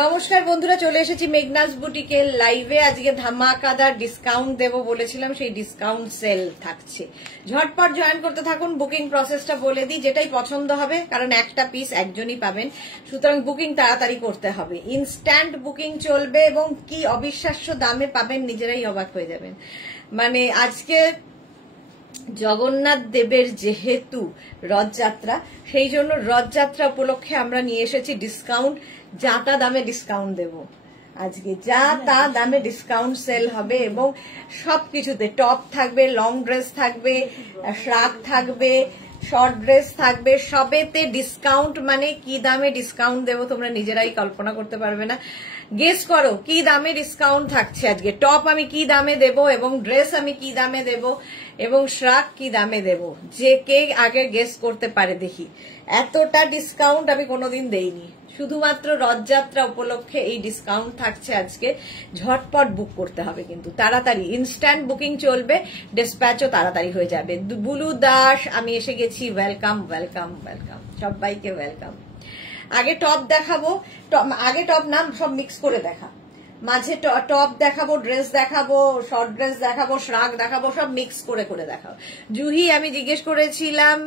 নমস্কার বন্ধুরা, চলে এসেছি মেঘনাস বুটিকের লাইভে। আজকে ধামাকাদার ডিসকাউন্ট দেবো বলেছিলাম, সেই ডিসকাউন্ট সেল থাকছে। ঝটপট জয়েন করতে থাকুন। বুকিং প্রসেসটা বলে দিই, যেটাই পছন্দ হবে, কারণ একটা পিস একজনই পাবেন, সুতরাং বুকিং তাড়াতাড়ি করতে হবে। ইনস্ট্যান্ট বুকিং চলবে এবং কি অবিশ্বাস্য দামে পাবেন, নিজেরাই অবাক হয়ে যাবেন। মানে আজকে জগন্নাথ দেবের যেহেতু রথযাত্রা, সেই জন্য রথযাত্রা উপলক্ষে আমরা নিয়ে এসেছি ডিসকাউন্ট। যা তা দামে ডিসকাউন্ট দেব আজকে, যা তা দামে ডিসকাউন্ট সেল হবে এবং সবকিছুতে টপ থাকবে, লং ড্রেস থাকবে, শ্রাগ থাকবে, শর্ট ড্রেস থাকবে, সবেতে ডিসকাউন্ট। মানে কি দামে ডিসকাউন্ট দেব তোমরা নিজেরাই কল্পনা করতে পারবে না। গেস করো কি দামে ডিসকাউন্ট থাকছে আজকে। টপ আমি কি দামে দেব এবং ড্রেস আমি কি দামে দেব এবং শ্রাগ কি দামে দেব, যে কে আগে গেস করতে পারে দেখি। এতটা ডিসকাউন্ট আমি কোনোদিন দেইনি। শুধুমাত্র রথযাত্রা উপলক্ষে এই ডিসকাউন্ট থাকছে আজকে। ঝটপট বুক করতে হবে কিন্তু তাড়াতাড়ি। ইনস্ট্যান্ট বুকিং চলবে, ডিসপ্যাচও তাড়াতাড়ি হয়ে যাবে। বুলু দাস, আমি এসে গেছি। ওয়েলকাম ওয়েলকাম ওয়েলকাম, সবাইকে ওয়েলকাম। আগে টপ দেখাবো, আগে টপ নাম সব মিক্স করে দেখা, মাঝে টপ দেখাবো, ড্রেস দেখাবো, শর্ট ড্রেস দেখাবো, শ্রাগ দেখাবো, সব মিক্স করে করে দেখাবো। জুহি, আমি জিজ্ঞেস করেছিলাম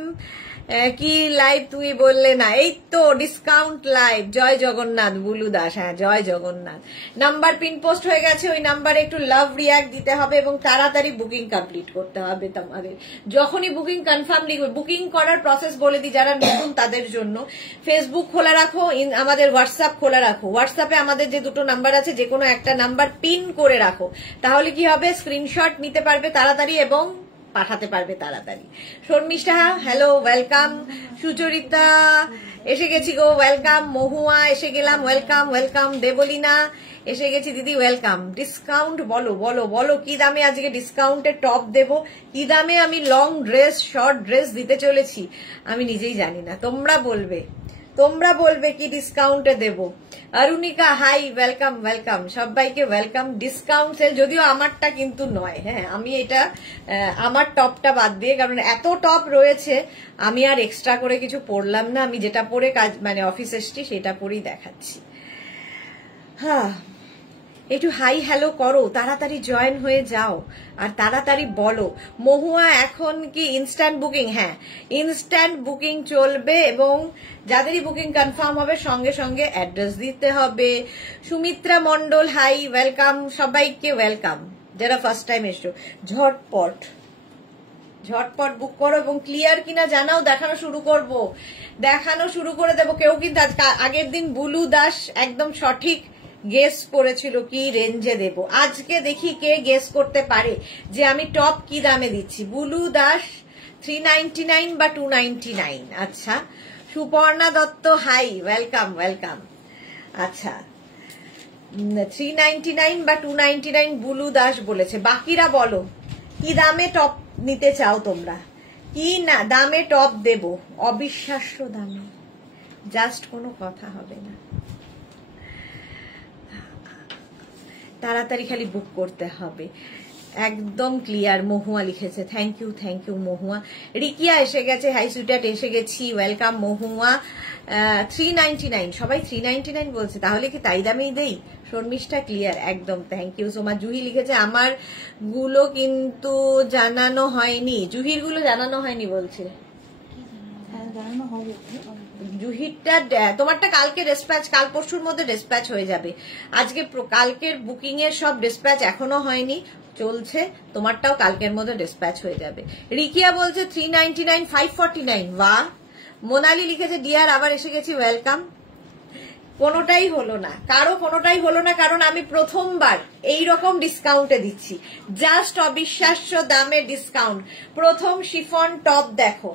কি লাইভ, তুমি বললে না। এই তো ডিসকাউন্ট লাইভ। জয় জগন্নাথ বুলু দাস, হ্যাঁ জয় জগন্নাথ। নাম্বার পিন পোস্ট হয়ে গেছে, ওই নাম্বারে একটু লাভ রিয়াক্ট দিতে হবে এবং তাড়াতাড়ি বুকিং কমপ্লিট করতে হবে তোমাদের। যখনই বুকিং কনফার্ম লিখবে, বুকিং করার প্রসেস বলে দিই যারা নতুন তাদের জন্য। ফেসবুক খোলা রাখো, আমাদের হোয়াটসঅ্যাপ খোলা রাখো। হোয়াটসঅ্যাপে আমাদের যে দুটো নাম্বার আছে, যে কোনো একটা নাম্বার পিন করে রাখো, তাহলে কি হবে, স্ক্রিনশট নিতে পারবে তাড়াতাড়ি এবং পাঠাতে পারবে তাড়াতাড়ি। Sharmistha, hello, welcome. সুচরিতা, এসে গেছি গো, ওয়েলকাম। মহুয়া, এসে গেলাম, ওয়েলকাম ওয়েলকাম। দেবলীনা, এসে গেছি দিদি, ওয়েলকাম। ডিসকাউন্ট বলো বলো বলো, কি দামে আজকে ডিসকাউন্টে টপ দেব, কি দামে আমি লং ড্রেস শর্ট ড্রেস দিতে চলেছি, আমি নিজেই জানি না। তোমরা বলবে কি ডিসকাউন্টে দেব। অরুণিকা, হাই, ওয়েলকাম ওয়েলকাম, সবাইকে ওয়েলকাম। ডিসকাউন্ট সেল, যদিও আমারটা কিন্তু নয়, হ্যাঁ আমি এটা আমার টপটা বাদ দিয়ে, কারণ এত টপ রয়েছে আমি আর এক্সট্রা করে কিছু পরলাম না। আমি যেটা পরে কাজ মানে অফিস এসছি সেটা পরেই দেখাচ্ছি। হ্যাঁ, একটু হাই হ্যালো করো, তাড়াতাড়ি জয়েন হয়ে যাও আর তাড়াতাড়ি বলো। মহুয়া, এখন কি ইনস্ট্যান্ট বুকিং? হ্যাঁ, ইনস্ট্যান্ট বুকিং চলবে এবং যাদেরই বুকিং কনফার্ম হবে সঙ্গে সঙ্গে অ্যাড্রেস দিতে হবে। সুমিত্রা মন্ডল, হাই, ওয়েলকাম, সবাইকে ওয়েলকাম যারা ফার্স্ট টাইম এসছো। ঝটপট বুক করো এবং ক্লিয়ার কিনা জানাও, দেখানো শুরু করে দেবো। কেউ কিন্তু আগের দিন বুলু দাস একদম সঠিক গেস করেছিল কি রেঞ্জে দেব। আজকে দেখি কে গেস করতে পারে যে আমি টপ কি দামে দিচ্ছি। বুলু দাস 399 বা 299। আচ্ছা, Suparna Dutta, hi, welcome welcome. আচ্ছা, 399 বা 299 বুলু দাস বলেছে। বাকিরা বলো কি দামে টপ নিতে চাও তোমরা, কি না দামে টপ দেব। অবিশ্বাস্য দামে, জাস্ট কোনো কথা হবে না, তাড়াতাড়ি খালি বুক করতে হবে। একদম ক্লিয়ার। মহুয়া লিখেছে, থ্যাংক ইউ মহুয়া। রিকিয়া এসে গেছে, হাই সুইটাট, এসে গেছি, ওয়েলকাম মহুয়া। 399, সবাই 399 বলছে, তাহলে কি তাই দামেই দেই? শর্মিষ্ঠা, ক্লিয়ার একদম, thank you so much. Juhi লিখেছে, আমার গুলো কিন্তু জানানো হয়নি। জুহির গুলো জানানো হয়নি বলছে। জুহিরটা, তোমারটা কালকে ডিসপ্যাচ, কাল পরশুর মধ্যে ডিসপ্যাচ হয়ে যাবে। আজকে কালকের বুকিং এর সব ডিসপ্যাচ এখনো হয়নি, চলছে। তোমারটাও কালকের মধ্যে ডিসপ্যাচ হয়ে যাবে। রিকিয়া বলছে 399, 549। বাহ। মোনালি লিখেছে, ডিয়ার, আবার এসে গেছি, ওয়েলকাম। কোনোটাই হলো না, কোনোটাই হলো না, কারণ আমি প্রথমবার এইরকম ডিসকাউন্টে দিচ্ছি। জাস্ট অবিশ্বাস্য দামে ডিসকাউন্ট। প্রথম শিফন টপ দেখো,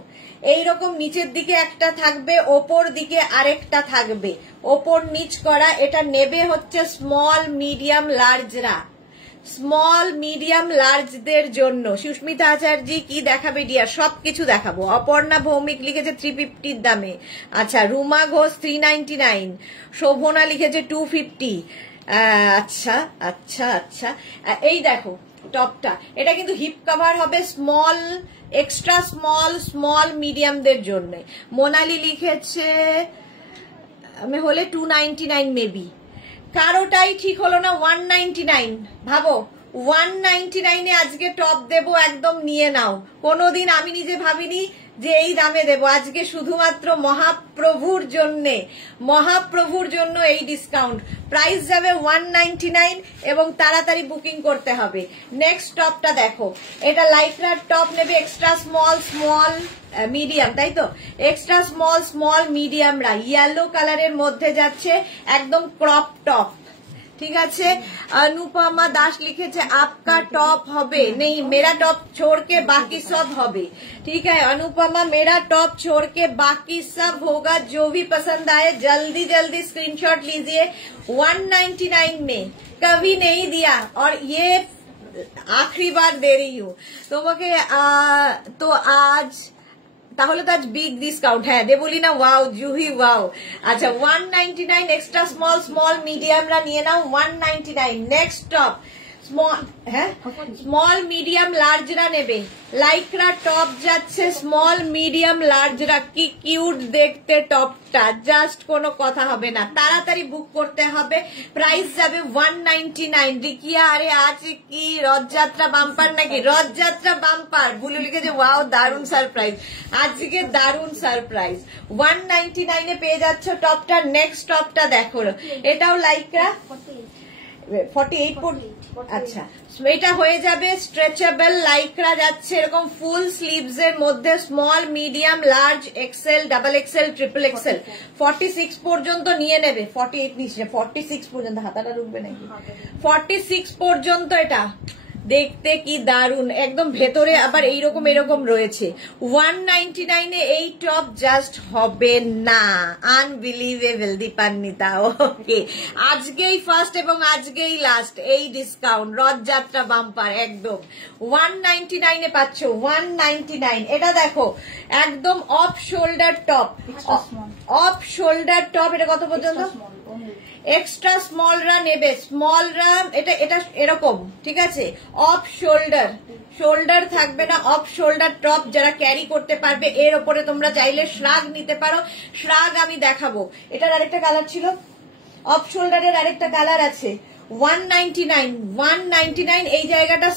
এইরকম নিচের দিকে একটা থাকবে, ওপর দিকে আরেকটা থাকবে, ওপর নিচ করা। এটা নেবে হচ্ছে স্মল মিডিয়াম লার্জরা, স্মল মিডিয়াম লার্জদের জন্য। সুস্মিতা আচার্য, কি দেখাবে ডিয়ার? সবকিছু দেখাবো। অপর্ণা ভৌমিক লিখেছে 350 দামে। আচ্ছা, রুমা ঘোষ 399। শোভনা লিখেছে 250। আচ্ছা আচ্ছা আচ্ছা, এই দেখো টপটা, এটা কিন্তু হিপ কভার হবে, স্মল, এক্সট্রা স্মল মিডিয়ামদের জন্য। মোনালি লিখেছে হলে 299 মেবি। কারোটাই ঠিক হলো না 199। ভাবো 199 এ আজকে টপ দেব, একদম নিয়ে নাও। কোনোদিন আমি নিজে ভাবিনি যে এই দামে দেব, আজকে শুধুমাত্র মহাপ্রভুর জন্য এই ডিসকাউন্ট। প্রাইস যাবে 199 এবং তাড়াতাড়ি বুকিং করতে হবে। নেক্সট টপটা দেখো, এটা লাইক্রার টপ নেবে এক্সট্রা স্মল মিডিয়াম, তাই তো? এক্সট্রা স্মল মিডিয়ামরা ইয়েলো কালারের মধ্যে যাচ্ছে, একদম ক্রপ টপ, ঠিক আছে। अनुपमा दास लिखेছে आपका टॉप হবে नहीं, मेरा टॉप छोड़ के बाकी सब হবে, ठीक है अनुपमा, मेरा टॉप छोड़ के बाकी सब होगा, जो भी पसंद आए जल्दी जल्दी स्क्रीनशॉट लीजिए। 199 में कभी नहीं दिया और ये आखिरी बार दे रही हूँ তোমাকে। তো আজ তাহলে তো আজ বিগ ডিসকাউন্ট, হ্যাঁ দেবলি না, ওয়াও জুহি ওয়াও। আচ্ছা 199 এক্সট্রা স্মল মিডিয়ামরা নিয়ে নাও 199। নেক্সট টপ স্মল মিডিয়াম লার্জরা নেবে, লাইক্রা টপ যাচ্ছে স্মল মিডিয়াম লার্জরা। কি কিউট দেখতে টপটা, জাস্ট কোনো কথা হবে না, তাড়াতাড়ি বুক করতে হবে। প্রাইস যাবে 199। রিকিয়া আরে আজ কি রথযাত্রা বাম্পার নাকি? রথযাত্রা বাম্পার, ভুলে লিখেছে ওয়াও দারুণ সারপ্রাইজ, আজকে দারুণ সারপ্রাইজ। 199 এ পেয়ে যাচ্ছ টপটা। নেক্সট টপটা দেখো, এটাও লাইক্রা 48। আচ্ছা এটা হয়ে যাবে স্ট্রেচেবল লাইক্রা যাচ্ছে, এরকম ফুল স্লিভস এর মধ্যে small medium large XL double Excel triple Excel 46 পর্যন্ত নিয়ে নেবে। 48 নিচে 46 পর্যন্ত, হাতাটা ঢুকবে নাকি? 46 পর্যন্ত। এটা দেখতে কি দারুন, একদম ভেতরে আবার এইরকম রয়েছে। 199 এ এই টপ জাস্ট হবে না, আনবিলিভেবল দীপান্বিতা। ওকে, আজকেই ফার্স্ট এবং আজকেই লাস্ট এই ডিসকাউন্ট, রথযাত্রা বাম্পার একদম। 199 এ পাচ্ছ 199। এটা দেখো একদম অফ শোল্ডার টপ, এটা কত পর্যন্ত? এক্সট্রা স্মলরা নেবে, স্মলরা এটা এরকম, ঠিক আছে। অফ শোল্ডার থাকবে না, অফ শোল্ডার টপ যারা ক্যারি করতে পারবে। এর ওপরে তোমরা চাইলে শ্রাগ নিতে পারো, শ্রাগ আমি দেখাবো। এটার আরেকটা কালার ছিল, অফ শোল্ডারের আরেকটা কালার আছে। 199 এই জায়গাটা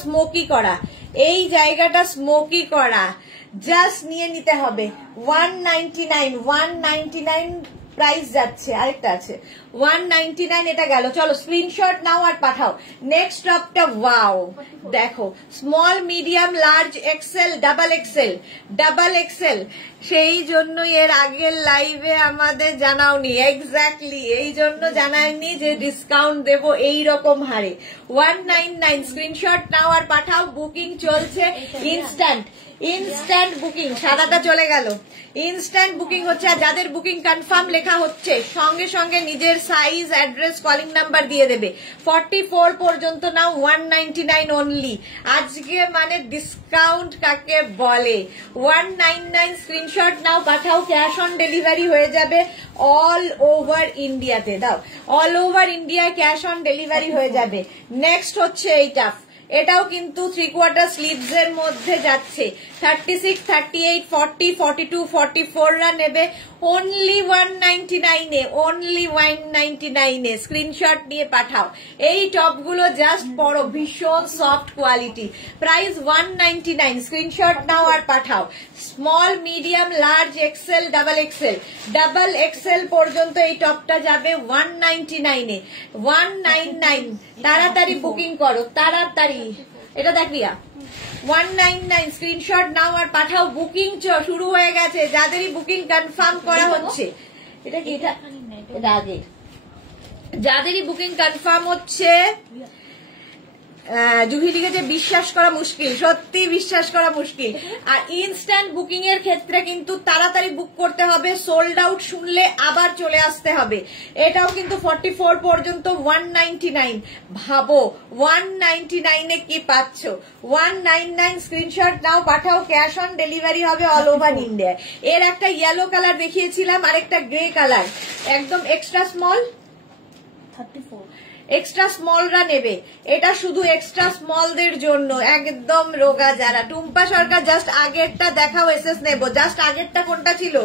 স্মোকি করা, জাস্ট নিয়ে নিতে হবে। 199 প্রাইস যাচ্ছে। আরেকটা আছে 199, এটা গেল। চলো স্ক্রিনশট নাও আর পাঠাও। নেক্সট টপটা ওয়াও দেখো, small medium large XL double Excel. সেই জন্য এর আগের লাইভে আমাদের জানাওনি, এক্স্যাক্টলি এই জন্য জানাইনি যে ডিসকাউন্ট দেব এই রকম হারে। 199 স্ক্রিনশট নাও আর পাঠাও। বুকিং চলছে ইনস্ট্যান্ট বুকিং, সাদাটা চলে গেল। ইনস্ট্যান্ট বুকিং হচ্ছে, আর যাদের বুকিং কনফার্ম লেখা হচ্ছে সঙ্গে সঙ্গে নিজের সাইজ অ্যাড্রেস কলিং নাম্বার দিয়ে দেবে। 44 পর্যন্ত নাও 199 অনলি। আজকে মানে ডিসকাউন্ট কাকে বলে। 199 স্ক্রিনশট নাও পাঠাও, ক্যাশ অন ডেলিভারি হয়ে যাবে অল ওভার ইন্ডিয়াতে। দাও all over India cash on delivery হয়ে যাবে। নেক্সট হচ্ছে এইটা, এটাও কিন্তু 3/4 স্লিভস এর মধ্যে যাচ্ছে। 36, 38, 40, 42, 44 রা নেবে অনলি 199 এ। স্ক্রিনশট নিয়ে পাঠাও। এই টপগুলো জাস্ট পরো, ভীষণ সফট কোয়ালিটি। প্রাইস 199, স্ক্রিনশট নাও আর পাঠাও। Small medium large XL double XL পর্যন্ত এই টপটা যাবে 199 এ। 199 তাড়াতাড়ি বুকিং করো, তাড়াতাড়ি। এটা দেখ রিয়া 199 স্ক্রিনশট নাও আর পাঠাও। বুকিং শুরু হয়ে গেছে, যাদেরই বুকিং কনফার্ম করা হচ্ছে। এটা কি? এটা আগে যাদেরই বুকিং কনফার্ম হচ্ছে। জুহি লিখেছে বিশ্বাস করা মুশকিল, সত্যি বিশ্বাস করা মুশকিল। আর ইনস্ট্যান্ট বুকিং এর ক্ষেত্রে কিন্তু তাড়াতাড়ি বুক করতে হবে, সোল্ড আউট শুনলে আবার চলে আসতে হবে। এটাও কিন্তু 44 পর্যন্ত 199। ভাবো 199 এ কি পাচ্ছ। 199 স্ক্রিনশট নাও পাঠাও, ক্যাশ অন ডেলিভারি হবে অল ওভার ইন্ডিয়া। এর একটা ইয়েলো কালার দেখিয়েছিলাম, আরেকটা গ্রে কালার, একদম এক্সট্রা স্মল 34। এক্সট্রা স্মলরা নেবে, এটা শুধু এক্সট্রা স্মলদের জন্য, একদম রোগা যারা। টুম্পা সরকার জাস্ট আগেরটা দেখাও, এসএস নেব। জাস্ট আগেরটা কোনটা ছিল?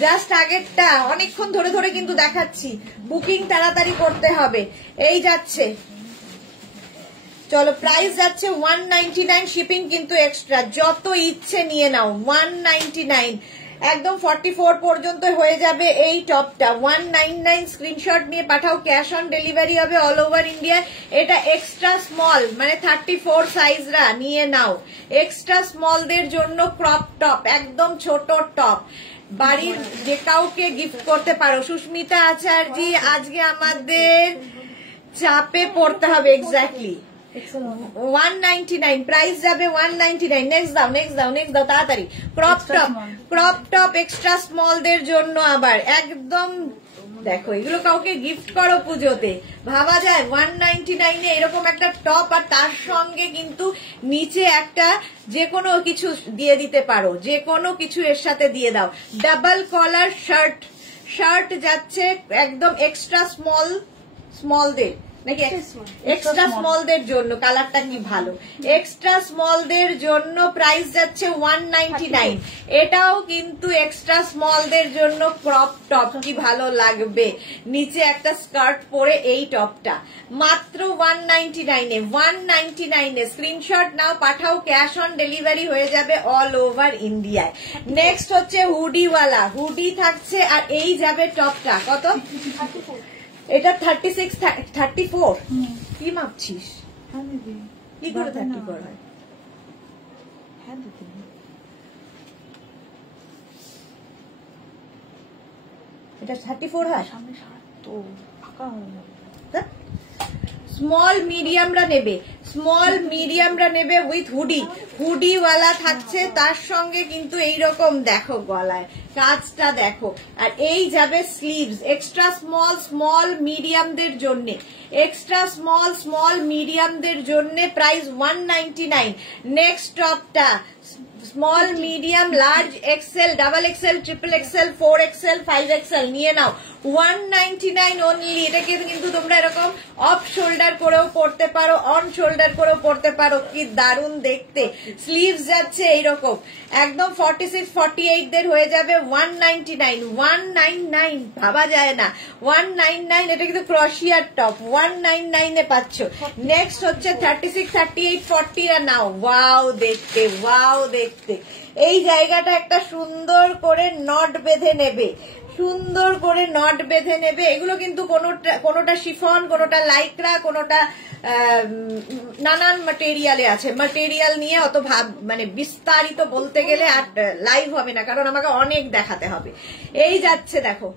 জাস্ট আগেরটা অনেকক্ষণ ধরে ধরে কিন্তু দেখাচ্ছি, বুকিং তাড়াতাড়ি করতে হবে। এই যাচ্ছে, চলো প্রাইস যাচ্ছে 199, শিপিং কিন্তু এক্সট্রা, যত ইচ্ছে নিয়ে নাও। 199 একদম 44 পর্যন্ত হয়ে যাবে এই টপটা। 199 স্ক্রিনশট নিয়ে পাঠাও, ক্যাশ অন ডেলিভারি হবে অল ওভার ইন্ডিয়া। এটা এক্সট্রা স্মল মানে 34 সাইজরা নিয়ে নাও। এক্সট্রা স্মলদের জন্য ক্রপ টপ, একদম ছোট টপ, বাড়ির যে কাউকে গিফট করতে পারো। সুস্মিতা আচার্যি, আজকে আমাদের চাপে পড়তে হবে। এক্স্যাক্টলি 199 প্রাইস যাবে 199। নেক্সট দাও, নেক্সট দাও, নেক্সট দাও তাড়াতাড়ি। Crop top, crop top extra স্মলদের জন্য আবার একদম দেখো, এগুলো কাউকে গিফট করো পুজোতে, ভাবা যায় 199 এরকম একটা টপ, আর তার সঙ্গে কিন্তু নিচে একটা যে কোনো কিছু দিয়ে দিতে পারো, যে কোনো কিছু এর সাথে দিয়ে দাও। ডাবল কলার শার্ট, শার্ট যাচ্ছে একদম এক্সট্রা স্মলদের নাকি এক্সট্রা স্মলদের জন্য। কালারটা কি ভালো, এক্সট্রা স্মলদের জন্য প্রাইস যাচ্ছে 199। এটাও কিন্তু এক্সট্রা স্মলদের জন্য ক্রপ টপ, কি ভালো লাগবে, নিচে একটা স্কার্ট পরে এই টপটা মাত্র 199 199 স্ক্রিনশট নাও, পাঠাও, ক্যাশ অন ডেলিভারি হয়ে যাবে অল ওভার ইন্ডিয়ায়। নেক্সট হচ্ছে হুডিওয়ালা, হুডি থাকছে, আর এই যাবে টপটা কত, এটা 36 34 কি মাপছিস, কি করে 34 হয়? এটা 34 হয়। স্মল মিডিয়ামরা নেবে, স্মল মিডিয়ামরা নেবে উইথ হুডি, হুডিওয়ালা থাকছে, তার সঙ্গে কিন্তু এইরকম দেখো গলায় কাজটা দেখো, আর এই যাবে স্লিভস। এক্সট্রা স্মল মিডিয়ামদের জন্য, এক্সট্রা স্মল মিডিয়ামদের জন্য প্রাইস 199। নেক্সট টপটা small medium large XL double Excel triple Excel 4XL 5XL নিয়ে নাও 199 অনলি। এটাকে কিন্তু তোমরা এরকম অফ শোল্ডার করেও পড়তে পারো, অন শোল্ডার করেও পড়তে পারো, কি দারুণ দেখতে। স্লিভস যাচ্ছে এইরকম একদম 46 48 দের হয়ে যাবে 199 199, ভাবা যায় না 199। এটা কিন্তু ক্রশিয়ার টপ 199 এ পাচ্ছ। নেক্সট হচ্ছে 36 38 40 এর নাও। ওয়াও দেখতে, ওয়াও দেখতে। এই জায়গাটা একটা সুন্দর করে নট বেঁধে নেবে, সুন্দর করে নট বেঁধে নেবে। এগুলো কিন্তু কোনোটা শিফন, কোনোটা লাইক্রা, কোনোটা নানান ম্যাটেরিয়ালে আছে। ম্যাটেরিয়াল নিয়ে অত মানে বিস্তারিত বলতে গেলে আর লাইভ হবে না, কারণ আমাকে অনেক দেখাতে হবে। এই যাচ্ছে দেখো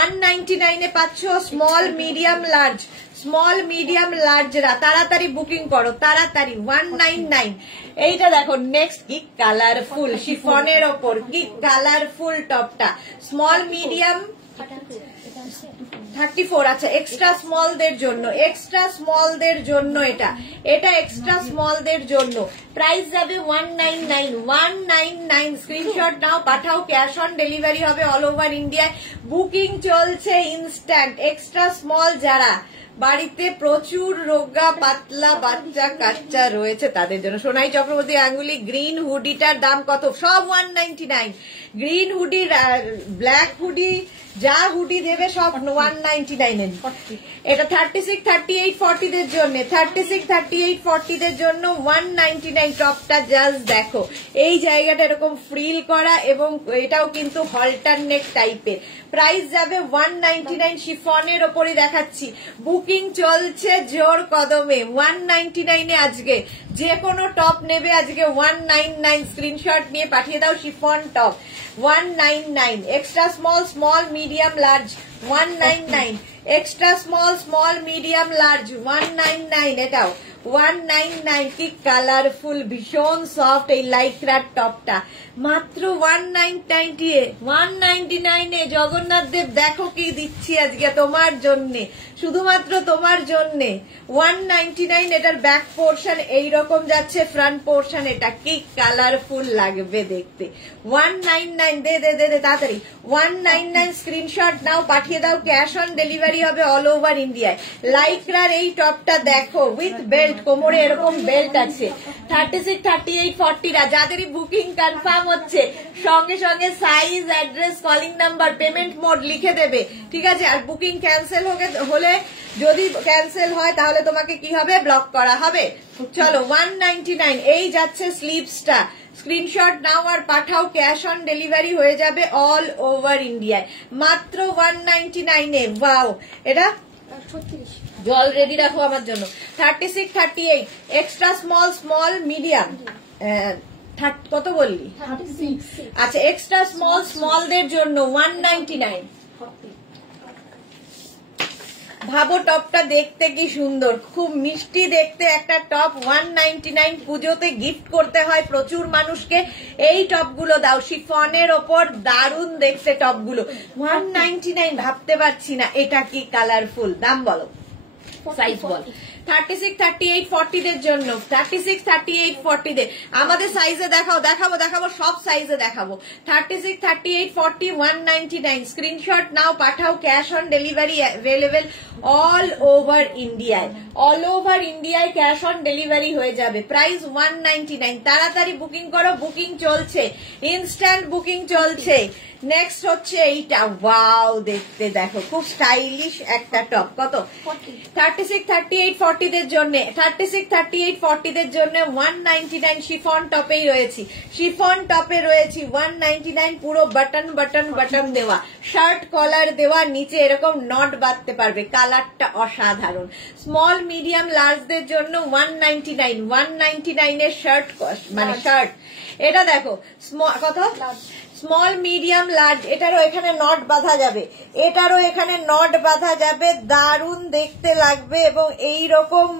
199 এ পাচ্ছ small medium large, small medium লার্জরা তাড়াতাড়ি বুকিং করো, তাড়াতাড়ি 199। এইটা দেখো নেক্সট, কি কালারফুল শিফনের ওপর, কি কালারফুল টপটা। স্মল মিডিয়াম 34, আচ্ছা এক্সট্রা স্মলদের জন্য, এক্সট্রা স্মলদের জন্য এটা, এটা এক্সট্রা স্মলদের জন্য। প্রাইস যাবে 199 199। স্ক্রিনশট নাও, পাঠাও, ক্যাশ অন ডেলিভারি হবে অল ওভার ইন্ডিয়ায়। বুকিং চলছে ইনস্ট্যান্ট। এক্সট্রা স্মল যারা বাড়িতে প্রচুর রোগা পাতলা বাচ্চা কাচ্চা রয়েছে তাদের জন্য। সোনাই চক্রবর্তী গাঙ্গুলি, গ্রিন হুডিটার দাম কত? সব 199। গ্রিন হুডি, ব্ল্যাক হুডি, যা হুডি দেবে সব 199। এটা 36 38 40 দের জন্য, 36 38 40 দের জন্য 199। টপটা জাস্ট দেখো, এই জায়গাটা এরকম ফ্রিল করা, এবং এটাও কিন্তু হলটার নেক টাইপের। প্রাইস যাবে 199। শিফনের ওপরে দেখাচ্ছি, বুকিং চলছে জোর কদমে 199 এ। আজকে যে কোনো টপ নেবে আজকে 199। স্ক্রিনশট নিয়ে পাঠিয়ে দাও। Chiffon top 199। Extra small medium large 199। Extra small medium large 199। এটাও 199। কি কালারফুল, ভীষণ সফট এই লাইক্রার টপটা মাত্র 199 এ। জগন্নাথ দেব দেখো কি দিচ্ছি আজকে তোমার জন্যে, শুধুমাত্র তোমার জন্যে 199। এটার ব্যাক পোর্শন এইরকম যাচ্ছে, ফ্রন্ট পোর্শন এটা, কি কালারফুল লাগবে দেখতে। 199 দে দে দে তাড়াতাড়ি 199। স্ক্রিনশট নাও, পাঠিয়ে দেখিয়ে দাও, ক্যাশ অন ডেলিভারি হবে অল ওভার ইন্ডিয়ায়। লাইক্রার এই টপটা দেখো উইথ বেল্ট, কোমরে এরকম বেল্ট আছে। 36, 38, 40 যাদেরই বুকিং কনফার্ম হচ্ছে সঙ্গে সঙ্গে size, address, calling number, payment mode লিখে দেবে, ঠিক আছে? আর বুকিং ক্যান্সেল হলে, যদি ক্যান্সেল হয় তাহলে তোমাকে কি হবে, ব্লক করা হবে। চলো 199 এই যাচ্ছে স্লিভসটা, স্ক্রিনশট নাও আর পাঠাও, ক্যাশ অন ডেলিভারি হয়ে যাবে অল ওভার ইন্ডিয়ায় মাত্র 199 এ। ওয়াও, এটা জল রেডি রাখো আমার জন্য। 36, 38 এক্সট্রা স্মল, স্মল মিডিয়াম, কত বললি? আচ্ছা, এক্সট্রা স্মল স্মলদের জন্য 199। ভাবো টপটা দেখতে কি সুন্দর, খুব মিষ্টি দেখতে একটা টপ, 199। পুজোতে গিফট করতে হয় প্রচুর মানুষকে, এই টপগুলো দাও, শিফনের ওপর দারুণ দেখতে টপগুলো। 199 ভাবতে পারছি না, এটা কি কালারফুল। দাম বলো, সাইজ বল। 36, 38, 40 দের জন্য, 36, 38, 40 দের আমাদের সাইজে দেখাও, দেখাবো সব সাইজে দেখাবো। 36, 38, 40, 199। স্ক্রিনশট নাও পাঠাও, cash on delivery available all over ইন্ডিয়ায়। অল ওভার ইন্ডিয়ায় ক্যাশ অন ডেলিভারি হয়ে যাবে, প্রাইস 199। তাড়াতাড়ি বুকিং করো, বুকিং চলছে, ইনস্ট্যান্ট বুকিং চলছে। নেক্সট হচ্ছে এইটা, ওয়াও দেখতে দেখো, খুব স্টাইলিশ একটা টপ। কত? 36, 38, 40 দের জন্য, 36, 38, 40 দের জন্য 199। শিফন টপেই রয়েছি, শিফন টপে রয়েছি 199। পুরো বাটন বাটন বাটন দেওয়া, শার্ট কলার দেওয়া, নিচে এরকম নট বাঁধতে পারবে, কালারটা অসাধারণ। স্মল মিডিয়াম লার্জদের জন্য 199। 199 এর শার্ট, মানে শার্ট। এটা দেখো কত, স্মল মিডিয়াম লার্জ, এটারও এখানে নট বাঁধা যাবে, এটারও এখানে নট বাঁধা যাবে, দারুণ দেখতে লাগবে। এবং এইরকম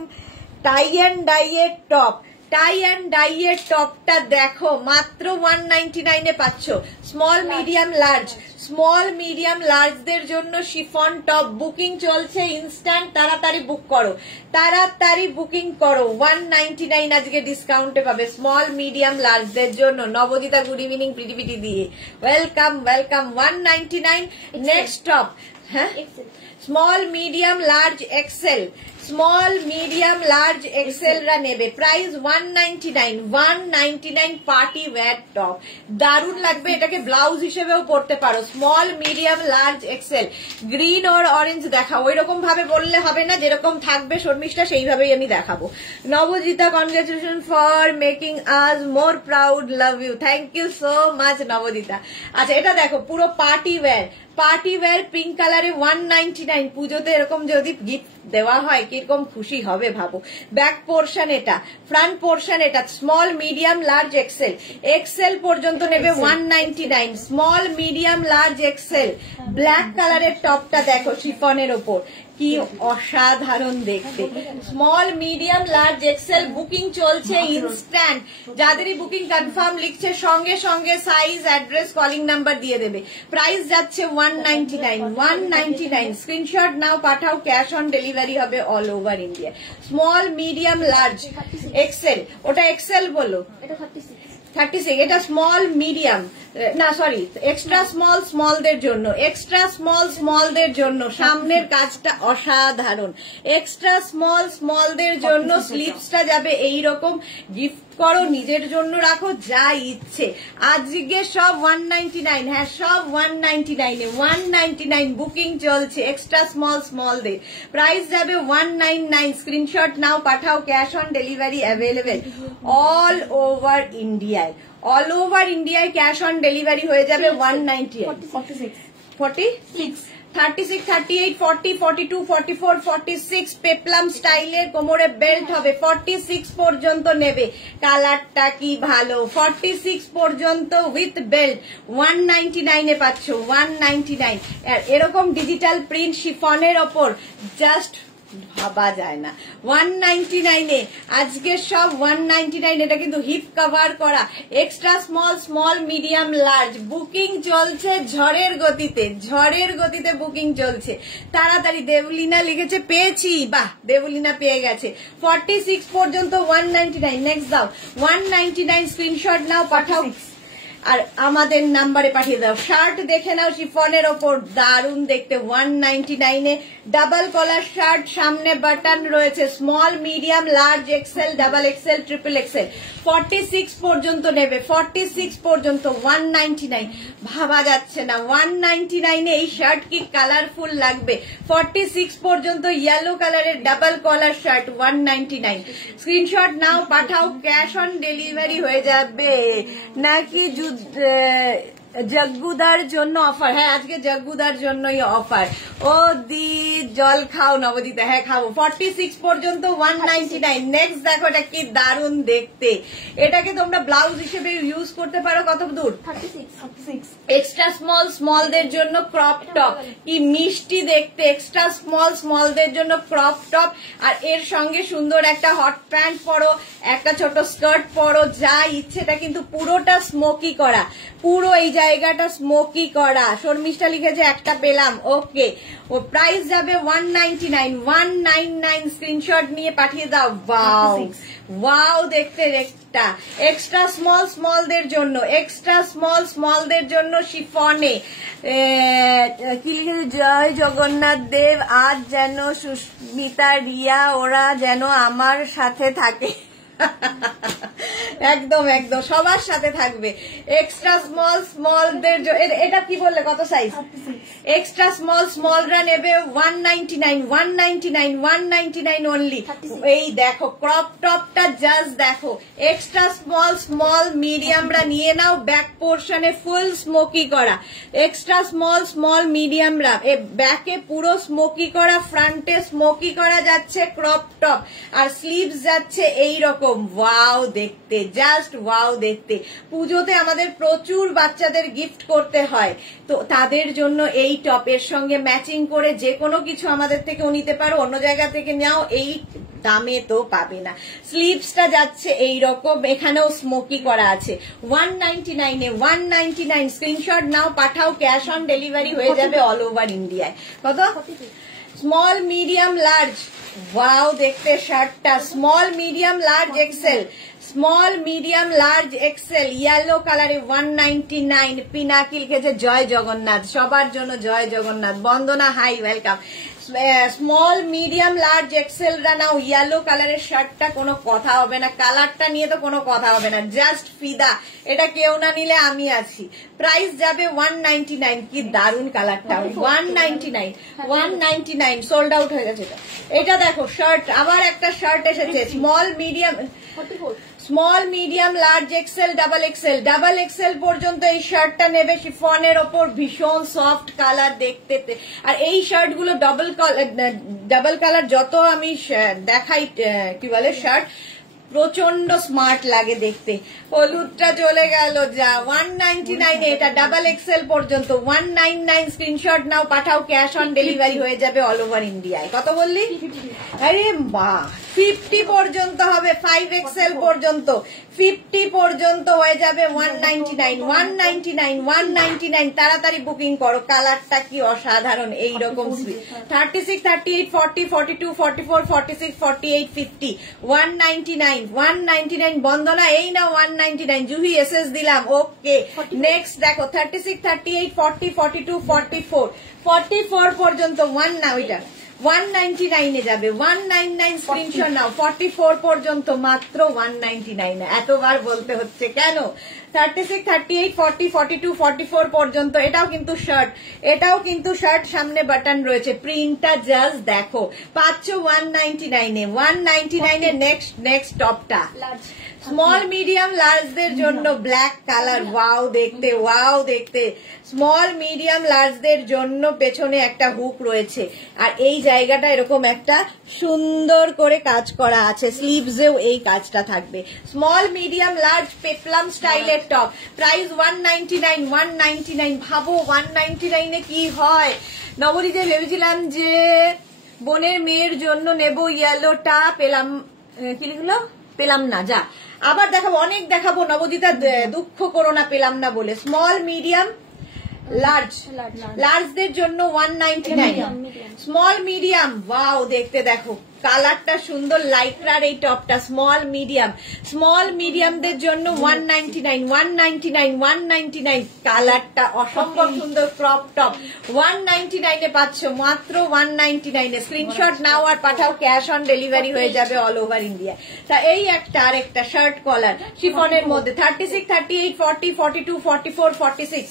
টাই অ্যান্ড ডাইয়ের টপ, টাই অ্যান্ড ডাইয়ের টপটা দেখো মাত্র 199 এ পাচ্ছ। Small medium large, small medium লার্জদের জন্য শিফন টপ বুকিং চলছে, ইনস্ট্যান্ট, তাড়াতাড়ি বুক করো, তাড়াতাড়ি বুকিং করো। 199 আজকে ডিসকাউন্টে পাবে স্মল মিডিয়াম লার্জদের জন্য। নবজিতা গুড ইভিনিং পৃথিবীটি দিয়ে ওয়েলকাম ওয়েলকাম। 199। নেক্সট টপ, হ্যাঁ, small medium large XL, small medium large XL রা নেবে, প্রাইস 199। 199 পার্টি ওয়্যার টপ, দারুণ লাগবে, এটাকে ব্লাউজ হিসেবেও পরতে পারো। Small medium large XL, green or orange দেখাও, ওই রকম ভাবে বললে হবে না, যেরকম থাকবে শর্মিষ্ঠা সেইভাবেই আমি দেখাবো। Nabajita, congratulation for making us more proud, love you, thank you so much Nabajita. আচ্ছা, এটা দেখো পুরো party wear, party wear pink কালারে 199। পুজোতে এরকম যদি গিফট দেওয়া হয় কিরকম খুশি হবে ভাবো। ব্যাক পোর্শন এটা, ফ্রন্ট পোর্শন এটা, small medium large XL, XL পর্যন্ত নেবে 199। Small medium large XL, black কালারের টপটা দেখো শিফনের ওপর, কি অসাধারণ দেখতে। Small medium large XL booking চলছে, ইনস্ট্যান্ট, যাদেরই বুকিং কনফার্ম লিখছে সঙ্গে সঙ্গে সাইজ, অ্যাড্রেস, কলিং নাম্বার দিয়ে দেবে। প্রাইস যাচ্ছে 199। 199 স্ক্রিনশট নাও পাঠাও, ক্যাশ অন ডেলিভারি হবে all over India. Small medium large XL, ওটা এক্সেল বলো, 36, এটা স্মল মিডিয়াম, না সরি, এক্সট্রা স্মল স্মলদের জন্য, এক্সট্রা স্মল স্মলদের জন্য, সামনের কাজটা অসাধারণ। এক্সট্রা স্মল স্মলদের জন্য স্লিভসটা যাবে এইরকম, গিফট করো, নিজের জন্য রাখো, যা ইচ্ছে। আজকে সব 199, হ্যাঁ সব 199 এ, 199 বুকিং চলছে এক্সট্রা স্মল স্মলদের, প্রাইস যাবে 199। স্ক্রিনশট নাও পাঠাও, cash on delivery available all over ইন্ডিয়ায়, অল ওভার ইন্ডিয়ায় ক্যাশ অন ডেলিভারি হয়ে যাবে 198। 46, 36, 38, 40, 42, 44, 46 পেপলাম স্টাইলের কোমরে বেল্ট হবে, 46 পর্যন্ত নেবে, কালারটা কি ভালো, 46 পর্যন্ত উইথ বেল্ট 199 এ পাচ্ছ। 199 এরকম ডিজিটাল প্রিন্ট শিফনের ওপর জাস্ট ভাবা যায় না। 199 এ আজকে সব 199, এটা কিন্তু হিপ কভার করা, extra small small medium large booking চলছে ঝড়ের গতিতে, ঝড়ের গতিতে বুকিং চলছে, তাড়াতাড়ি। দেবলীনা লিখেছে পেয়েছি, বাহ দেবলীনা পেয়ে গেছে। 46 পর্যন্ত 199। নেক্সট দাও 199, স্ক্রিনশট নাও পাঠাও। আর আমাদের নাম্বারে পাঠিয়ে দাও। শার্ট দেখে নাও শিফনের ওপর, দারুণ দেখতে, 199-এ ডাবল কলার শার্ট, সামনে বাটন রয়েছে, small medium large XL double Excel triple Excel 46 পর্যন্ত নেবে, 46 পর্যন্ত 199। ভাবা যাচ্ছে না 199-এ এই শার্ট কি কালারফুল লাগবে। 46 পর্যন্ত ইয়েলো কালারের ডাবল কলার শার্ট 199। স্ক্রিনশট নাও, পাঠাও, ক্যাশ অন ডেলিভারি হয়ে যাবে নাকি জগ্গুদার জন্য অফার? হ্যাঁ, আজকে জগ্গুদার জন্যই অফার। ও দি জল খাও নবদিতা? হ্যাঁ খাবো। 46 পর্যন্ত 199। নেক্সট দেখো, এটা কি দারুণ দেখতে, এটাকে তোমরা ব্লাউজ হিসেবে ইউজ করতে পারো। কত দূর? 36। এক্সট্রা স্মল স্মলদের জন্য ক্রপ টপ, কি মিষ্টি দেখতে, এক্সট্রা স্মল স্মলদের জন্য ক্রপ টপ, আর এর সঙ্গে সুন্দর একটা হট প্যান্ট পরো, একটা ছোট স্কার্ট পরো, যা ইচ্ছে। এটা কিন্তু পুরোটা স্মোকি করা, পুরো এই জায়গাটা স্মোকি করা। শর্মিষ্ঠা লিখেছে একটা পেলাম, ওকে। ও প্রাইস যাবে 199। স্ক্রিনশট নিয়ে পাঠিয়ে দাও। ওয়াও ওয়াও দেখতে একটা। এক্সট্রা স্মল স্মলদের জন্য, এক্সট্রা স্মল স্মলদের জন্য শিফনে কি লিখেছে, জয় জগন্নাথ দেব, আজ যেন সুস্মিতা রিয়া ওরা যেন আমার সাথে থাকে। একদম একদম সবার সাথে থাকবে। এক্সট্রা স্মল স্মলদের, এটা কি বললে, কত সাইজ? এক্সট্রা স্মল স্মলরা নেবে 199 অনলি। এই দেখো ক্রপ টপটা জাস্ট দেখো। এক্সট্রা স্মল স্মল মিডিয়ামরা নিয়ে নাও, ব্যাক পোর্শনে ফুল স্মোকি করা। এক্সট্রা স্মল স্মল মিডিয়ামরা ব্যাকে পুরো স্মোকি করা, ফ্রন্টে স্মোকি করা যাচ্ছে ক্রপ টপ, আর স্লিভস যাচ্ছে এইরকম। ওয়াও দেখতে, জাস্ট ওয়াও দেখতে। পুজোতে আমাদের প্রচুর বাচ্চাদের গিফট করতে হয়, তো তাদের জন্য এই টপের সঙ্গে ম্যাচিং করে যে কোনো কিছু আমাদের থেকেও নিতে পারো, অন্য জায়গা থেকে নাও, এই দামে তো পাবে না। স্লিভসটা যাচ্ছে এইরকম, এখানেও স্মোকি করা আছে। 199-এ 199। স্ক্রিনশট নাও, পাঠাও, ক্যাশ অন ডেলিভারি হয়ে যাবে অল ওভার ইন্ডিয়ায়। কত? স্মল মিডিয়াম লার্জ, ওয়াও দেখতে শার্টটা। Small medium large XL, small medium large XL yellow কালারে 199। পিনাকি লিখেছে জয় জগন্নাথ, সবার জন্য জয় Jagannath. Bandana hi, welcome. Small medium large এক্সেলরা নাও, ইয়েলো কালারের শার্টটা কোনো কথা হবে না, কালারটা নিয়ে তো কোনো কথা হবে না, জাস্ট ফিদা। এটা কেউ না নিলে আমি আছি। প্রাইস যাবে 199। কি দারুন কালারটা, 199 সোল্ড আউট হয়ে গেছে। এটা দেখো শার্ট, আবার একটা শার্ট এসেছে, small medium, small medium large XL double XL পর্যন্ত এই শার্টটা নেবে। শিফনের ওপর ভীষণ সফট কালার দেখতে, আর এই শার্ট গুলো ডাবল কালার যত আমি দেখাই, কি বলে, শার্ট প্রচন্ড স্মার্ট লাগে দেখতে। হলুদটা চলে গেল যা। 199-এ এটা ডাবল এক্সেল পর্যন্ত 199। স্ক্রিনশট নাও, পাঠাও, ক্যাশ অন ডেলিভারি হয়ে যাবে অল ওভার ইন্ডিয়ায়। কত বললি? আরে বাহ, 50 পর্যন্ত হবে, 5 এক্সেল পর্যন্ত 50 পর্যন্ত হয়ে যাবে 199। তাড়াতাড়ি বুকিং করো, কালারটা কি অসাধারণ। এইরকম 36, 38, 40, 42, 44, 46, 48, 50 199। বন্দনা এই না 199। জুহি এসএস দিলাম, ওকে। নেক্সট দেখো 36, 38, 40, 42, 44 পর্যন্ত 199 যাবে। 199 স্ক্রিনশট নাও। 44 পর্যন্ত মাত্র 199। এতবার বলতে হচ্ছে কেন? 36, 38, 40, 42, 44 পর্যন্ত। এটাও কিন্তু শার্ট, সামনে বাটন রয়েছে। প্রিন্টটা জাস্ট দেখো, পাচ্ছ 199-এ। 199-এ নেক্সট টপটা স্মল মিডিয়াম লার্জদের জন্য ব্ল্যাক কালার, ওয়াও দেখতে। স্মল মিডিয়াম লার্জদের জন্য পেছনে একটা হুক রয়েছে, আর এই জায়গাটা এরকম একটা সুন্দর করে কাজ করা আছে। স্লিভসেও এই কাজটা থাকবে। স্মল মিডিয়াম লার্জ পেপলাম স্টাইলের টপ, প্রাইস 199। ভাবো 199-এ কি হয়। নবনীতে ভেবেছিলাম যে বোনের মেয়ের জন্য নেব ইয়েলোটা, পেলাম, কি লিখলো, পেলাম না। যা, আবার দেখাবো, অনেক দেখাবো। নবদিতা দুঃখ করো না পেলাম না বলে। স্মল মিডিয়াম লার্জ, লার্জদের জন্য 199, স্মল মিডিয়াম, ওয়াও দেখতে দেখো কালারটা সুন্দর, লাইক্রার এই টপটা স্মল মিডিয়াম, স্মল মিডিয়ামদের জন্য 199, 199, 199, কালারটা অসম্ভব সুন্দর ক্রপ টপ 199 এ পাচ্ছ, মাত্র 199 এ। স্ক্রিনশট নাও আর পাঠাও, ক্যাশ অন ডেলিভারি হয়ে যাবে অল ওভার ইন্ডিয়া। তা এই একটা আর একটা শার্ট কলার শিফনের মধ্যে 36, 38, 40, 42, 44, 46,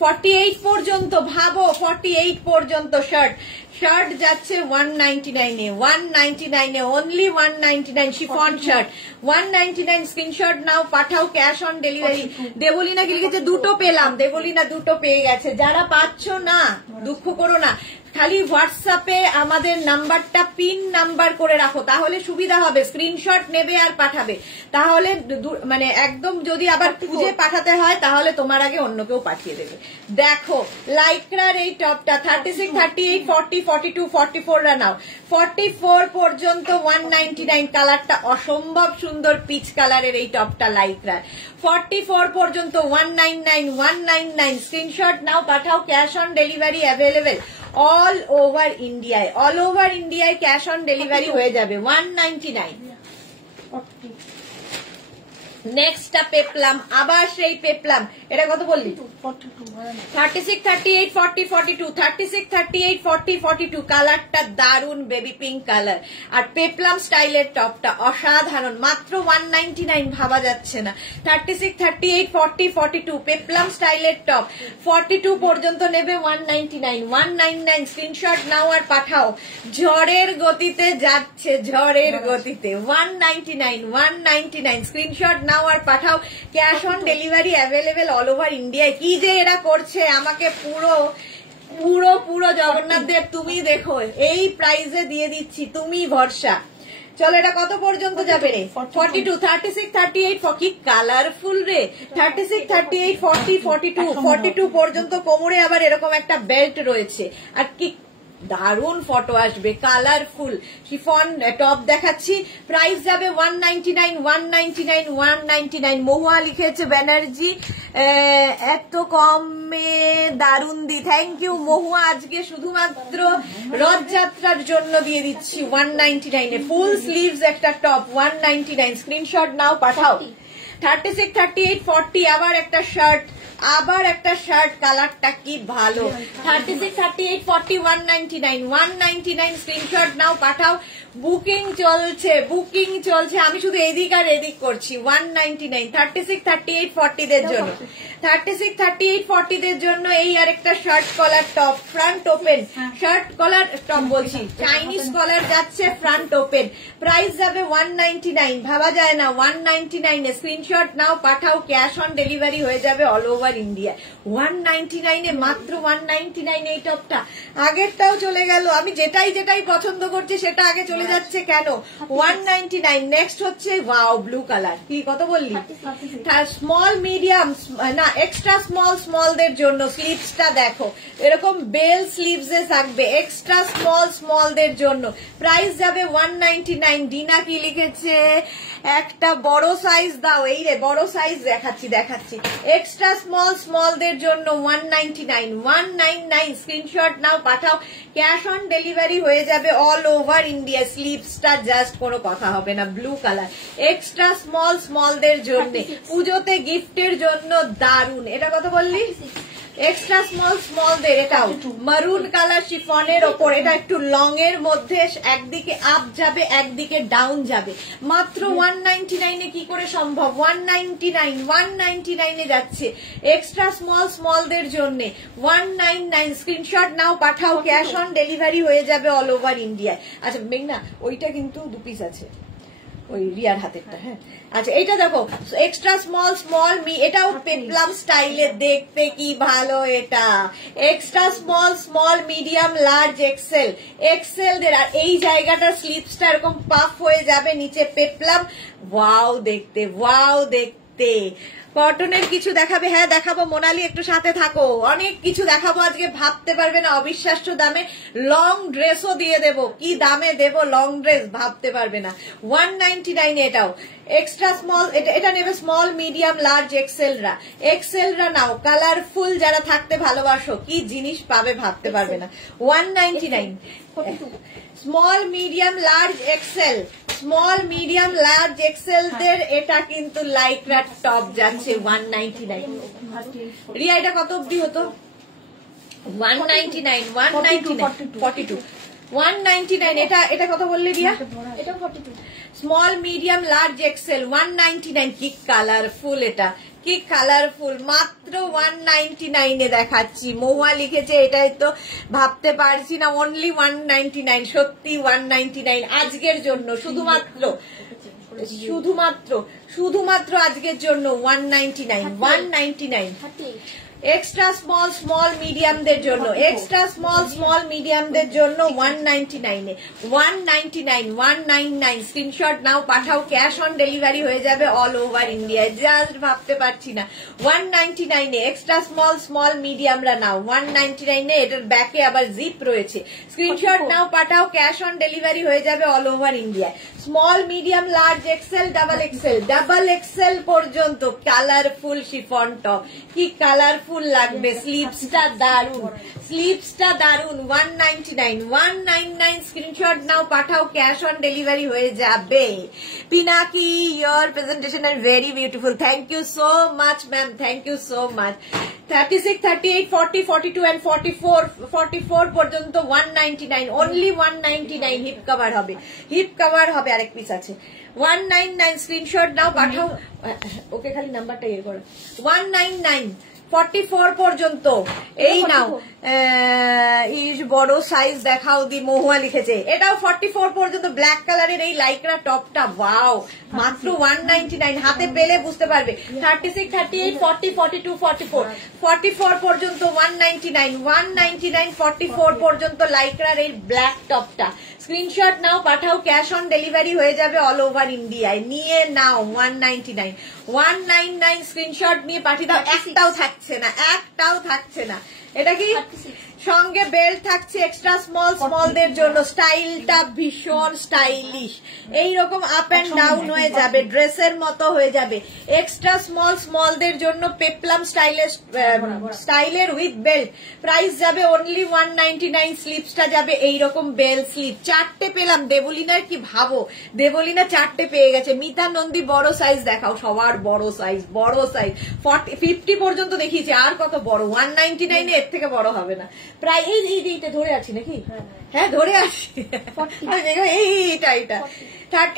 48 পর্যন্ত, ভাবো 48 পর্যন্ত শার্ট, শার্ট যাচ্ছে 199 এ, 199 এ, অনলি 199 শিফন শার্ট 199। স্ক্রিনশট নাও পাঠাও, ক্যাশ অন ডেলিভারি। দেবলিনা কি লিখেছে? দুটো পেলাম, দেবলিনা দুটো পেয়ে গেছে। যারা পাচ্ছ না দুঃখ করো না, খালি হোয়াটসঅ্যাপে আমাদের নাম্বারটা পিন নাম্বার করে রাখো, তাহলে সুবিধা হবে। স্ক্রিনশট নেবে আর পাঠাবে, তাহলে মানে একদম যদি আবার খুঁজে পাঠাতে হয় তাহলে তোমার আগে অন্য কেউ পাঠিয়ে দেবে। দেখো লাইক্রার এই টপটা 36, 38, 40, 42, 44 নাও, 44 পর্যন্ত 199, কালারটা অসম্ভব সুন্দর পিচ কালারের এই টপটা লাইক্রার। 44 পর্যন্ত 199, 199। স্ক্রিনশট নাও পাঠাও, cash on delivery available all over ইন্ডিয়ায়, অল ওভার ইন্ডিয়ায় ক্যাশ অন ডেলিভারি হয়ে যাবে 199। নেক্সটটা পেপলাম, আবার সেই পেপলাম, এটা কত বললি? 36, 38, 40, 42, 36, 38, 40, 42, কালারটা দারুন বেবি পিঙ্ক কালার। আর পেপলাম স্টাইলের টপটা অসাধারণ, মাত্র 199, ভাবা যাচ্ছে না। 36, 38, 40, 42 পেপলাম স্টাইলের টপ, 42 পর্যন্ত নেবে 199, 199। স্ক্রিনশট নাও আর পাঠাও, ঝড়ের গতিতে যাচ্ছে, ঝড়ের গতিতে 199, 199। স্ক্রিনশট নাও আর পাঠাও, cash on delivery available all over ইন্ডিয়ায়। কি যে এরা করছে, আমাকে পুরো পুরো পুরো জগন্নাথ দেব তুমি দেখো, এই প্রাইজে দিয়ে দিচ্ছি, তুমি ভরসা। চলো এটা কত পর্যন্ত যাবে রে? 42, 36, 38, কি কালারফুল রে, 36, 38, 40, 42, 42 পর্যন্ত কোমরে আবার এরকম একটা বেল্ট রয়েছে, আর কি দারুন ফটো আসবে, কালারফুল শিফন টপ দেখাচ্ছি। প্রাইস যাবে 199, 199, 199। মহুয়া লিখেছে ব্যানার্জি এত কমে দারুন দি, থ্যাংক ইউ মহুয়া। আজকে শুধুমাত্র রথযাত্রার জন্য দিয়ে দিচ্ছি 199 এ, ফুল স্লিভস একটা টপ 199। স্ক্রিনশট নাও পাঠাও। 36, 38, 40 আবার একটা শার্ট, আবার একটা শার্ট, কালারটা কি ভালো। 36, 38, 40, 199, 199। স্ক্রিনশট নাও পাঠাও, বুকিং চলছে, বুকিং চলছে, আমি শুধু এদিক আর এদিক করছি। 199, 36, 38, 40 দের জন্য, 36, 38, 40 দের জন্য এই আরেকটা shirt collar top, front open shirt collar top বলছি, চাইনিজ কলার যাচ্ছে ফ্রন্ট ওপেন। প্রাইস যাবে 199, ভাবা যায় না 199 এ। স্ক্রিনশট নাও পাঠাও, ক্যাশ অন ডেলিভারি হয়ে যাবে অল ওভার ইন্ডিয়া 199 এ, মাত্র 199 এই টপটা। আগেরটাও চলে গেল, আমি যেটাই যেটাই পছন্দ করছি সেটা আগে চলে যাচ্ছে কেন? 199। নেক্সট হচ্ছে ওয়াও ব্লু কালার, কি কত বললি? স্মল মিডিয়াম না এক্সট্রা স্মল, স্মলদের জন্য স্লিভসটা দেখো এরকম বেল স্লিভসে থাকবে, এক্সট্রা স্মল স্মলদের জন্য। প্রাইস যাবে 199। ডিনা কি লিখেছে? একটা বড় সাইজ দাও, এই রে বড় সাইজ দেখাচ্ছি দেখাচ্ছি, এক্সট্রা স্মল স্মলদের জন্য 199, 199। স্ক্রিনশট নাও পাঠাও, ক্যাশ অন ডেলিভারি হয়ে যাবে অল ওভার ইন্ডিয়া। স্লিভসটা জাস্ট কোনো কথা হবে না, ব্লু কালার, এক্সট্রা স্মল স্মলদের জন্য, পুজোতে গিফটের জন্য দারুন। এটা কত বললি? এক্সট্রা স্মল স্মলদের, এটাও মারুন কালার শিফনের ওপর, এটা একটু লং এর মধ্যে, একদিকে আপ যাবে একদিকে ডাউন যাবে, মাত্র 199 এ কি করে সম্ভব? 199, 199 এ যাচ্ছে এক্সট্রা স্মল স্মলদের জন্য 199। স্ক্রিনশট নাও পাঠাও, ক্যাশ অন ডেলিভারি হয়ে যাবে অল ওভার ইন্ডিয়ায়। আচ্ছা মেঘনা, ওইটা কিন্তু 2 পিস আছে, ওই রিয়ার হাতেরটা। হ্যাঁ আচ্ছা, এটা দেখো এক্সট্রা স্মল স্মল এটাও পেপলাম স্টাইলে, দেখতে কি ভালো, এটা extra small small medium large XL, XL দের। আর এই জায়গাটা স্লিপসটা এরকম পাফ হয়ে যাবে, নিচে পেপলাম, ওয়াও দেখতে, ওয়াও দেখতে দেখতে। কটনের কিছু দেখাবে? হ্যাঁ দেখাবো মোনালি, একটু সাথে থাকো, অনেক কিছু দেখাবো আজকে, ভাবতে পারবে না, অবিশ্বাস্য দামে লং ড্রেসও দিয়ে দেব। কি দামে দেব লং ড্রেস ভাবতে পারবে না। 199 এটাও এক্সট্রা স্মল, এটা নেবে স্মল মিডিয়াম লার্জ এক্সেলরা নাও, কালারফুল যারা থাকতে ভালোবাসো, কি জিনিস পাবে ভাবতে পারবে না। 199 small medium large XL, small medium large XL দের এটা কিন্তু লাইক্রা টপ যাচ্ছে 199। রিয়া এটা কত অবধি হতো? 199 199 199 এটা কত বললি রিয়া? এটা 42 স্মল মিডিয়াম লার্জ এক্সেল 199। কি কালারফুল, এটা কি কালারফুল, মাত্র 199 এ দেখাচ্ছি। মহুয়া লিখেছে এটাই তো ভাবতে পারছি না, অনলি 199, সত্যি 199 আজকের জন্য, শুধুমাত্র আজকের জন্য 199 এক্সট্রা স্মল মিডিয়ামদের জন্য, এক্সট্রা স্মল মিডিয়ামদের জন্য 199 এ 199 স্ক্রিনশট নাও, পাঠাও, ক্যাশ অন ডেলিভারি হয়ে যাবে অল ওভার ইন্ডিয়ায়। জাস্ট ভাবতে পারছি না, 199 এ এক্সট্রা স্মল মিডিয়ামরা নাও 199 এ। এটার ব্যাকে আবার জিপ রয়েছে, স্ক্রিনশট নাও, পাঠাও, ক্যাশ অন ডেলিভারি হয়ে যাবে অল ওভার ইন্ডিয়ায়। Small medium large XL double XL পর্যন্ত কালারফুল শিফন টপ, কি কালারফুল লাগবে। স্লিভসটা দারুন 199 স্ক্রিনশট নাও, পাঠাও, ক্যাশ অন ডেলিভারি হয়ে যাবে। Pinaki your presentation are very beautiful, thank you so much ma'am, thank you so much. 36, 38, 40, 42 and 44 পর্যন্ত 199, অনলি 199 হিপ কভার হবে, আরেক পিস আছে 199 স্ক্রিনশট নাও, পাঠাও, ওকে খালি নাম্বারটা ইয়ে করো 199 44 পর্যন্ত। এই নাও বড় সাইজ দেখাও দি, মহুয়া লিখেছে এটাও 44 পর্যন্ত। ব্ল্যাক কালারের এই লাইক্রা টপটা ওয়াও, মাত্র 199, হাতে পেলে বুঝতে পারবে। 36, 38, 40, 42, 44 পর্যন্ত 199 44 পর্যন্ত লাইক্রার এই ব্ল্যাক টপটা। স্ক্রিনশট নাও, পাঠাও, ক্যাশ অন ডেলিভারি হয়ে যাবে অল ওভার ইন্ডিয়ায়। নিয়ে নাও 199 স্ক্রিনশট নিয়ে পাঠিয়ে দাও। একটাও থাকছে না। এটা কি সঙ্গে বেল্ট থাকছে এক্সট্রা স্মলদের জন্য। স্টাইলটা ভীষণ স্টাইলিশ, এইরকম আপ এন্ড ডাউন হয়ে যাবে, ড্রেসের মতো হয়ে যাবে। এক্সট্রা স্মলদের জন্য পেপলাম স্টাইলের উইথ বেল্ট, প্রাইস যাবে অনলি 199। স্লিপসটা যাবে এইরকম বেল স্লিপ, 4টে পেলাম। দেবলিনার কি ভাবো, দেবলিনা 4টে পেয়ে গেছে। মিতা নন্দী বড় সাইজ দেখাও, সবার বড় সাইজ 50 পর্যন্ত দেখিয়েছি, আর কত বড়? 199 এর থেকে বড় হবে না। প্রায় এইটা ধরে আছি নাকি? হ্যাঁ ধরে আছি। এইটা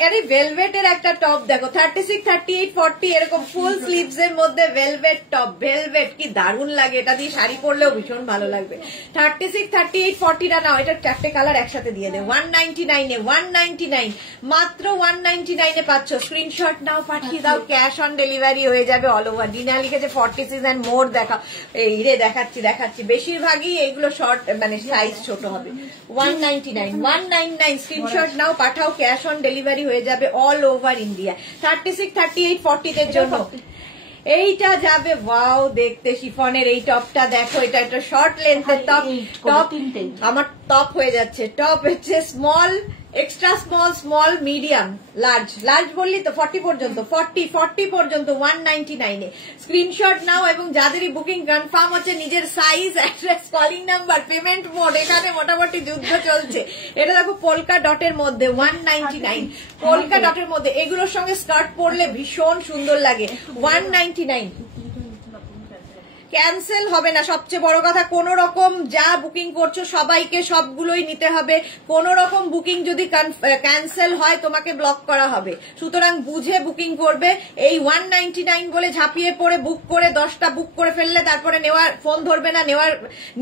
আরে ভেলভেটের একটা টপ দেখো, 36, 38, 40 এরকম ফুল স্লিভস এর মধ্যে ভেলভেট টপ। ভেলভেট কি দারুণ লাগে, এটা দিয়ে শাড়ি পরলেও ভীষণ ভালো লাগবে। 36, 38, 40 টা নাও, এটা 4টে কালার একসাথে দিয়ে দে 199 মাত্র 199 পাচ্ছ। স্ক্রিনশট নাও, পাঠিয়ে দাও, ক্যাশ অন ডেলিভারি হয়ে যাবে অল ওভার। ডিনা লিখেছে 46 and মোর দেখাও। এই রে দেখাচ্ছি, বেশিরভাগই এগুলো শর্ট মানে সাইজ ছোট হবে। 199 স্ক্রিনশট নাও, পাঠাও, ক্যাশ অন ডেলিভারি হয়ে যাবে অল ওভার ইন্ডিয়া। 36, 38, 40 দের জন্য এইটা যাবে। ওয়াও দেখতে শিফনের এই টপটা দেখো, এটা একটা শর্ট লেন্থের টপ। আমার টপ হয়ে যাচ্ছে। টপ হচ্ছে small, extra small medium large বললি তো 40 পর্যন্ত। 40 পর্যন্ত 199 এ। স্ক্রিনশট নাও, এবং যাদেরই বুকিং কনফার্ম হচ্ছে নিজের size, address, calling number, payment mode, এখানে মোটামুটি যুদ্ধ চলছে। এটা দেখো পোলকা ডটের মধ্যে 199, পোলকা ডটের মধ্যে। এগুলোর সঙ্গে স্কার্ট পরলে ভীষণ সুন্দর লাগে। 199 ক্যান্সেল হবে না, সবচেয়ে বড় কথা। কোন রকম যা বুকিং করছো সবাইকে সবগুলোই নিতে হবে। কোন রকম বুকিং যদি ক্যান্সেল হয় তোমাকে ব্লক করা হবে, সুতরাং বুঝে বুকিং করবে। এই 199 বলে ঝাঁপিয়ে পড়ে বুক করে 10টা বুক করে ফেললে তারপরে ফোন ধরবে না,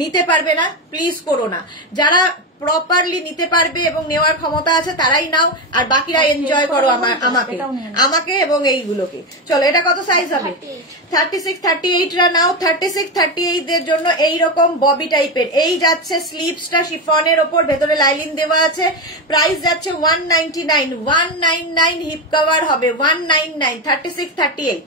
নিতে পারবে না, প্লিজ করো না। যারা প্রপারলি নিতে পারবে এবং নেওয়ার ক্ষমতা আছে তারাই নাও, আর বাকিরা এনজয় করো আমাকে এবং এইগুলোকে। চলো এটা কত সাইজ হবে? 36, 38 রা নাও। 36, 38 এর জন্য এইরকম ববি টাইপের। এই যাচ্ছে স্লিভসটা শিফনের ওপর, ভেতরে লাইলিন দেওয়া আছে। প্রাইস যাচ্ছে 199 হিপ কভার হবে 199। 36, 38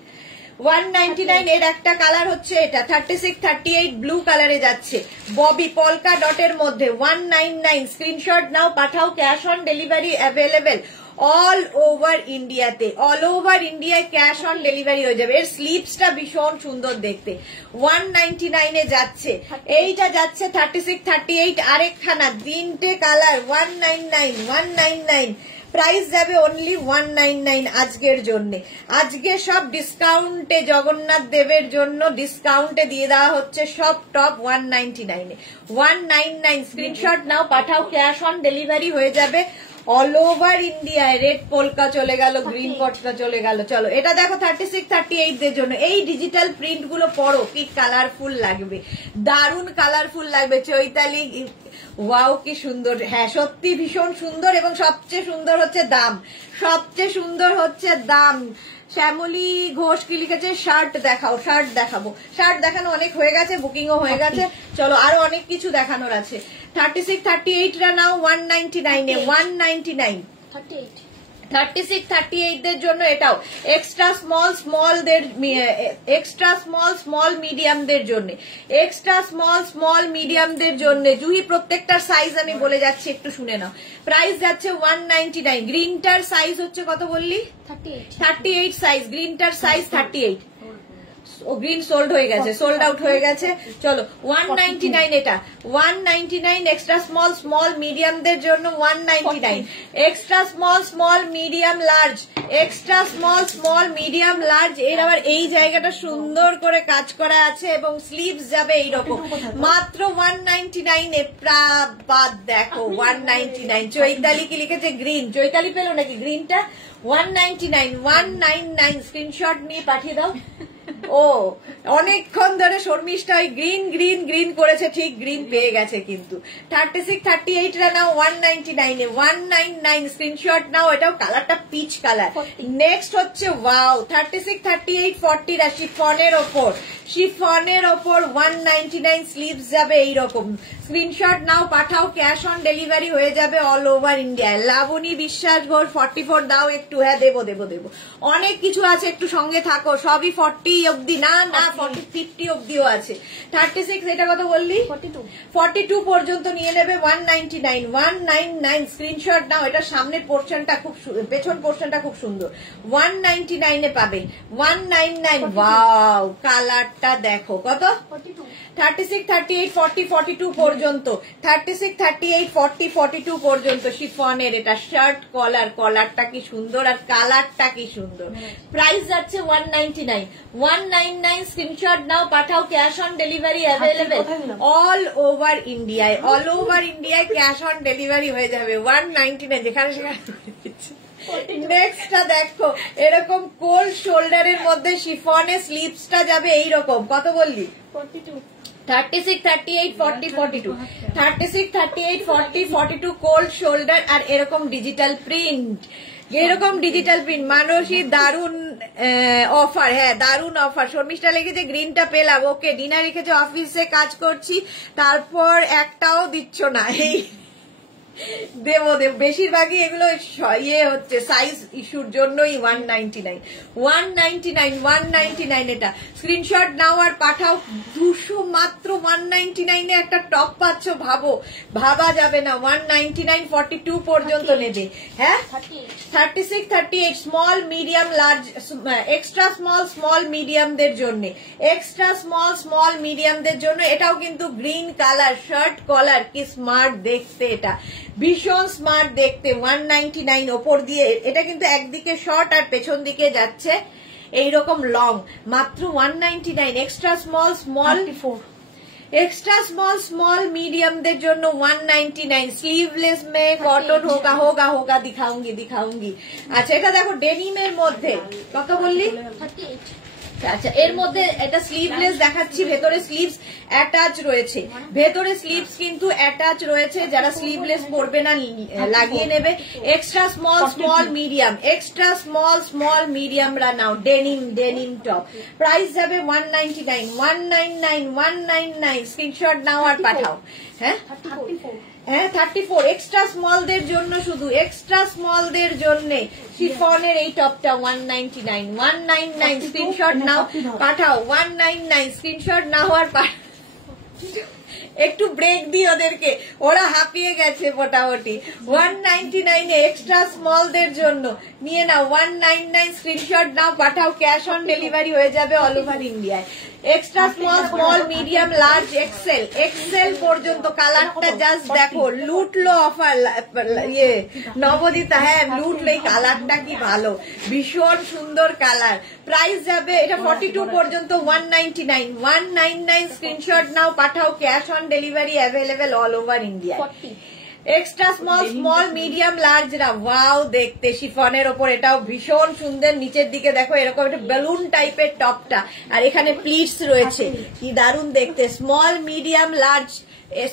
199 এর একটা কালার হচ্ছে এটা 36 38 ব্লু কালারে যাচ্ছে ববি পলকা ডটের মধ্যে 199 স্ক্রিনশট নাও পাঠাও cash on delivery available all over ইন্ডিয়াতে অল ওভার ইন্ডিয়ায় ক্যাশ অন ডেলিভারি হয়ে যাবে এর স্লিপসটা ভীষণ সুন্দর দেখতে 199 এ যাচ্ছে এইটা যাচ্ছে 36 38 আরেকখানা তিনটে কালার 199 প্রাইস যাবে অনলি 199 আজকের জন্য আজকে সব ডিসকাউন্টে জগন্নাথ দেবের জন্য ডিসকাউন্টে দিয়ে দেওয়া হচ্ছে সব টপ 199 199 স্ক্রিনশট নাও পাঠাও ক্যাশ অন ডেলিভারি হয়ে যাবে অল ওভার ইন্ডিয়ায় রেড পোলকা চলে গেল গ্রিন পটকা চলে গেল চলো এটা দেখো 36 38 দের জন্য এই ডিজিটাল প্রিন্ট গুলো পড়ো কি কালারফুল লাগবে দারুন কালারফুল লাগবে চৈতালি ওয়াও কি সুন্দর হ্যাঁ সত্যি ভীষণ সুন্দর এবং সবচেয়ে সুন্দর হচ্ছে দাম সবচেয়ে সুন্দর হচ্ছে দাম শ্যামলী ঘোষ কি লিখেছে শার্ট দেখাও শার্ট দেখাবো শার্ট দেখানো অনেক হয়ে গেছে বুকিংও হয়ে গেছে চলো আরো অনেক কিছু দেখানোর আছে 36 38 রা নাও 199 এ 199 36 38 দের জন্য এটাও এক্সট্রা স্মল মিডিয়ামদের জন্য এক্সট্রা স্মল মিডিয়ামদের জন্য জুহি প্রত্যেকটার সাইজ আমি বলে যাচ্ছি একটু শুনে নাও প্রাইস যাচ্ছে 199 গ্রিনটার সাইজ হচ্ছে কত বললি 38 সাইজ গ্রিনটার সাইজ 38 গ্রিন সোল্ড হয়ে গেছে সোল্ড আউট হয়ে গেছে চলো 199 এটা 199 এক্সট্রা স্মল মিডিয়ামদের জন্য 199 extra small medium large extra small medium large এর আবার এই জায়গাটা সুন্দর করে কাজ করা আছে এবং স্লিভস যাবে এইরকম মাত্র 199 এ বাদ দেখো 199 চৈতালি কি লিখেছে গ্রিন চৈতালি পেলো নাকি গ্রিনটা 199 স্ক্রিনশট নিয়ে পাঠিয়ে দাও ও অনেকক্ষণ ধরে শর্মিষ্ঠা গ্রিন করেছে ঠিক গ্রিন পেয়ে গেছে কিন্তু 36 38 রা নাও 199 এ 199 স্ক্রিনশট নাও এটাও কালারটা পিচ কালার নেক্সট হচ্ছে ওয়াও 36 38 40 রা শিফনের ওপর 199 স্লিভস যাবে এইরকম স্ক্রিনশট নাও পাঠাও ক্যাশ অন ডেলিভারি হয়ে যাবে অল ওভার ইন্ডিয়ায় লাবণী বিশ্বাস ঘোষ 44 দাও একটু হ্যাঁ দেবো অনেক কিছু আছে একটু সঙ্গে থাকো সবই 40 অব্দি না 40 50 অব্দিও আছে 36 এটা কত বললি 42 পর্যন্ত নিয়ে নেবে 199 স্ক্রিনশট নাও এটা সামনের পোর্শনটা খুব পেছন পোর্শনটা খুব সুন্দর 199 এ পাবে 199 ওয়াও কালারটা দেখো কত 36 38 40 42 পর্যন্ত 36 38 40 42 পর্যন্ত শিফনের এটা শার্ট কলারটা কি সুন্দর আর কালারটা কি সুন্দর প্রাইস যাচ্ছে 199 স্ক্রিনশট নাও পাঠাও cash on delivery available all over ইন্ডিয়ায় ক্যাশ অন ডেলিভারি হয়ে যাবে 199 যেখানে সেখানে নেক্সটটা দেখো এরকম কোল্ড শোল্ডারের মধ্যে শিফনে স্লিভসটা যাবে এইরকম কত বললি 36 38 40 42 36 38 40 42 কোল্ড শোল্ডার আর এরকম ডিজিটাল প্রিন্ট মানসী দারুন অফার হ্যাঁ দারুন অফার শর্মিষ্ঠা লিখেছে গ্রিনটা পেলাম ওকে ডিনা লিখেছে অফিসে কাজ করছি তারপর একটাও দিচ্ছ না এই দেব বেশিরভাগই এগুলো ইয়ে হচ্ছে সাইজ ইস্যুর জন্যই 199 এটা স্ক্রিনশট নাও আর পাঠাও 200 মাত্র 199 এ একটা টপ পাচ্ছ ভাবা যাবে না 199 42 পর্যন্ত নেবে হ্যাঁ 36 38 small medium large extra small মিডিয়ামদের জন্য এটাও কিন্তু গ্রিন কালার শার্ট কলার কি স্মার্ট দেখতে এটা ভীষণ স্মার্ট দেখতে 199 ওপর দিয়ে এটা কিন্তু একদিকে শর্ট আর পেছন দিকে যাচ্ছে এইরকম লং মাত্র 199 এক্সট্রা স্মল মিডিয়ামদের জন্য 199 স্লিভলেস মে কটন হোগা দিখাউঙ্গি আচ্ছা এটা দেখো ডেনিমের মধ্যে কত বললি 38 আচ্ছা এর মধ্যে এটা স্লিভলেস দেখাচ্ছি ভেতরে স্লিভস অ্যাটাচ রয়েছে ভেতরে স্লিভস কিন্তু অ্যাটাচ রয়েছে যারা স্লিভলেস পরবে না লাগিয়ে নেবে এক্সট্রা স্মল মিডিয়াম রা নাও ডেনিম টপ প্রাইস যাবে 199 স্ক্রিনশট নাও আর পাঠাও হ্যাঁ হ্যাঁ 34 এক্সট্রা স্মলদের জন্য, শুধু এক্সট্রা স্মলদের জন্য শিফনের এই টপটা 199 199 স্ক্রিনশট নাও পাঠাও 199 স্ক্রিনশট নাও আর একটু ব্রেক দিই ওদেরকে, ওরা হাঁপিয়ে গেছে মোটামুটি। 199 এ এক্সট্রা স্মলদের জন্য নিয়ে নাও 199 স্ক্রিনশট নাও পাঠাও, ক্যাশ অন ডেলিভারি হয়ে যাবে অল ওভার ইন্ডিয়ায়। Extra small, small, medium, large, XL, XL পর্যন্ত। কালারটা জাস্ট দেখো, লুটলো অফার ইয়ে নবদিতা, হ্যাঁ লুটলো। এই কালারটা কি ভালো, ভীষণ সুন্দর কালার। প্রাইস যাবে এটা 42 পর্যন্ত 199 199 স্ক্রিনশট নাও পাঠাও, cash on delivery available all over India. Extra small, small, medium, লার্জরা ওয়াও দেখতে শিফনের ওপর, এটাও ভীষণ সুন্দর। নিচের দিকে দেখো এরকম একটা বেলুন টাইপের টপটা, আর এখানে প্লিটস রয়েছে, কি দারুণ দেখতে। Small, medium, large,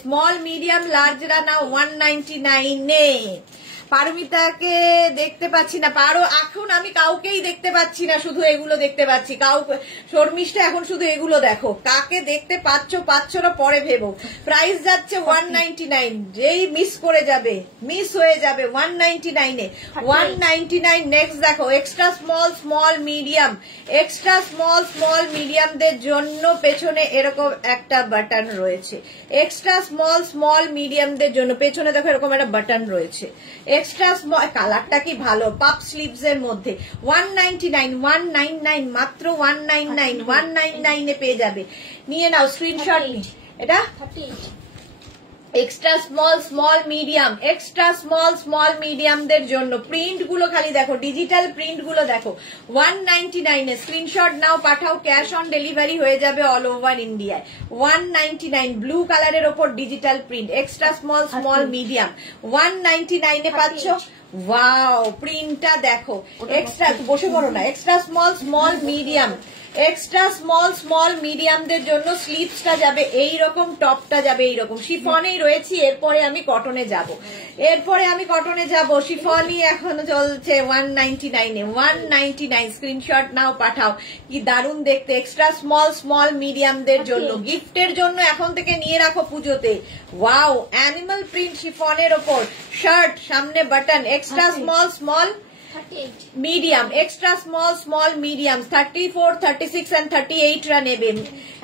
small, medium, লার্জরা নাও 199 এ। পারমিতাকে দেখতে পাচ্ছি না, পারো এখন আমি কাউকেই দেখতে পাচ্ছি না, শুধু এগুলো দেখতে পাচ্ছি। শর্মিষ্ঠা এখন শুধু এগুলো দেখো, কাকে দেখতে পাচ্ছ না পরে ভেবো। প্রাইস যাচ্ছে 199, যেই মিস করে যাবে মিস হয়ে যাবে 199 এ 199। নেক্সট দেখো extra small, small, medium, extra small, small, মিডিয়ামদের জন্য পেছনে এরকম একটা বাটন রয়েছে। এক্সট্রা স্মল, স্মল, মিডিয়ামদের জন্য পেছনে দেখো এরকম একটা বাটন রয়েছে। এক্সট্রা স্মল, কালারটা কি ভালো, পাপ স্লিভস এর মধ্যে 199 199 মাত্র 199 199 এ পেয়ে যাবে। নিয়ে নাও স্ক্রিনশট। এটা extra small, small, medium, extra small, small, মিডিয়ামদের জন্য। প্রিন্ট গুলো খালি দেখো, ডিজিটাল প্রিন্ট গুলো দেখো 199 এ। স্ক্রিনশট নাও পাঠাও, ক্যাশ অন ডেলিভারি হয়ে যাবে অল ওভার ইন্ডিয়ায় 199। ব্লু কালারের ওপর digital print, extra small, small, medium 199 এ পাচ্ছ। ওয়াও প্রিন্টটা দেখো, এক্সট্রা বসে পড়ো না। Extra small, small, medium, extra small, small, মিডিয়ামদের জন্য স্লিভসটা যাবে এইরকম, টপটা যাবে এইরকম। শিফনেই রয়েছি, এরপরে আমি কটনে যাব। শিফনই এখন চলছে 199 এ 199 স্ক্রিনশট নাও পাঠাও, কি দারুণ দেখতে। এক্সট্রা স্মল, স্মল, মিডিয়ামদের জন্য গিফটের জন্য এখন থেকে নিয়ে রাখো পুজোতে। ওয়াও অ্যানিমাল প্রিন্ট শিফনের ওপর শার্ট, সামনে button. Extra small, small, medium, extra small, small, medium 34 36 and 38 রা নেবে।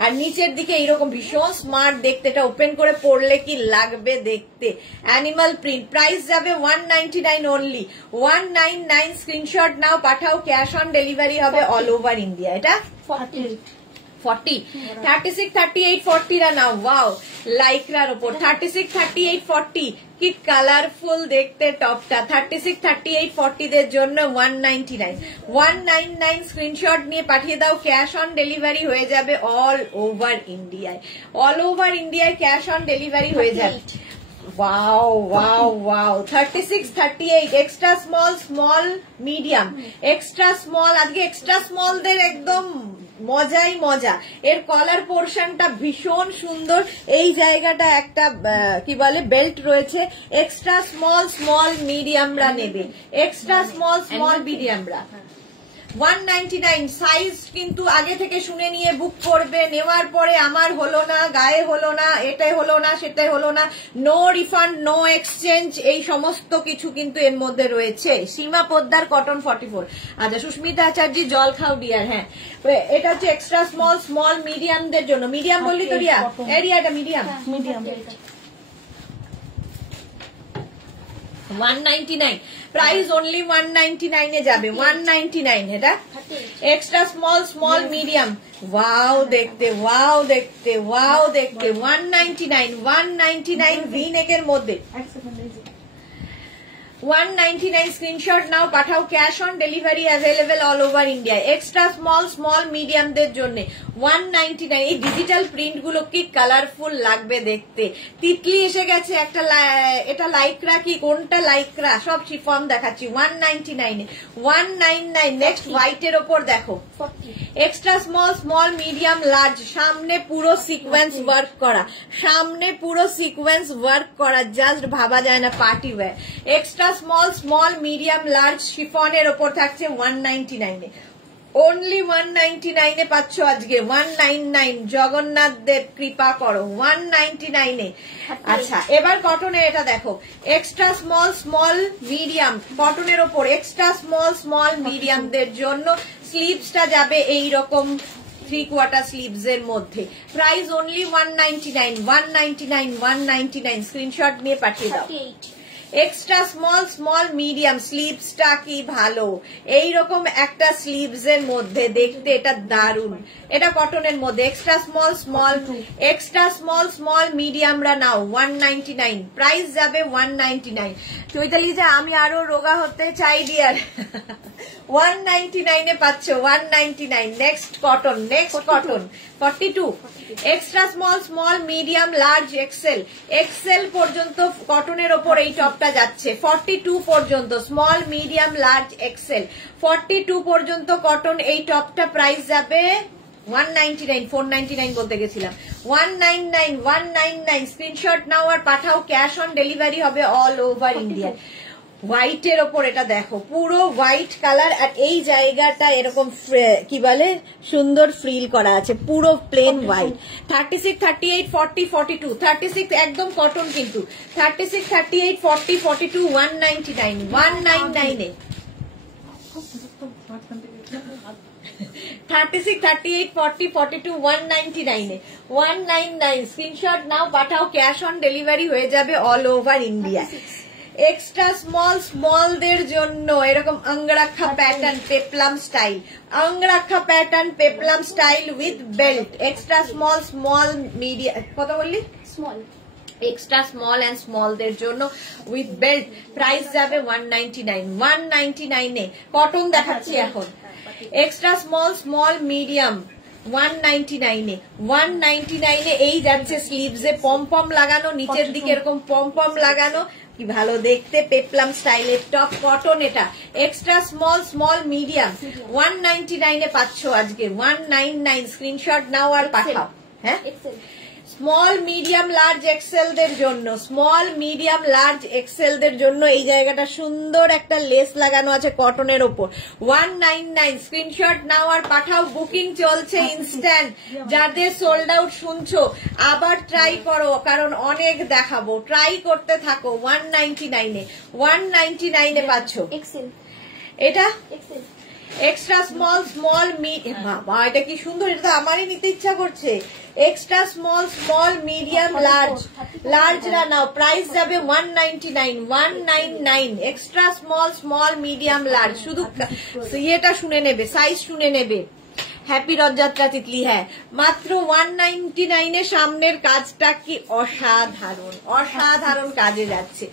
আর নিচের দিকে এইরকম ভীষণ স্মার্ট দেখতে, এটা ওপেন করে পড়লে কি লাগবে দেখতে। Animal print. প্রাইস যাবে 199 অনলি 199। স্ক্রিনশট নাও পাঠাও, ক্যাশ অন ডেলিভারি হবে অল ওভার ইন্ডিয়া। এটা 40 36 38 40 রা নাও। ওয়াও লাইক্রার ওপর 36 38 40, কি কালারফুল দেখতে টপটা। 36 38 40 দের জন্য 199 199 স্ক্রিনশট নিয়ে পাঠিয়ে দাও, ক্যাশ অন ডেলিভারি হয়ে যাবে অল ওভার ইন্ডিয়ায়। অল ওভার ইন্ডিয়ায় ক্যাশ অন ডেলিভারি হয়ে যাবে। Wow wow wow 36 38 extra small, small, medium, extra small. আজকে এক্সট্রা স্মলদের একদম মজাই মজা। এর কলার পোর্শনটা ভীষণ সুন্দর, এই জায়গাটা একটা কি বলে বেল্ট রয়েছে। এক্সট্রা স্মল, স্মল, মিডিয়ামরা নেবে। এক্সট্রা স্মল, স্মল, মিডিয়ামরা 199। সাইজ কিন্তু আগে থেকে শুনে নিয়ে বুক করবে। নেওয়ার পরে আমার হলো না, গায়ে হলো না, এটাই হলো না, সেটাই হলো না, নো রিফান্ড, নো এক্সচেঞ্জ, এই সমস্ত কিছু কিন্তু এর মধ্যে রয়েছে। সীমা পোদ্দার কটন 44। আচ্ছা সুস্মিতা আচার্য জল খাও ডিয়ার। হ্যাঁ এটা হচ্ছে এক্সট্রা স্মল, স্মল, মিডিয়ামদের জন্য। মিডিয়াম বললি তো রিয়া, এরিয়াটা মিডিয়াম। 199 প্রাইস অনলি 199 এ যাবে 199। এটা extra small, small, medium. Wow দেখতে, ওয়াও দেখতে, ওয়াও দেখতে। 199 199 ভি নেকের মধ্যে 199 স্ক্রিনশট নাও পাঠাও, cash on delivery available all over India. Extra small, small, মিডিয়ামদের জন্য 199। এই ডিজিটাল প্রিন্ট গুলো কি কালারফুল লাগবে দেখতে। তিতলি এসে গেছে একটা, এটা লাইক্রা কি কোনটা লাইক্রা, সব শিফন দেখাচ্ছি 199 এ 199। নেক্সট হোয়াইটের ওপর দেখো extra small, small, medium, large. সামনে পুরো সিকোয়েন্স ওয়ার্ক করা, সামনে পুরো সিকোয়েন্স ওয়ার্ক করা, জাস্ট ভাবা যায় না party wear. Extra small, small, medium, large শিফনের ওপর থাকছে 199 এ অনলি 199 এ পাচ্ছ আজকে 199 জগন্নাথ দেব কৃপা করো 199 এ। আচ্ছা এবার কটনের এটা দেখো এক্সট্রা স্মল স্মল মিডিয়াম কটনের ওপর এক্সট্রা স্মল স্মল মিডিয়ামদের জন্য স্লিভসটা যাবে এই রকম 3/4 স্লিভস এর মধ্যে প্রাইস অনলি 199 199 199 স্ক্রিনশট নিয়ে পাঠিয়ে দাও। এক্সট্রা স্মল স্মল মিডিয়াম স্লিভসটা কি ভালো এইরকম একটা স্লিভস এর মধ্যে দেখতে এটা দারুন এটা কটনের মধ্যে এক্সট্রা স্মল স্মল মিডিয়ামরা নাও 199 প্রাইস যাবে 199। চৈতালি যে আমি আরো রোগা হতে চাই ডিয়ার 199 এ পাচ্ছ 199। Next cotton 42 extra small small medium large Excel পর্যন্ত কটনের ওপর এই টপটা যাচ্ছে 42 পর্যন্ত স্মল মিডিয়াম লার্জ এক্সেল 42 পর্যন্ত কটন এই টপটা প্রাইস যাবে 199 499 বলতে গেছিলাম 199 স্ক্রিনশট নাও আর পাঠাও ক্যাশ অন ডেলিভারি হবে অল ওভার ইন্ডিয়া। হোয়াইটের ওপর এটা দেখো পুরো হোয়াইট কালার আর এই জায়গাটা এরকম কি বলে সুন্দর ফ্রিল করা আছে পুরো প্লেন হোয়াইট 36 38 40 42 36 একদম কটন কিন্তু 36 38 40 42 199 এ 36 38 40 42 199 এ 199 স্ক্রিনশট নাও পাঠাও ক্যাশ অন ডেলিভারি হয়ে যাবে অল ওভার ইন্ডিয়া। এক্সট্রা স্মলদের জন্য এরকম angrakha pattern peplum style with belt extra small medium কত বললি স্মল এক্সট্রা স্মল এন্ড স্মলদের জন্য উইথ বেল্ট প্রাইস যাবে 199 এ। কটন দেখাচ্ছি এখন এক্সট্রা স্মল মিডিয়াম 199 এ এই যাচ্ছে স্লিভস এ পম লাগানো নিচের দিকে এরকম পম লাগানো কি ভালো দেখতে পেপলাম স্টাইলের টপ কটন এটা এক্সট্রা স্মল মিডিয়াম 199 এ পাচ্ছ আজকে 199 স্ক্রিনশট নাও আর পাঠাও। হ্যাঁ স্মল মিডিয়াম লার্জ এক্সেলদের জন্য এই জায়গাটা সুন্দর একটা লেস লাগানো আছে কটনের ওপর 199 স্ক্রিনশট নাও আর পাঠাও বুকিং চলছে ইনস্ট্যান্ট যাদের সোল্ড আউট শুনছো আবার ট্রাই করো কারণ অনেক দেখাবো ট্রাই করতে থাকো 199 এ পাচ্ছ এটা এক্সট্রা স্মল বাবা এটা কি সুন্দর এটা তো আমারই নিতে ইচ্ছা করছে এক্সট্রা স্মল মিডিয়াম লার্জ রা নাও প্রাইস যাবে 199 এক্সট্রা স্মল মিডিয়াম লার্জ শুধু ইয়েটা শুনে নেবে সাইজ শুনে নেবে হ্যাপি রথযাত্রা তিতলি হ্যাঁ মাত্র 199 এ সামনের কাজটা কি অসাধারণ কাজে যাচ্ছে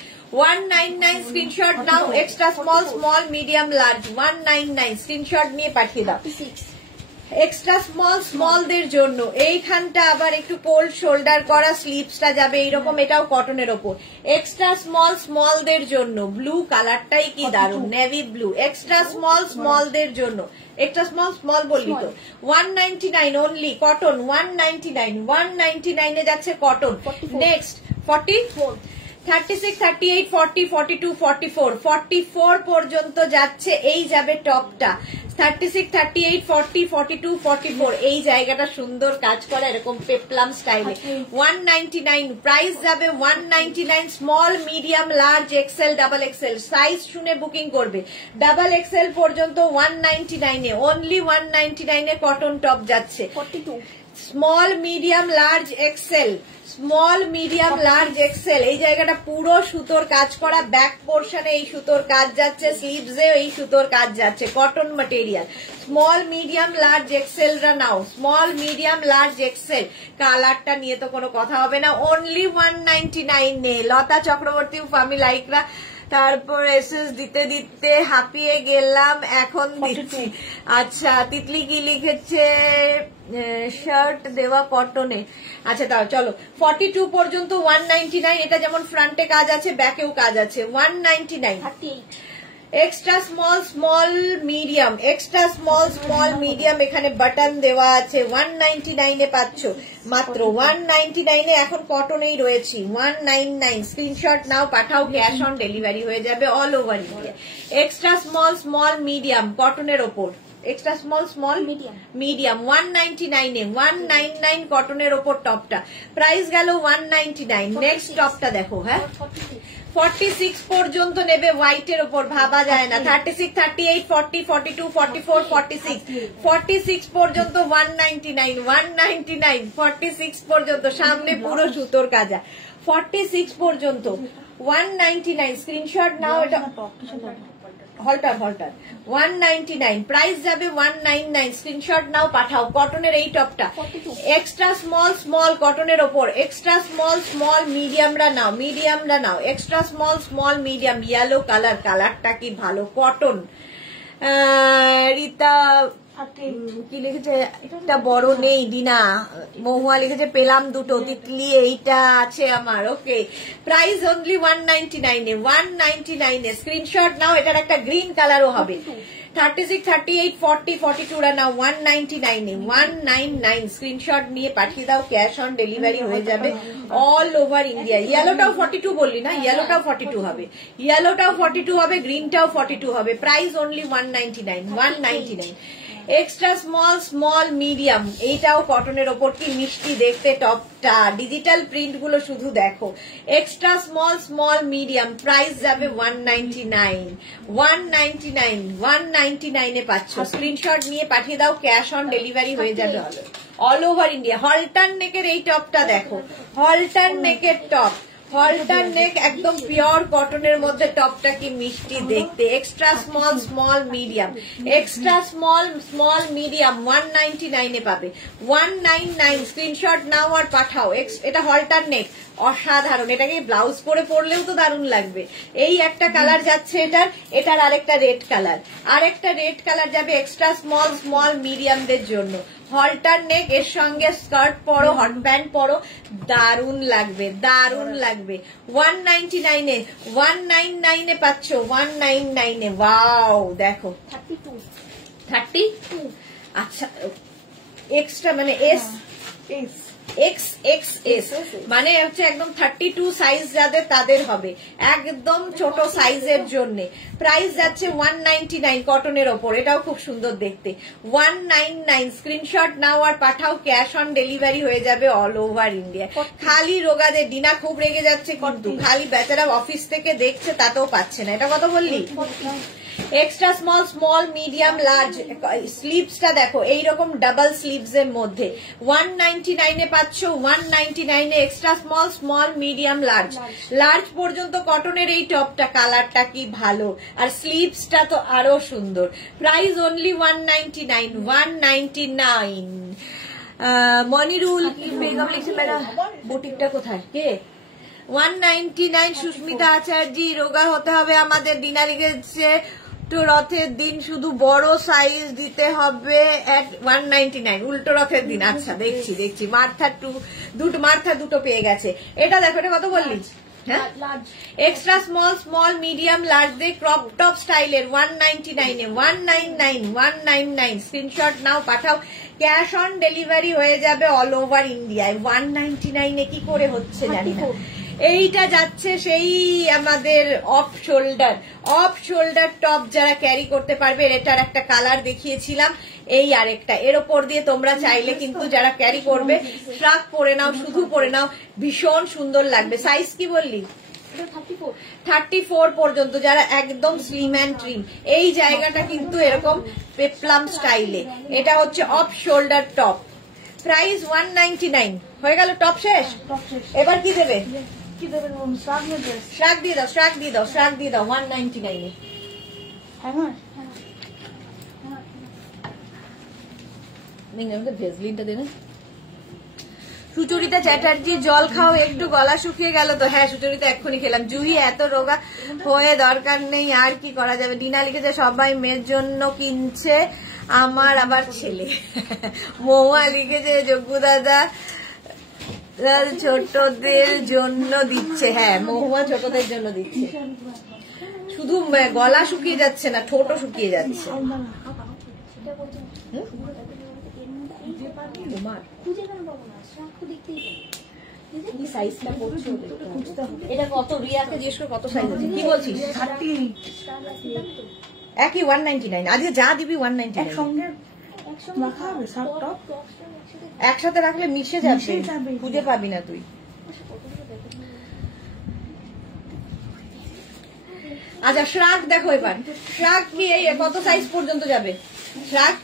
199 স্ক্রিনশট নাও extra small medium large 199 screenshot নিয়ে পাঠিয়ে দাও। এক্সট্রা স্মলদের জন্য এইখানটা আবার একটু কোল্ড শোল্ডার করা স্লিভসটা যাবে এইরকম এটাও কটনের ওপর এক্সট্রা স্মলদের জন্য ব্লু কালারটাই কি দারুন নেভি ব্লু এক্সট্রা স্মলদের জন্য এক্সট্রা স্মল বললি তো 199 অনলি কটন 199 এ যাচ্ছে কটন। নেক্সট 44 36 38 40 42 44 পর্যন্ত যাচ্ছে এই যাবে টপটা 36 38 40 42 44 এই জায়গাটা সুন্দর কাজ করা এরকম পেপলাম স্টাইলে 199 প্রাইস যাবে 199 small medium large XL double XL size শুনে বুকিং করবে ডাবল এক্সেল পর্যন্ত 199 এ অনলি 199 এ কটন টপ যাচ্ছে 42 স্মল মিডিয়াম লার্জ এক্সেল এই জায়গাটা পুরো সুতোর কাজ করা ব্যাক পোর্শনে এই সুতোর কাজ যাচ্ছে স্লিভসে এই সুতোর কাজ যাচ্ছে cotton material small medium large XL রা নাও স্মল মিডিয়াম লার্জ এক্সেল কালারটা নিয়ে তো কোনো কথা হবে না অনলি 199 নে লতা চক্রবর্তী ফামি লাইকরা তারপর এসএস দিতে হাঁপিয়ে গেলাম এখন দিচ্ছি। আচ্ছা তিতলি কি লিখেছে শার্ট দেওয়া কটনে আচ্ছা তাও চলো 42 পর্যন্ত 199 এটা যেমন ফ্রন্টে কাজ আছে ব্যাকেও কাজ আছে 199 এক্সট্রা স্মল মিডিয়াম এখানে বাটন দেওয়া আছে 199 এ পাচ্ছ মাত্র 199 এ এখন কটনেই রয়েছি 199 স্ক্রিনশট নাও পাঠাও ক্যাশ অন ডেলিভারি হয়ে যাবে all over India extra small medium কটনের ওপর এক্সট্রা স্মল স্মল মিডিয়াম 199 এ 199 কটনের ওপর টপটা প্রাইস গেল 199। নেক্সট টপটা দেখো, হ্যাঁ 46 পর্যন্ত নেবে হোয়াইটের ওপর, ভাবা যায় না। 36, 38, 40, 42, 44, 46, 46 পর্যন্ত 199, 199, 46 পর্যন্ত, সামনে পুরো সুতোর কাজা। 46 পর্যন্ত 199, স্ক্রিনশট নাও। এটা হলটার 199, প্রাইস যাবে 199, স্ক্রিনশট নাও পাঠাও। কটনের এই টপটা এক্সট্রা স্মল স্মল কটনের ওপর, এক্সট্রা স্মল স্মল মিডিয়ামরা নাও, extra small small medium, yellow কালারটা কি ভালো, কটন। রিতা কি লিখেছে, এটা বড় নেই, দিনা মহুয়া লিখেছে পেলাম দুটো, তিতলি এইটা আছে আমার। ওকে, প্রাইস অনলি 199 এ, 199 এ স্ক্রিনশট নাও। এটার একটা গ্রিন কালারও হবে। 36, 38, 40, 42 রা নাও 199 এ, 199 স্ক্রিনশট নিয়ে পাঠিয়ে দাও। ক্যাশ অন ডেলিভারি হয়ে যাবে অল ওভার ইন্ডিয়া। ইয়েলোটাও 42 বললি না, ইয়েলোটাও 42 হবে, ইয়েলোটাও 42 হবে, গ্রিনটাও 42 হবে। Price only 199, 199। Extra small small medium, এইটাও কটনের ওপর, কি মিষ্টি দেখতে টপটা। ডিজিটাল প্রিন্ট গুলো শুধু দেখো। Extra small small medium, price যাবে 199, 199, 199 এ পাচ্ছ। স্ক্রিনশট নিয়ে পাঠিয়ে দাও, ক্যাশ অন ডেলিভারি হয়ে যাবে অল ওভার ইন্ডিয়া। হলটার নেকের এই টপটা দেখো, হলটার নেকের টপ, হলটার নেক, একদম পিওর কটনের মধ্যে টপটা কি মিষ্টি দেখতে। Extra small small medium, extra small small medium 199 এ পাবে, 199। স্ক্রিনশট নাও আর পাঠাও। এটা হলটার নেক, অসাধারণ। এটাকে ব্লাউজ করে পরলেও তো দারুণ লাগবে। এই একটা কালার যাচ্ছে এটার আরেকটা রেড কালার, আরেকটা রেড কালার যাবে এক্সট্রা স্মল স্মল মিডিয়ামদের জন্য। হলটার নেক, এর সঙ্গে স্কার্ট পরো, হট প্যান্ট পরো, দারুণ লাগবে, দারুণ লাগবে। 199 এ, 199 এ পাচ্ছ, 199 এ। ওয়াও, দেখো 32, আচ্ছা এক্সট্রা মানে XXS মানে হচ্ছে একদম 32 সাইজ যাদের তাদের হবে, একদম ছোট সাইজের জন্য। প্রাইস যাচ্ছে 199 কটনের ওপর, এটাও খুব সুন্দর দেখতে। 199 স্ক্রিনশট নাও আর পাঠাও, ক্যাশ অন ডেলিভারি হয়ে যাবে অল ওভার ইন্ডিয়া। খালি রোগাদের ডিনা খুব রেগে যাচ্ছে, কিন্তু খালি বেচারা অফিস থেকে দেখছে তাতেও পাচ্ছে না। এটা কত বললি? Extra small small medium large. স্লিভসটা দেখো এইরকম ডাবল স্লিভস এর মধ্যে 199 এ পাচ্ছ, 199 এ extra small small medium large, large পর্যন্ত কটনের এই টপটা, কালারটা কি ভালো, আর স্লিভসটা তো আরো সুন্দর। Price only 199, 199। মনিরুল বেগম লিখছে মেরা বুটিকটা কোথায়, কে? 199 সুস্মিতা আচার্য। রোগা হতে হবে আমাদের, দিনা লিখেছে উল্টো রথের দিন শুধু বড় সাইজ দিতে হবে 199, উল্টো রথের দিন। আচ্ছা দেখছি মার্থা দুটো পেয়ে গেছে। এটা দেখো, এটা কত বললি? হ্যাঁ, extra small small medium large দিয়ে ক্রপ টপ স্টাইলের 199 এ, 199, 199 স্ক্রিনশট নাও পাঠাও। ক্যাশ অন ডেলিভারি হয়ে যাবে অল ওভার ইন্ডিয়ায়। 199 এ কি করে হচ্ছে জানি না। এইটা যাচ্ছে সেই আমাদের অফ শোল্ডার টপ, যারা ক্যারি করতে পারবে। এটার একটা কালার দেখিয়েছিলাম, এই আরেকটা। এর ওপর দিয়ে তোমরা চাইলে কিন্তু যারা ক্যারি করবে ফ্রক পরে নাও, শুধু পরে নাও, ভীষণ সুন্দর লাগবে। সাইজ কি বললি? 34 পর্যন্ত, যারা একদম স্লিম অ্যান্ড ট্রিম। এই জায়গাটা কিন্তু এরকম পেপলাম স্টাইলে। এটা হচ্ছে অফ শোল্ডার টপ। প্রাইস 199। হয়ে গেল টপ শেষ। এবার কি দেবে? শ্রাক দিয়ে দাও 199 এ। ভেজলিনটা দে না। সুচরিতা চ্যাটার্জি, জল খাও একটু, গলা শুকিয়ে গেল তো। হ্যাঁ সুচরিতা, এক্ষুনি খেলাম। জুহি, এত রোগা হয়ে দরকার নেই, আর কি করা যাবে। ডিনা লিখেছে সবাই মেয়ের জন্য কিনছে, আমার আবার ছেলে। মহুয়া লিখেছে যজ্ঞ দাদা ছোটদের জন্য দিচ্ছে। হ্যাঁ, মহুয়া ছোটদের জন্য দিচ্ছে। শুধু গলা শুকিয়ে যাচ্ছে না, ঠোঁটও শুকিয়ে যাচ্ছে। এটা কত? রিয়াকে জিজ্ঞেস করে কত সাইজ আছে। কি বলছিস? একই 199 আজকে যা দিবি 199 সঙ্গে রাখা হবে সব টপ একসাথে রাখলে মিশে যাবে খুঁজে পাবি না তুই। আচ্ছা শ্রাগ দেখো এবার, শ্রাগ কি এই কত সাইজ পর্যন্ত যাবে? শ্রাগ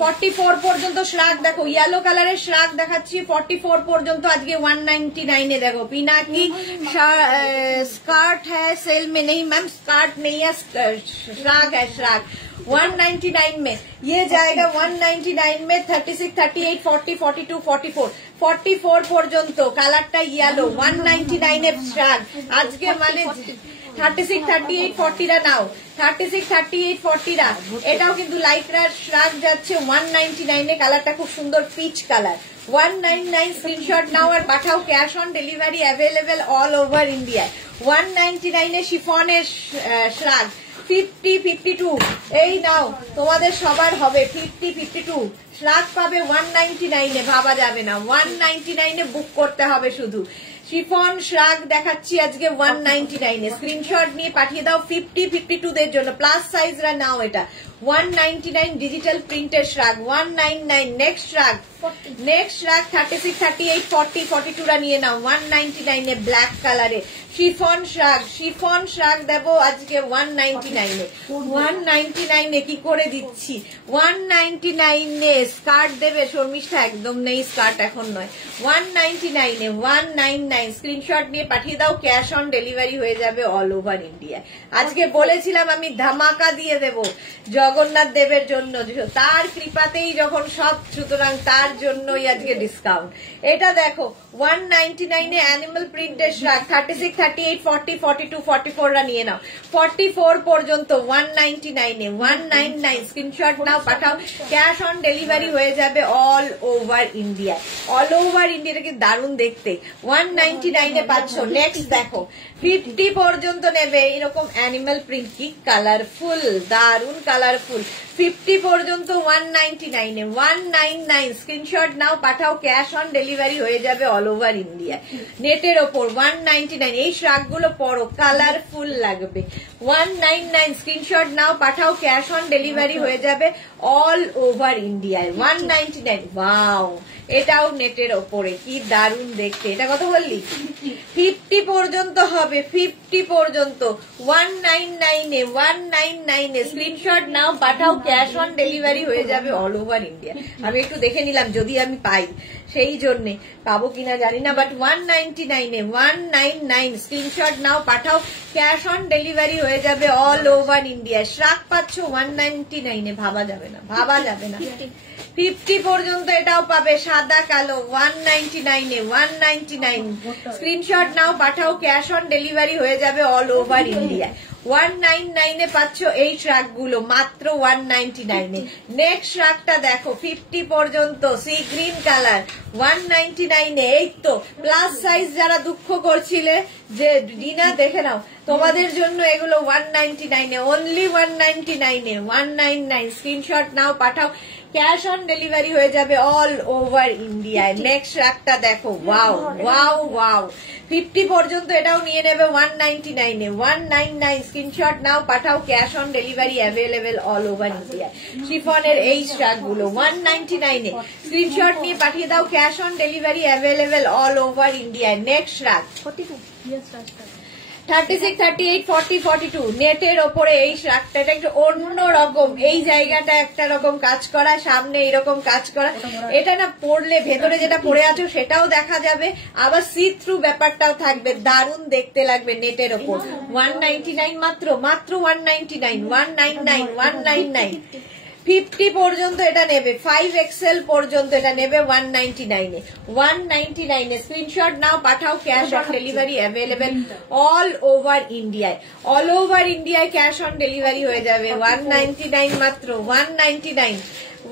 44 পর্যন্ত শ্রাগ দেখো, ইয়েলো কালারের শ্রাগ দেখাচ্ছি 44 পর্যন্ত আজকে 199 দেখো। পিনাকি स्कर्ट है सेल में नहीं मैम, स्कर्ट नहीं है, श्राग है श्राग 199 में ये जाएगा 199 में 36, 38, 40, 42, 44 পর্যন্ত। কালারটা ইয়েলো 199 এর শ্রাগ আজকে, মানে 36, 38, 40 রা নাও, 36, 38, 40 রা এটাও কিন্তু লাইক্রার শ্রাগ যাচ্ছে 199 এ। কালারটা খুব সুন্দর পিচ কালার 199 স্ক্রিনশট নাও আর পাঠাও, cash on delivery available all over India. 199 এ শিফনের শ্রাগ 50, 52 এই নাও তোমাদের সবার হবে 50, 52 শ্রাগ পাবে 199 এ, ভাবা যাবে না 199 এ বুক করতে হবে শুধু। শিফন শ্রাগ দেখাচ্ছি আজকে 199 এ, স্ক্রিনশট নিয়ে পাঠিয়ে দাও 50, 52 দের জন্য, প্লাস সাইজরা নাও এটা 199 ডিজিটাল প্রিন্টের শ্রাগ 199। নেক্সট শ্রাগ 36, 38, 40, 42 রা নিয়ে নাও 199 এ ব্ল্যাক কালারে। শিফন শ্রাগ দেব আজকে 199 এ, 199 এ কি করে দিচ্ছি 199 এ। স্কার্ট দেবে শর্মিষ্ঠা? একদম নেই স্কার্ট, এখন নয়, 199 এ 199 স্ক্রিনশট নিয়ে পাঠিয়ে দাও, ক্যাশ অন ডেলিভারি হয়ে যাবে অল ওভার ইন্ডিয়া। আজকে বলেছিলাম আমি ধামাকা দিয়ে দেব জগন্নাথ দেবের জন্য, তার কৃপাতেই যখন সব, সুতরাং তার জন্যই আজকে ডিসকাউন্ট। এটা দেখো 199 এ অ্যানিমাল প্রিন্টের শ্রাগ 36, 38, 40, 42, 44 রা নিয়ে নাও 44 পর্যন্ত 199 এ 199 স্ক্রিনশট নাও পাঠাও, ক্যাশ অন ডেলিভারি হয়ে যাবে all over India. All over ইন্ডিয়াটা কি দারুণ দেখতে, 199 এ পাচ্ছ। নেক্সট দেখো 50 পর্যন্ত নেবে এরকম অ্যানিমাল প্রিন্ট, কি কালারফুল, দারুণ কালারফুল। 50 পর্যন্ত 199 এ 199 স্ক্রিনশট নাও পাঠাও, ক্যাশ অন ডেলিভারি হয়ে যাবে অল ওভার ইন্ডিয়া। নেটের ওপর 199 এই শ্রাগগুলো পরো, কালারফুল লাগবে। 199 স্ক্রিনশট নাও পাঠাও, ক্যাশ অন ডেলিভারি হয়ে যাবে অল ওভার ইন্ডিয়ায় 199। ওয়াও, এটাও নেটের ওপরে, কি দারুণ দেখতে। এটা কত বললি? 50 পর্যন্ত হবে, 50 পর্যন্ত 199 এ 199 এ স্ক্রিনশট নাও পাঠাও, ক্যাশ অন ডেলিভারি হয়ে যাবে অল ওভার ইন্ডিয়া। আমি একটু দেখে নিলাম যদি আমি পাই, সেই জন্যে, পাবো কিনা জানি না, বাট 199 এ 199 স্ক্রিনশট নাও পাঠাও, ক্যাশ অন ডেলিভারি হয়ে যাবে অল ওভার ইন্ডিয়া। শ্রাগ পাচ্ছ 199 এ, ভাবা যাবে না, ভাবা যাবে না। 50 পর্যন্ত এটাও পাবে সাদা কালো 199 এ 199 স্ক্রিনশট নাও পাঠাও, ক্যাশ অন ডেলিভারি হয়ে যাবে অল ওভার ইন্ডিয়া। 199 এ পাচ্ছ এই শ্রাগ গুলো মাত্র 199 এ। নেক্সট শ্রাগটা দেখো 50 পর্যন্ত সি গ্রিন কালার 199 এ। এই তো প্লাস সাইজ যারা দুঃখ করছিলে যে ডিনা দেখে নাও, তোমাদের জন্য এগুলো 199 এ, অনলি 199 এ 199 স্ক্রিনশট নাও পাঠাও, ক্যাশ অন ডেলিভারি হয়ে যাবে অল ওভার ইন্ডিয়ায়। নেক্সট শ্রাগটা দেখো, ওয়াও ওয়াও ওয়াও, 50 পর্যন্ত এটাও নিয়ে নেবে 199 এ 199 স্ক্রিনশট নাও পাঠাও, cash on delivery available all over India. শিফনের এই শ্রাগগুলো 199 এ স্ক্রিনশট নিয়ে পাঠিয়ে দাও, cash on delivery available all over India. Next shrug 36, 38, 40, 42 নেটের ওপরে এই শ্রাগটা, এটা একটু অন্য রকম, এই জায়গাটা একটা রকম কাজ করা, সামনে এইরকম কাজ করা। এটা না পরলে ভেতরে যেটা পরে আছো সেটাও দেখা যাবে, আবার সি থ্রু ব্যাপারটাও থাকবে, দারুণ দেখতে লাগবে। নেটের ওপর 199 মাত্র 199 199 199 50 পর্যন্ত এটা নেবে, 5XL পর্যন্ত এটা নেবে 199 এ 199 এ স্ক্রিনশট নাও পাঠাও, cash on delivery available all over ইন্ডিয়ায়। অল ওভার ইন্ডিয়ায় ক্যাশ অন ডেলিভারি হয়ে যাবে 199 মাত্র 199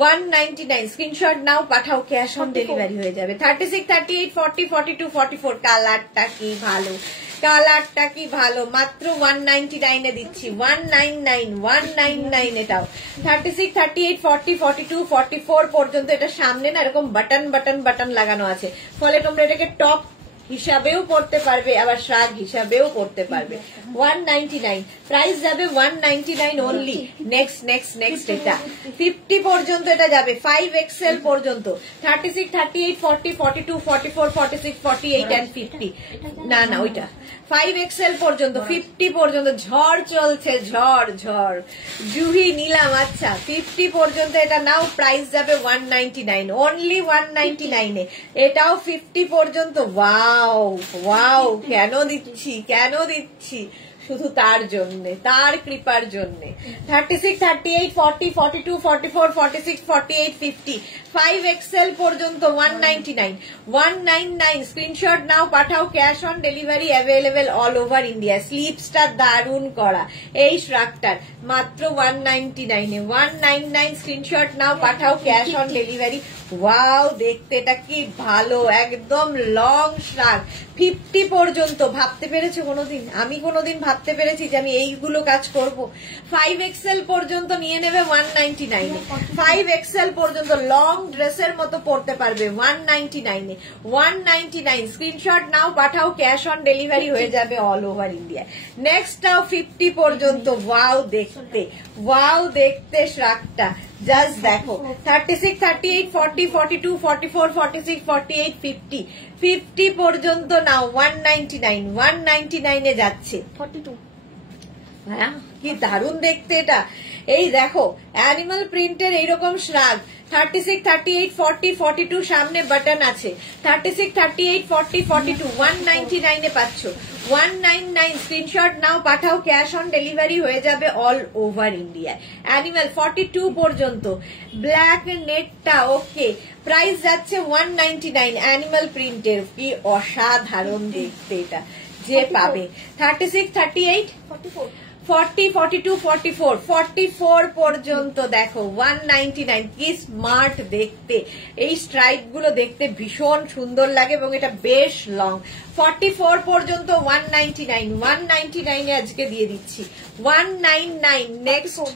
199 স্ক্রিনশট নাও পাঠাও, ক্যাশ অন ডেলিভারি হয়ে যাবে। 36, 38, 40, 42, 44 কালারটা কি ভালো, কালারটা কি ভালো, মাত্র 199 এ দিচ্ছি 199 199 এটাও। 36, 38, 40, 42, 44 পর্যন্ত এটা সামনে না এরকম বাটন বাটন বাটন লাগানো আছে, ফলে তোমরা এটাকে টপ হিসাবেও পড়তে পারবে, আবার শ্রাগ হিসাবেও পড়তে পারবে। 199 প্রাইস যাবে 199 অনলি। নেক্সট নেক্সট নেক্সট এটা 50 পর্যন্ত এটা যাবে, 5XL পর্যন্ত, 36, 38, 40, 42, 44, 46, 48 and 50। না না ওইটা 5XL পর্যন্ত, 50 পর্যন্ত। ঝড় চলছে, ঝড় ঝড়। জুহি নিলাম, আচ্ছা 50 পর্যন্ত এটা নাও, প্রাইস যাবে 199 অনলি, 199 এ। এটাও 50 পর্যন্ত। ওয়াও ওয়াও, কেন দিচ্ছি কেন দিচ্ছি, শুধু তার জন্য, তার কৃপার জন্য। 36, 38, 40, 42, 44, 46, 48, 50, 5XL পর্যন্ত 199 199। স্ক্রিনশট নাও, পাঠাও, cash on delivery available all over India. স্লিপসটা দারুণ করা, এই শ্রাগটার মাত্র 199 এ। 199 স্ক্রিনশট নাও, পাঠাও, ক্যাশ অন ডেলিভারি। ওয়াও, দেখতে এটা কি ভালো, একদম লং শ্রাগ। 50 পর্যন্ত ভাবতে পেরেছো কোনোদিন? আমি কোনোদিন ভাবতে পেরেছি যে আমি এইগুলো কাজ করব? 5XL পর্যন্ত নিয়ে নেবে 199 এ। 5XL পর্যন্ত লং ড্রেসের মতো পড়তে পারবে 199 এ। 199 স্ক্রিনশট নাও, পাঠাও, ক্যাশ অন ডেলিভারি হয়ে যাবে অল ওভার ইন্ডিয়া। নেক্সটটাও 50 পর্যন্ত। ওয়াও দেখতে, ওয়াও দেখতে শ্রাগটা, জাস্ট দেখো। 36, 38, 40, 42, 44, 46, 48, 50, 50 পর্যন্ত নাও 199 199 এ যাচ্ছে। 42 হ্যাঁ, কি দারুণ দেখতে এটা। এই দেখো অ্যানিমাল প্রিন্টের এইরকম শ্রাগ। 36, 38, 40, 42 সামনে বাটন আছে। 36, 38, 40, 42 199 এ পাচ্ছ। 199 স্ক্রিনশট নাও, পাঠাও, ক্যাশ অন ডেলিভারি হয়ে যাবে অল ওভার ইন্ডিয়া। অ্যানিমাল 42 পর্যন্ত, ব্ল্যাক নেটটা ওকে, প্রাইস যাচ্ছে 199 অ্যানিমাল প্রিন্টের। কি অসাধারণ দেখতে এটা, যে পাবে। 36, 38, 44 40, 42, 44, 44 পর্যন্ত দেখো 199। কি স্মার্ট দেখতে, এই স্ট্রাইপ গুলো দেখতে ভীষণ সুন্দর লাগে এবং এটা বেশ লং। 44 পর্যন্ত 199 199 এ আজকে দিয়ে দিচ্ছি 199। নেক্সট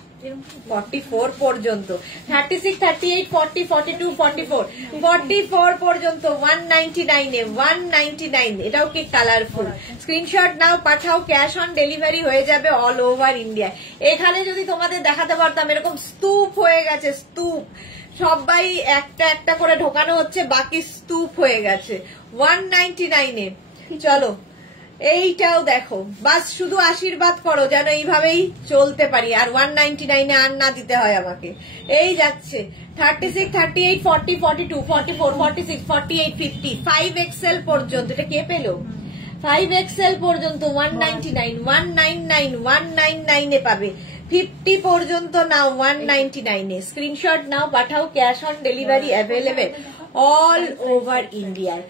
44 পর্যন্ত, 36, 38, 40, 42, 44, 44 পর্যন্ত 199 এ। 199 এটাও কি কালারফুল। স্ক্রিনশট নাও, পাঠাও, ক্যাশ অন ডেলিভারি হয়ে যাবে অল ওভার ইন্ডিয়া। এখানে যদি তোমাদের দেখাতে পারতাম, এরকম স্তূপ হয়ে গেছে, স্তূপ, সবাই একটা একটা করে ঢোকানো হচ্ছে, বাকি স্তূপ হয়ে গেছে 199 এ। চলো এইটাও দেখো, বাস শুধু আশীর্বাদ করো যেন এইভাবেই চলতে পারি, আর 199 এ আর না দিতে হয় আমাকে। এই যাচ্ছে 36, 38, 40, 42, 44, 46, 48, 50, 5XL পর্যন্ত। এটা কে পেলো? 5XL পর্যন্ত 199 199 199 এ পাবে। 50 পর্যন্ত নাও 199 এ। স্ক্রিনশট নাও, পাঠাও, cash on delivery available all over ইন্ডিয়ায়,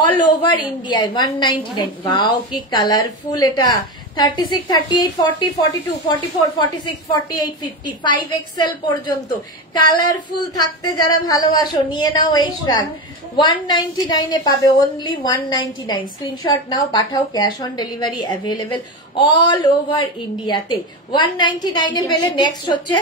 অল ওভার ইন্ডিয়ায় 199। ওয়াও কি কালারফুল এটা। 36, 38, 40, 42, 44, 46, 48, 50, 5XL পর্যন্ত কালারফুল থাকতে যারা ভালোবাসো নিয়ে নাও এই শ্রাগ। 199 এ পাবে অনলি 199। স্ক্রিনশট নাও, পাঠাও, cash on delivery available all over ইন্ডিয়াতে। 199 এ পেলে নেক্সট হচ্ছে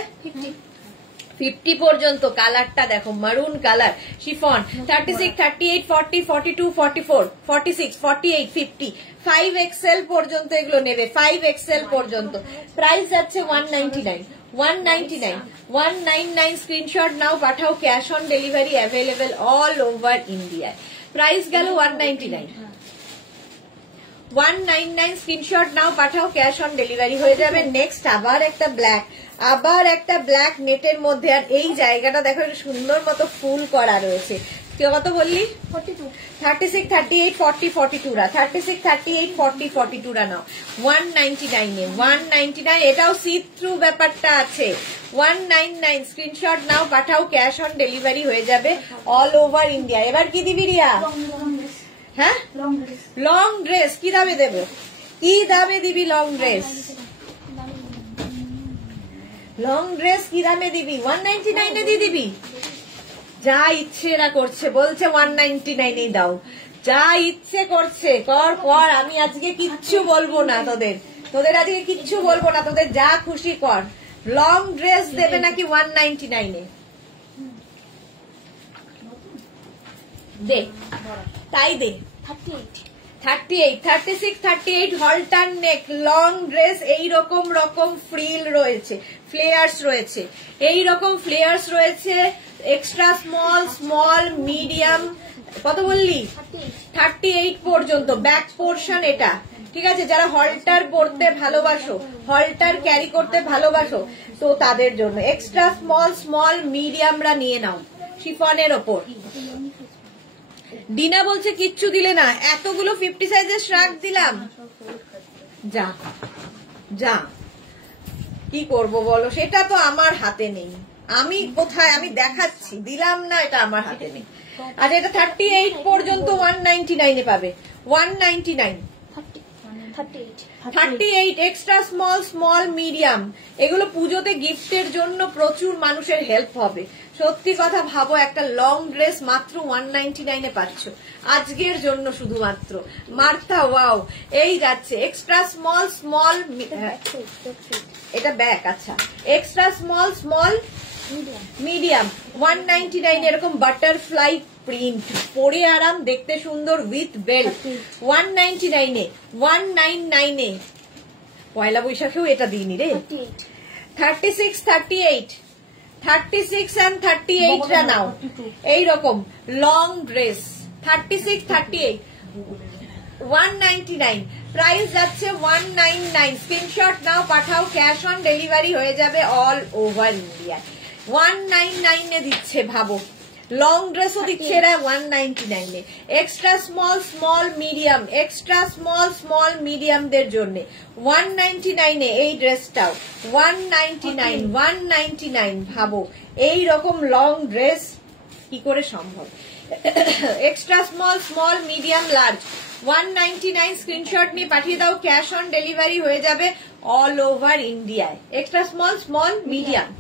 50 পর্যন্ত। কালারটা দেখো, মারুন কালার, শিফন। 36, 38, 40, 42, 44, 46, 48, 50, 5XL পর্যন্ত এগুলো নেবে। 5XL পর্যন্ত প্রাইস যাচ্ছে 199 199 199। স্ক্রিনশট নাও, পাঠাও, cash on delivery available all over India. Price গেল 199 199। স্ক্রিনশট নাও, পাঠাও, ক্যাশ অন ডেলিভারি হয়ে যাবে। নেক্সট আবার একটা ব্ল্যাক, আবার একটা ব্ল্যাক নেটের মধ্যে, আর এই জায়গাটা দেখো সুন্দর মতো ফুল করা রয়েছে। কত বললি? 42 36, 38, 40, 42 রা, 36, 38, 40, 42 রা নাও 199 এ। 199 এটাও সি থ্রু ব্যাপারটা আছে। 199 স্ক্রিনশট নাও, পাঠাও, ক্যাশ অন ডেলিভারি হয়ে যাবে অল ওভার ইন্ডিয়া। এবার কি দিবি রিয়া? হ্যাঁ, লং ড্রেস। কি দামে দেবো? কি দামে দিবি লং ড্রেস? লং ড্রেস কি দামে দিবি? 199 এ দিয়ে দিবি? যা ইচ্ছে এরা করছে, বলছে 199 এই দাও, যা ইচ্ছে করছে কর কর। আমি আজকে কিচ্ছু বলবো না তোদের, তোদের আজকে কিচ্ছু বলবো না, তোদের যা খুশি কর। লং ড্রেস দেবে নাকি 199 এ? দে, তাই দে। 38, 36, 38 হলটার নেক লং ড্রেস, এইরকম রকম ফ্রিল রয়েছে, ফ্লেয়ার্স রয়েছে, এইরকম ফ্লেয়ার্স রয়েছে, এক্সট্রা স্মল, স্মল, মিডিয়াম, কত বললি 38 পর্যন্ত ব্যাক পোর্শন এটা, ঠিক আছে? যারা হলটার পরতে ভালোবাসো, হলটার ক্যারি করতে ভালোবাসো, তো তাদের জন্য এক্সট্রা স্মল, স্মল, মিডিয়ামরা নিয়ে নাও শিফনের ওপর। ডিনা বলছে কিচ্ছু দিলে না, এতগুলো 50 সাইজের শ্রাগ দিলাম, যা যা কি করব বলো, সেটা তো আমার হাতে নেই, আমি কোথায়, আমি দেখাচ্ছি, দিলাম না, এটা আমার হাতে নেই। আচ্ছা, এটা 38 পর্যন্ত 199 এ পাবে, 199, 38 এক্সট্রা স্মল, স্মল, মিডিয়াম, এগুলো পুজোতে গিফটের জন্য প্রচুর মানুষের হেল্প হবে। সত্যি কথা ভাবো, একটা লং ড্রেস মাত্র 199 এ পাচ্ছ আজকের জন্য শুধুমাত্র। মার্থা ওয়াও, এই যাচ্ছে এক্সট্রা স্মল, স্মল, এটা ব্যাক, আচ্ছা এক্সট্রা স্মল, স্মল, মিডিয়াম 199, এরকম বাটারফ্লাই প্রিন্ট, পরে আরাম, দেখতে সুন্দর, উইথ বেল্ট 199 এ, 199 এ। পয়লা বৈশাখেও এটা দিইনি রে। 36, 38, 36 and 38 রা নাও, এইরকম লং ড্রেস 36, 38 199, প্রাইস যাচ্ছে 199। স্ক্রিনশট নাও, পাঠাও, ক্যাশ অন ডেলিভারি হয়ে যাবে অল ওভার ইন্ডিয়া। 199 এ দিচ্ছে, ভাবো লং ড্রেসও দিচ্ছে এরা 199 এ। Extra small, small, medium, extra small, small, মিডিয়ামদের জন্য 199 এ এই ড্রেসটাও 199, 199। ভাবো এই রকম লং ড্রেস কি করে সম্ভব। Extra small, small, medium, large 199, screenshot নিয়ে পাঠিয়ে দাও, ক্যাশ অন ডেলিভারি হয়ে যাবে অল ওভার ইন্ডিয়ায়। এক্সট্রা স্মল, স্মল, মিডিয়াম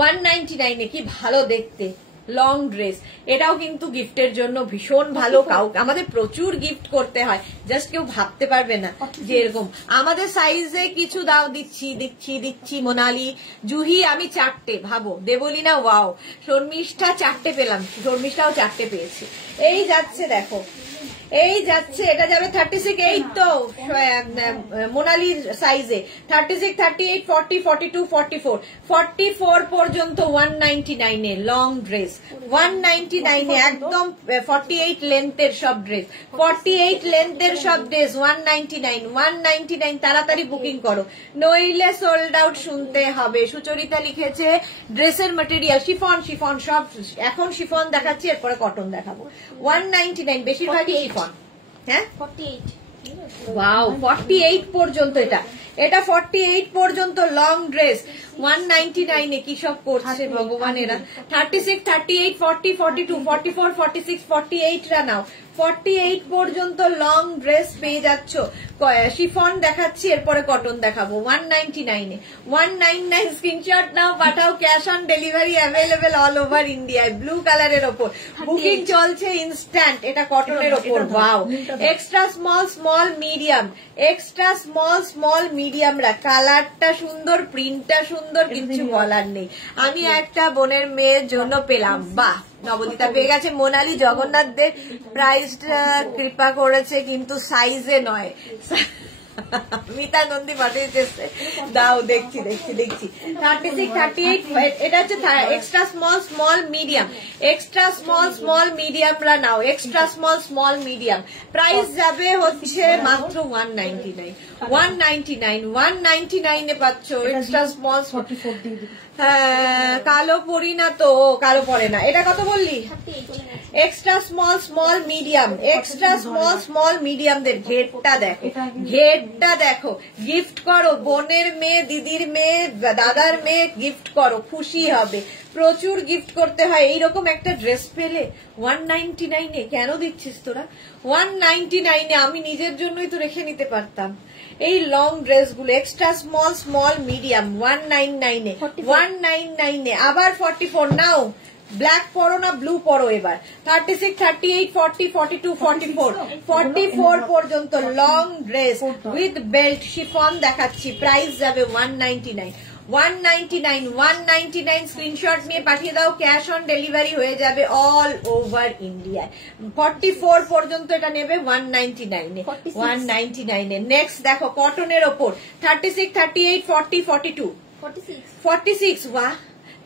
199 এ। কি ভালো দেখতে লং ড্রেস, এটাও কিন্তু গিফটের জন্য ভীষণ ভালো। আমাদের প্রচুর গিফট করতে হয়, জাস্ট কেউ ভাবতে পারবে না যে এরকম আমাদের সাইজে কিছু দাও, দিচ্ছি দিচ্ছি দিচ্ছি। মোনালি, জুহি, আমি 4টে, ভাবো। দেবলীনা ওয়াও, শর্মিষ্ঠা 4টে পেলাম, শর্মিষ্ঠাও 4টে পেয়েছে। এই যাচ্ছে দেখো, এই যাচ্ছে, এটা যাবে 36, এই তো মোনালির সাইজে 36, 38, 40, 42, 44, 44 পর্যন্ত 199 এ লং ড্রেস 199 এ, একদম 48 লেন্থের সব ড্রেস, 48 লেন্থের সব ড্রেস 199, 199। তাড়াতাড়ি বুকিং করো, নইলে সোল্ড আউট শুনতে হবে। সুচরিতা লিখেছে ড্রেসের ম্যাটেরিয়াল শিফন, শিফন সব, এখন শিফন দেখাচ্ছি, এরপরে কটন দেখাবো। 199 বেশিরভাগই শিফন। হ্যাঁ 48, ওয়াও 48 পর্যন্ত, এটা 48 পর্যন্ত লং ড্রেস 199 এ। কি সব করছে ভগবান এরা। 36, 38, 40, 42, 44, 46, 48 রা নাও, 48 পর্যন্ত লং ড্রেস পেয়ে যাচ্ছ। শিফন দেখাচ্ছি, এরপরে কটন দেখাবো 199 এ। 199 স্ক্রিনশট নাও, পাঠাও, cash on delivery available all over ইন্ডিয়ায়। ব্লু কালারের ওপর বুকিং চলছে ইনস্ট্যান্ট, এটা কটনের ওপর। Wow, extra small, small, medium, extra small, small, medium রা। কালারটা সুন্দর, প্রিন্টটা সুন্দর, কিছু বলার নেই। আমি একটা বোনের মেয়ের জন্য পেলাম, বাহ। নবদিতা পেয়ে গেছে, মোনালি জগন্নাথদের প্রাইসটা কৃপা করেছে কিন্তু সাইজে নয়। মিতা নন্দী পাঠিয়েছে, দাও, দেখছি দেখছি দেখছি। 36, 38, এটা হচ্ছে extra small, small, medium, extra small, small, medium রা নাও, extra small, small, medium. Price যাবে হচ্ছে মাত্র 199, 199, 199 এ পাচ্ছ এক্সট্রা স্মল। কালো পরি না তো, কালো পরে না। এটা কত বললি? Extra small, small, medium, extra small, small, মিডিয়ামদের ঘেরটা দেখো, ঘেরটা দেখো। গিফট করো, বোনের মেয়ে, দিদির মেয়ে, দাদার মেয়ে গিফট করো, খুশি হবে। প্রচুর গিফট করতে হয়। এইরকম একটা ড্রেস পেলে 199 এ কেন দিচ্ছিস তোরা? 199 এ আমি নিজের জন্যই তো রেখে নিতে পারতাম। এই লং ড্রেসগুলো এক্সট্রা স্মল, স্মল, মিডিয়াম 199 এ, 199 এ। আবার 44 নাও, ব্ল্যাক পরো না ব্লু পরো এবার। 36, 38, 40, 42, 44, 44 পর্যন্ত long dress with belt chiffon দেখাচ্ছি। প্রাইস যাবে 199, 199 স্ক্রিনশট নিয়ে পাঠিয়ে দাও, ক্যাশ অন ডেলিভারি হয়ে যাবে অল ওভার ইন্ডিয়ায়। 44 পর্যন্ত এটা নেবে 199 নেক্সট দেখো কটনের ওপর 36, 38, 40, 42, 46 বাহ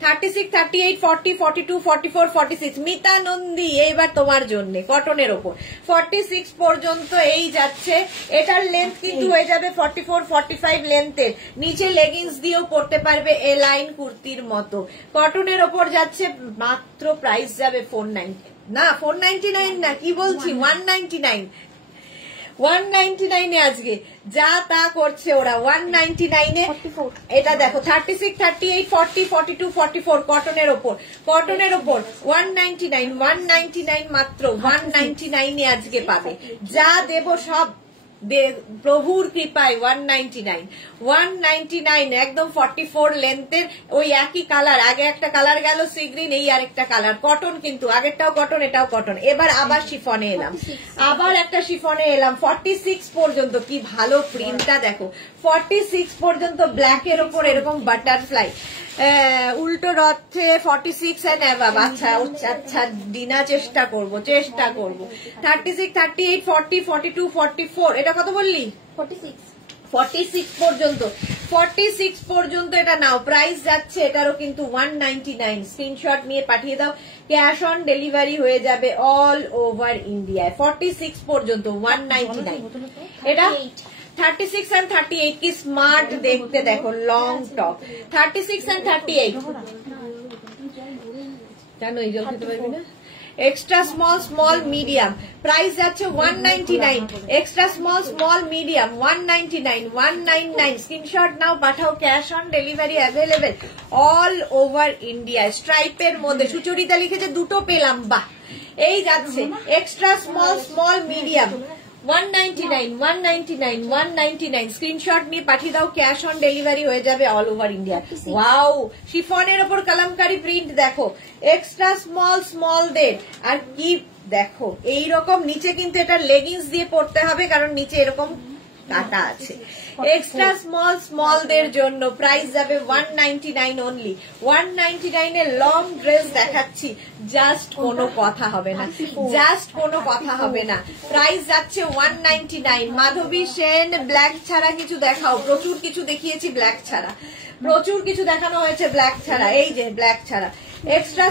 36, 38, 40, 42, 44, 46 মিতা নন্দী এইবার তোমার জন্য কটনের ওপর 46 পর্যন্ত এই যাচ্ছে। এটার লেন্থ কিন্তু হয়ে যাবে 44, 45 লেন্থের, নিচে লেগিংস দিয়েও পড়তে পারবে এ লাইন কুর্তির মতো। কটনের ওপর যাচ্ছে, মাত্র প্রাইস যাবে 499 না কি বলছি 199 আজকে যা তা করছে ওরা 199 এটা দেখো 36, 38, 40, 42, 44 কটনের ওপর 199 মাত্র 199 আজকে পাবে। যা দেব সব প্রভুর কৃপায় 199 একদম 44 লেন্থের, ওই একই কালার, আগে একটা কালার গেল সি গ্রিন, এই আরেকটা কালার, কটন কিন্তু আগেরটাও কটন এটাও কটন। এবার আবার শিফনে এলাম, আবার একটা শিফনে এলাম 46 পর্যন্ত, কি ভালো প্রিন্টটা দেখো 46 পর্যন্ত ব্ল্যাকের ওপর এরকম বাটারফ্লাই উল্টো রথে 46 এন্ড অ্যাবাভ। আচ্ছা ডিনা চেষ্টা করব 36, 38, 40, 42, 44 এটা কত বললি 46 পর্যন্ত এটা নাও, প্রাইস যাচ্ছে এটারও কিন্তু 199। স্ক্রিনশট নিয়ে পাঠিয়ে দাও, ক্যাশ অন ডেলিভারি হয়ে যাবে অল ওভার ইন্ডিয়ায়। 46 পর্যন্ত 199 এটা 36 and 38 কি স্মার্ট দেখতে দেখো, লং টপ 36 and 38 জানো এই জল খেতে পারবি না। এক্সট্রা স্মল মিডিয়াম প্রাইস যাচ্ছে 199, এক্সট্রা স্মল মিডিয়াম 199 স্ক্রিনশট নাও পাঠাও, cash on delivery available all over India. স্ট্রাইপের মধ্যে সুচরিতা লিখেছে দুটো পেলাম, বাহ এই যাচ্ছে এক্সট্রা স্মল মিডিয়াম 199 স্ক্রিনশট নিয়ে পাঠিয়ে দাও, ক্যাশ অন ডেলিভারি হয়ে যাবে অল ওভার ইন্ডিয়া। ওয়াও শিফনের ওপর কালামকারী প্রিন্ট দেখো, এক্সট্রা স্মল দের আর কি দেখো এইরকম, নিচে কিন্তু এটা লেগিংস দিয়ে পড়তে হবে কারণ নিচে এরকম কাটা আছে। এক্সট্রা স্মল দের জন্য প্রাইস যাবে 199 অনলি। 199 এর লং ড্রেস দেখাচ্ছি, জাস্ট কোনো কথা হবে না, প্রাইস যাচ্ছে 199। মাধবী সেন ব্ল্যাক ছাড়া কিছু দেখাও, প্রচুর কিছু দেখিয়েছি ব্ল্যাক ছাড়া, প্রচুর কিছু দেখানো হয়েছে ব্ল্যাক ছাড়া, এই যে ব্ল্যাক ছাড়া এক্সট্রা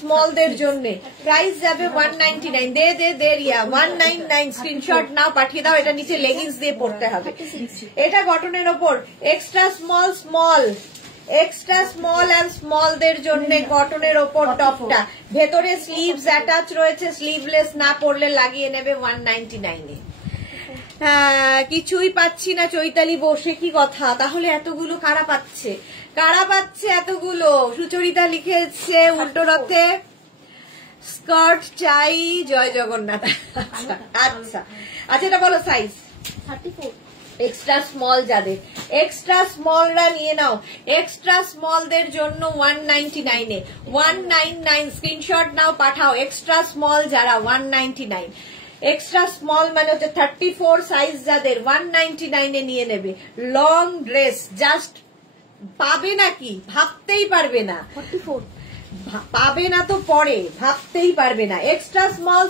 স্মল দের জন্য প্রাইস যাবে 199। দে রিয়া 199 স্ক্রিনশট নাও পাঠিয়ে দাও, এটা নিচে লেগিংস দিয়ে পড়তে হবে। এটা কটনের ওপর এক্সট্রা স্মল অ্যান্ড স্মল দের জন্য কটনের ওপর টপটা, ভেতরে স্লিভস অ্যাটাচ রয়েছে, স্লিভলেস না পড়লে লাগিয়ে নেবে 199 কিছুই পাচ্ছি না চৈতালি বসে, কি কথা তাহলে এতগুলো কারা পাচ্ছে এতগুলো? সুচরিতা লিখেছে উল্টো রথে স্কার্ট চাই, জয় জগন্নাথ। আচ্ছা এটা বলো সাইজ 34। এক্সট্রা স্মল যাদের, এক্সট্রা স্মলরা নিয়ে নাও, এক্সট্রা স্মলদের জন্য 199 স্ক্রিনশট নাও পাঠাও, এক্সট্রা স্মল যারা 199, এক্সট্রা স্মল মানে হচ্ছে 34 সাইজ যাদের 199 নিয়ে নেবে। লং ড্রেস জাস্ট পাবে নাকি ভাবতেই পারবে না, 44 পাবে না তো পরে ভাবতেই পারবে না। Extra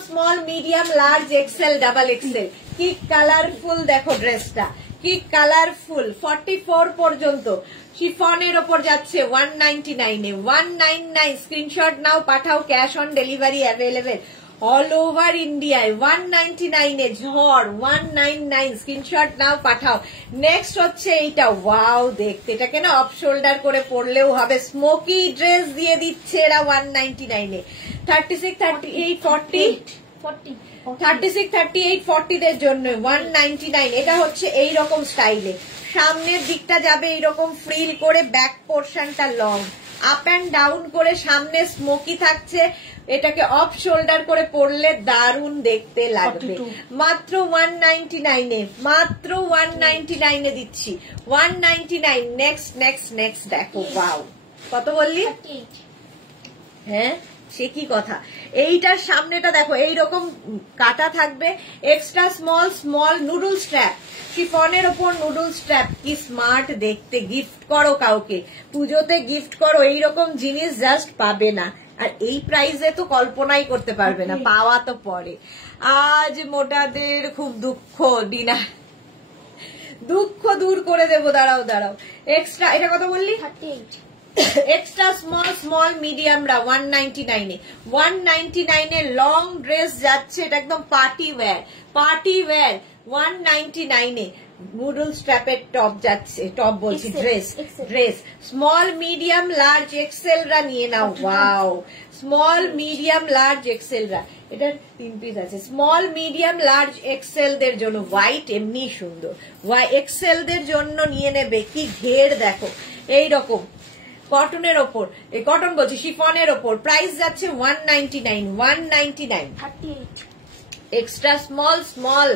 small medium large XL double Excel, কি কালারফুল দেখো ড্রেসটা, কি কালারফুল। 44 পর্যন্ত শিফনের ওপর যাচ্ছে 199 স্ক্রিনশট নাও পাঠাও, cash on delivery available all over ইন্ডিয়ায়। 199 ঝড় 199 স্ক্রিনশট নাও পাঠাও। নেক্সট হচ্ছে এইটা, ওয়াও দেখতে, এটাকে না অফ শোল্ডার করে পরলেও হবে, স্মোকি ড্রেস দিয়ে দিচ্ছে এরা 199 36, 38, 40 দের জন্য 199। এটা হচ্ছে এইরকম স্টাইলে, সামনের দিকটা যাবে এইরকম ফ্রিল করে, ব্যাক পোর্শনটা লং, আপ অ্যান্ড ডাউন করে, সামনে স্মোকি থাকছে, এটাকে অফ শোল্ডার করে পরলে দারুণ দেখতে লাগবে। মাত্র 199 দিচ্ছি 199। নেক্সট দেখো, ওয়াও কত বললি? হ্যাঁ সে কি কথা। এইটার সামনেটা দেখো এইরকম কাটা থাকবে, extra small small noodle strap, শিফনের ওপর নুডল স্ট্র্যাপ, কি স্মার্ট দেখতে। গিফট করো কাউকে, পুজোতে গিফট করো, এইরকম জিনিস জাস্ট পাবে না। আর এই প্রাইসে তো কল্পনাই করতে পারবে না, পাওয়া তো পরে। আজ মোটাদের খুব দুঃখ, ডিনার দুঃখ দূর করে দেবো, দাঁড়াও দাঁড়াও। এক্সট্রা এটা কত বললি? 38 এক্সট্রা স্মল স্মল মিডিয়ামরা 199 এ, 199 এ লং ড্রেস যাচ্ছে, এটা একদম পার্টি ওয়্যার, পার্টি ওয়্যার 199 এ। নুডল স্ট্র্যাপের টপ যাচ্ছে, টপ বলছি, dress dress small medium large XL রা নিয়ে নাও। Wow, small medium large XL রা, এটার 3 পিস আছে। স্মল মিডিয়াম লার্জ এক্সেল দের জন্য, হোয়াইট এমনি সুন্দর, এক্সেল দের জন্য নিয়ে নেবে। কি ঘের দেখো, এইরকম কটনের ওপর, কটন বলছি শিফনের ওপর, প্রাইস যাচ্ছে 199, 199। 38 extra small small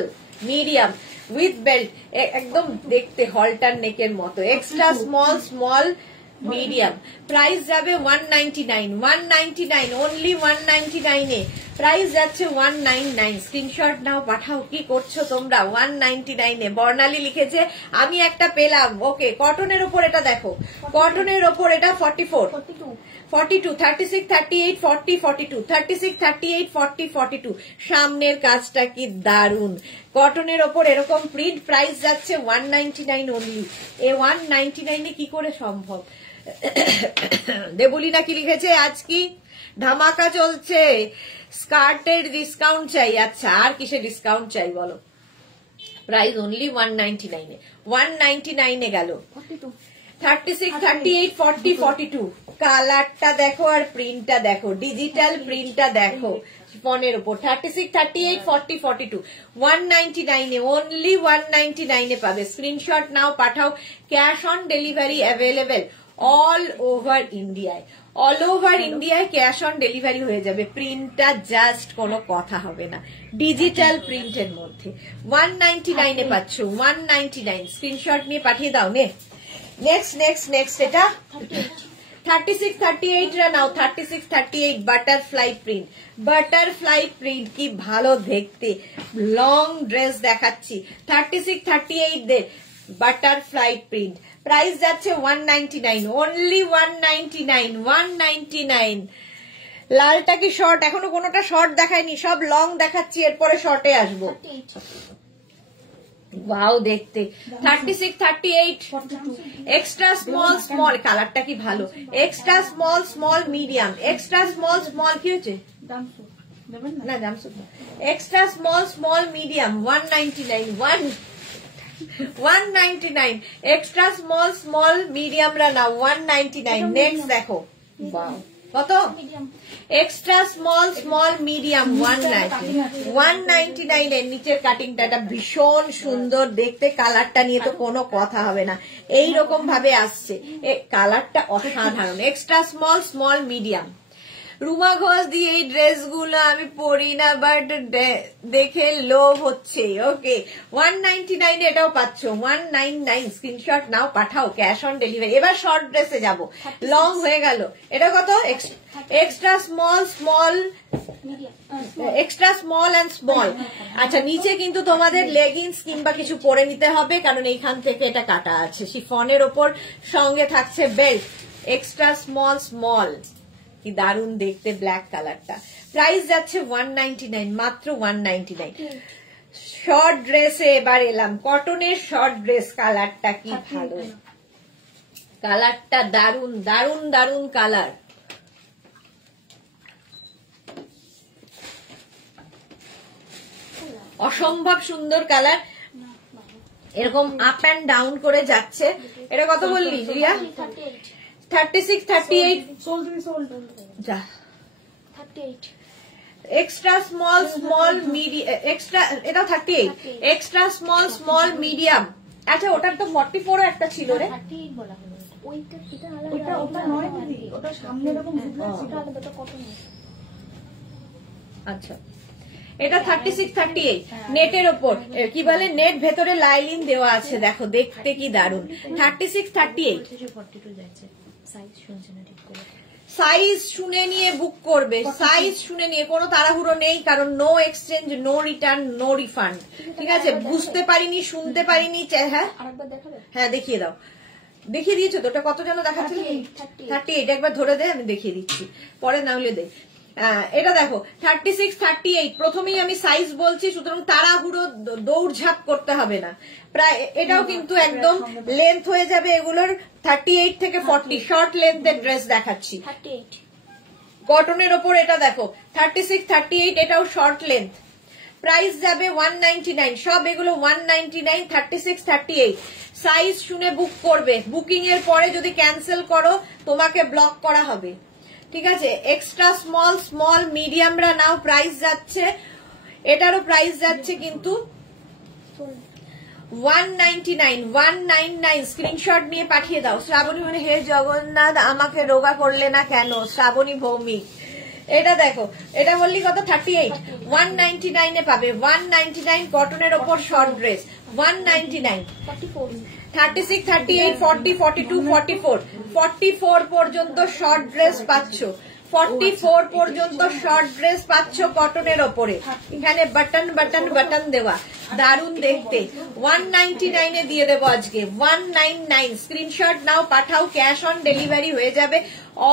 medium with belt, একদম দেখতে হলটার নেকের মতো। Extra small small medium, price যাবে 199, 199 অনলি 199 এ। প্রাইস যাচ্ছে 199। স্ক্রিনশট নাও, পাঠাও। কি করছো তোমরা? 199 এ। বর্ণালী লিখেছে আমি একটা পেলাম। ওকে, কটনের ওপর এটা দেখো, কটনের ওপর এটা 44 42 36 38 40 42 36 38 40 42। সামনের কাজটা কি দারুন, কটনের ওপর এরকম প্রিন্ট, প্রাইস যাচ্ছে 199 অনলি। এ 199 এ কি করে সম্ভব? দেবলীনা কি লিখেছে? আজ কি ধামাকা চলছে, স্কার্টের ডিসকাউন্ট চাই। আচ্ছা, আর কিসে ডিসকাউন্ট চাই বলো? প্রাইস অনলি 199 এ, 199 এ গেল। 36 38 40 42। কালারটা দেখো আর প্রিন্টটা দেখো, ডিজিটাল প্রিন্টটা দেখো ফোনের উপর। 36 38 40 42 199 এ, অনলি 199 এ পাবে। স্ক্রিনশট নাও, পাঠাও। Cash on delivery available all over ইন্ডিয়ায়, অল ওভার ইন্ডিয়ায় ক্যাশ অন ডেলিভারি হয়ে যাবে। প্রিন্টটা জাস্ট কোনো কথা হবে না, ডিজিটাল প্রিন্টের মধ্যে 199 এ পাচ্ছ। 199 স্ক্রিনশট নিয়ে পাঠিয়ে দাও। নেক্সট নেক্সট নেক্সট এটা 36 38 রা নাও। 36 38 বাটারফ্লাই প্রিন্ট, বাটারফ্লাই প্রিন্ট কি ভালো দেখতে, লং ড্রেস দেখাচ্ছি। 36 38 দের বাটারফ্লাই প্রিন্ট, প্রাইস যাচ্ছে 199, অনলি 199, 199। লালটা কি শর্ট? এখনো কোনোটা শর্ট দেখায়নি, সব লং দেখাচ্ছি, এরপরে শর্টে আসবো। ওয়াও দেখতে। 36 38 এক্সট্রা স্মল স্মল, কালারটা কি ভালো। Extra small small medium, extra small small কি হচ্ছে না jumpsuit, extra small small medium 199, 199। Extra small small medium রা না 199। নেক্সট দেখো, ওয়াও কত? এক্সট্রা স্মল স্মল মিডিয়াম 199 এর। নিচের কাটিংটা এটা ভীষণ সুন্দর দেখতে, কালারটা নিয়ে তো কোনো কথা হবে না, এইরকম ভাবে আসছে, কালারটা অসাধারণ। Extra small small medium. Ruma Ghosh দিয়ে এই ড্রেসগুলো আমি পরি না, বাট দেখে লোভ হচ্ছে। ওকে, 199 এটাও পাচ্ছ। 199 স্ক্রিনশট নাও, পাঠাও। Cash on delivery. এবার শর্ট ড্রেসে যাব, লং হয়ে গেল। এটা কত? Extra small small, extra small and small. আচ্ছা, নিচে কিন্তু তোমাদের লেগিংস কিংবা কিছু পরে নিতে হবে, কারণ এইখান থেকে এটা কাটা আছে। শিফনের ওপর সঙ্গে থাকছে বেল্ট। এক্সট্রা স্মল স্মল, কি দারুন দেখতে ব্ল্যাক কালারটা। প্রাইস যাচ্ছে 199, মাত্র 199। শর্ট ড্রেসে এবার এলাম, কটনের শর্ট ড্রেস। কালারটা কি ভালো, কালারটা দারুন দারুন দারুন কালার। অসম্ভব সুন্দর কালার, এরকম আপ অ্যান্ড ডাউন করে যাচ্ছে। এটা কত বললি রিয়া? 36 38 যা 38 extra small small medium, extra এটা 38 এক্সট্রা স্মল স্মল মিডিয়াম। আচ্ছা, ওটার তো 44 একটা ছিল রে। 38 বলা হলো, ওইটা এটা আলাদা, ওটা নয় দিদি, ওটা সামনে এরকম ঝুলছে, সেটা আলাদা, ওটা কটন। আচ্ছা, এটা 36 38 নেটের ওপর, কি বলে নেট, ভেতরে লাইলিন দেওয়া আছে, দেখো দেখতে কি দারুন। 36 38 42 যাচ্ছে, সাইজ শুনছে না ঠিক করে। সাইজ শুনে নিয়ে বুক করবে, সাইজ শুনে নিয়ে, কোনো তাড়াহুড়ো নেই, কারণ no exchange, no return, no refund. ঠিক আছে, বুঝতে পারিনি, শুনতে পারিনি, হ্যাঁ আরেকবার দেখাবে? হ্যাঁ দেখিয়ে দাও, দেখিয়ে দিয়েছো তো। ওটা কত যেন দেখাচ্ছিল? 38। একবার ধরে দে, আমি দেখিয়ে দিচ্ছি, পরে না হলে দে। এটা দেখো 36, 38। প্রথমেই আমি সাইজ বলছি, সুতরাং তাড়াহুড়ো দৌড়ঝাঁপ করতে হবে না। প্রায় এটাও কিন্তু একদম লেন্থ হয়ে যাবে এগুলোর 38 থেকে 40, শর্ট লেন্থের ড্রেস দেখাচ্ছি। 38 কটনের ওপর এটা দেখো 36, 38, এটাও শর্ট লেন্থ। প্রাইস যাবে 199, সব এগুলো 199, 36, 38। সাইজ শুনে বুক করবে, বুকিং এর পরে যদি ক্যান্সেল করো তোমাকে ব্লক করা হবে। ঠিক আছে, এক্সট্রা স্মল, স্মল, মিডিয়ামরা নাও। প্রাইস যাচ্ছে, এটারও প্রাইস যাচ্ছে কিন্তু 199, 199। স্ক্রিনশট নিয়ে পাঠিয়ে দাও। শ্রাবণী মানে হে জগন্নাথ আমাকে রোগা করলে না কেন? শ্রাবণী ভৌমিক। এটা দেখো, এটা বললি কত? 38, 199 এ পাবে। 199 কটনের ওপর শর্ট ড্রেস, 199। 44 36, 38, 40, 42, 44, 44 পর্যন্ত শর্ট ড্রেস পাচ্ছ। 44 পর্যন্ত শর্ট ড্রেস পাচ্ছ কটনের ওপরে। এখানে বাটন বাটন বাটন দেওয়া, দারুণ দেখতে। 199 এ দিয়ে দেবো আজকে, 199। স্ক্রিনশট নাও, পাঠাও, ক্যাশ অন ডেলিভারি হয়ে যাবে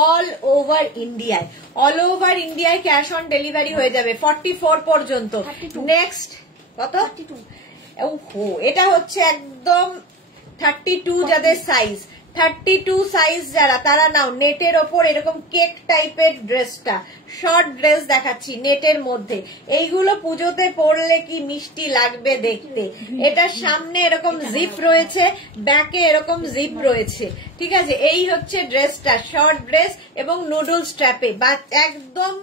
অল ওভার ইন্ডিয়ায়। অল ওভার ইন্ডিয়ায় ক্যাশ অন ডেলিভারি হয়ে যাবে 44 পর্যন্ত। নেক্সট কত? 32 ওহো, এটা হচ্ছে একদম 32 যাদের সাইজ, 32 সাইজ যারা, তারা নাও। নেটের ওপর এরকম কেক টাইপের ড্রেসটা, শর্ট ড্রেস দেখাচ্ছি নেটের মধ্যে। এইগুলো পুজোতে পরলে কি মিষ্টি লাগবে দেখতে। এটার সামনে এরকম জিপ রয়েছে, ব্যাকে এরকম জিপ রয়েছে। ঠিক আছে, এই হচ্ছে ড্রেসটা, শর্ট ড্রেস এবং নুডল স্ট্র্যাপে, বা একদম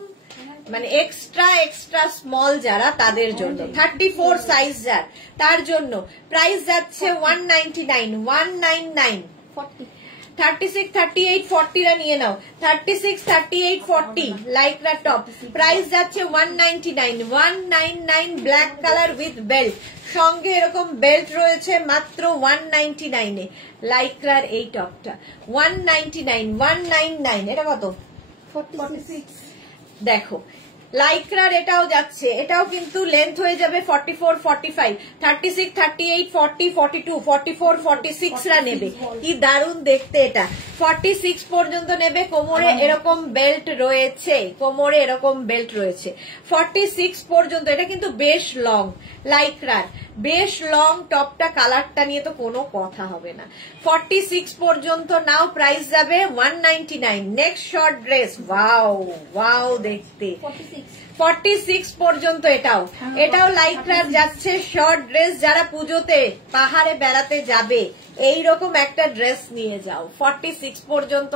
মানে এক্সট্রা এক্সট্রা স্মল যারা তাদের জন্য, 34 সাইজ যার, তার জন্য প্রাইস যাচ্ছে 199, 199। 40 36, 38, 40 রা নিয়ে নাও। 36, 38, 40 লাইকরা টপ, প্রাইস যাচ্ছে 199, 199। ব্ল্যাক কালার উইথ বেল্ট, সঙ্গে এরকম বেল্ট রয়েছে মাত্র 199 এ। লাইকরার এই টপটা 199, 199। এটা কত? 46 দেখো লাইক্রার এটাও যাচ্ছে, এটাও কিন্তু লেন্থ হয়ে যাবে 44, 45, 36, 38, 40, 42, 44, 46 রা নেবে। কি দারুণ দেখতে এটা। 46 পর্যন্ত নেবে। কোমরে এরকম বেল্ট রয়েছে, কোমরে এরকম বেল্ট রয়েছে 46 পর্যন্ত। এটা কিন্তু বেশ লং, লাইক্রার বেশ লং টপটা, কালারটা নিয়ে তো কোনো কথা হবে না। 46 পর্যন্ত নাও, প্রাইস যাবে 199। Next short dress, wow wow দেখতে। 46 পর্যন্ত এটাও, এটাও লাইক্রার যাচ্ছে শর্ট ড্রেস। যারা পুজোতে পাহাড়ে বেড়াতে যাবে এইরকম একটা ড্রেস নিয়ে যাও। 46 পর্যন্ত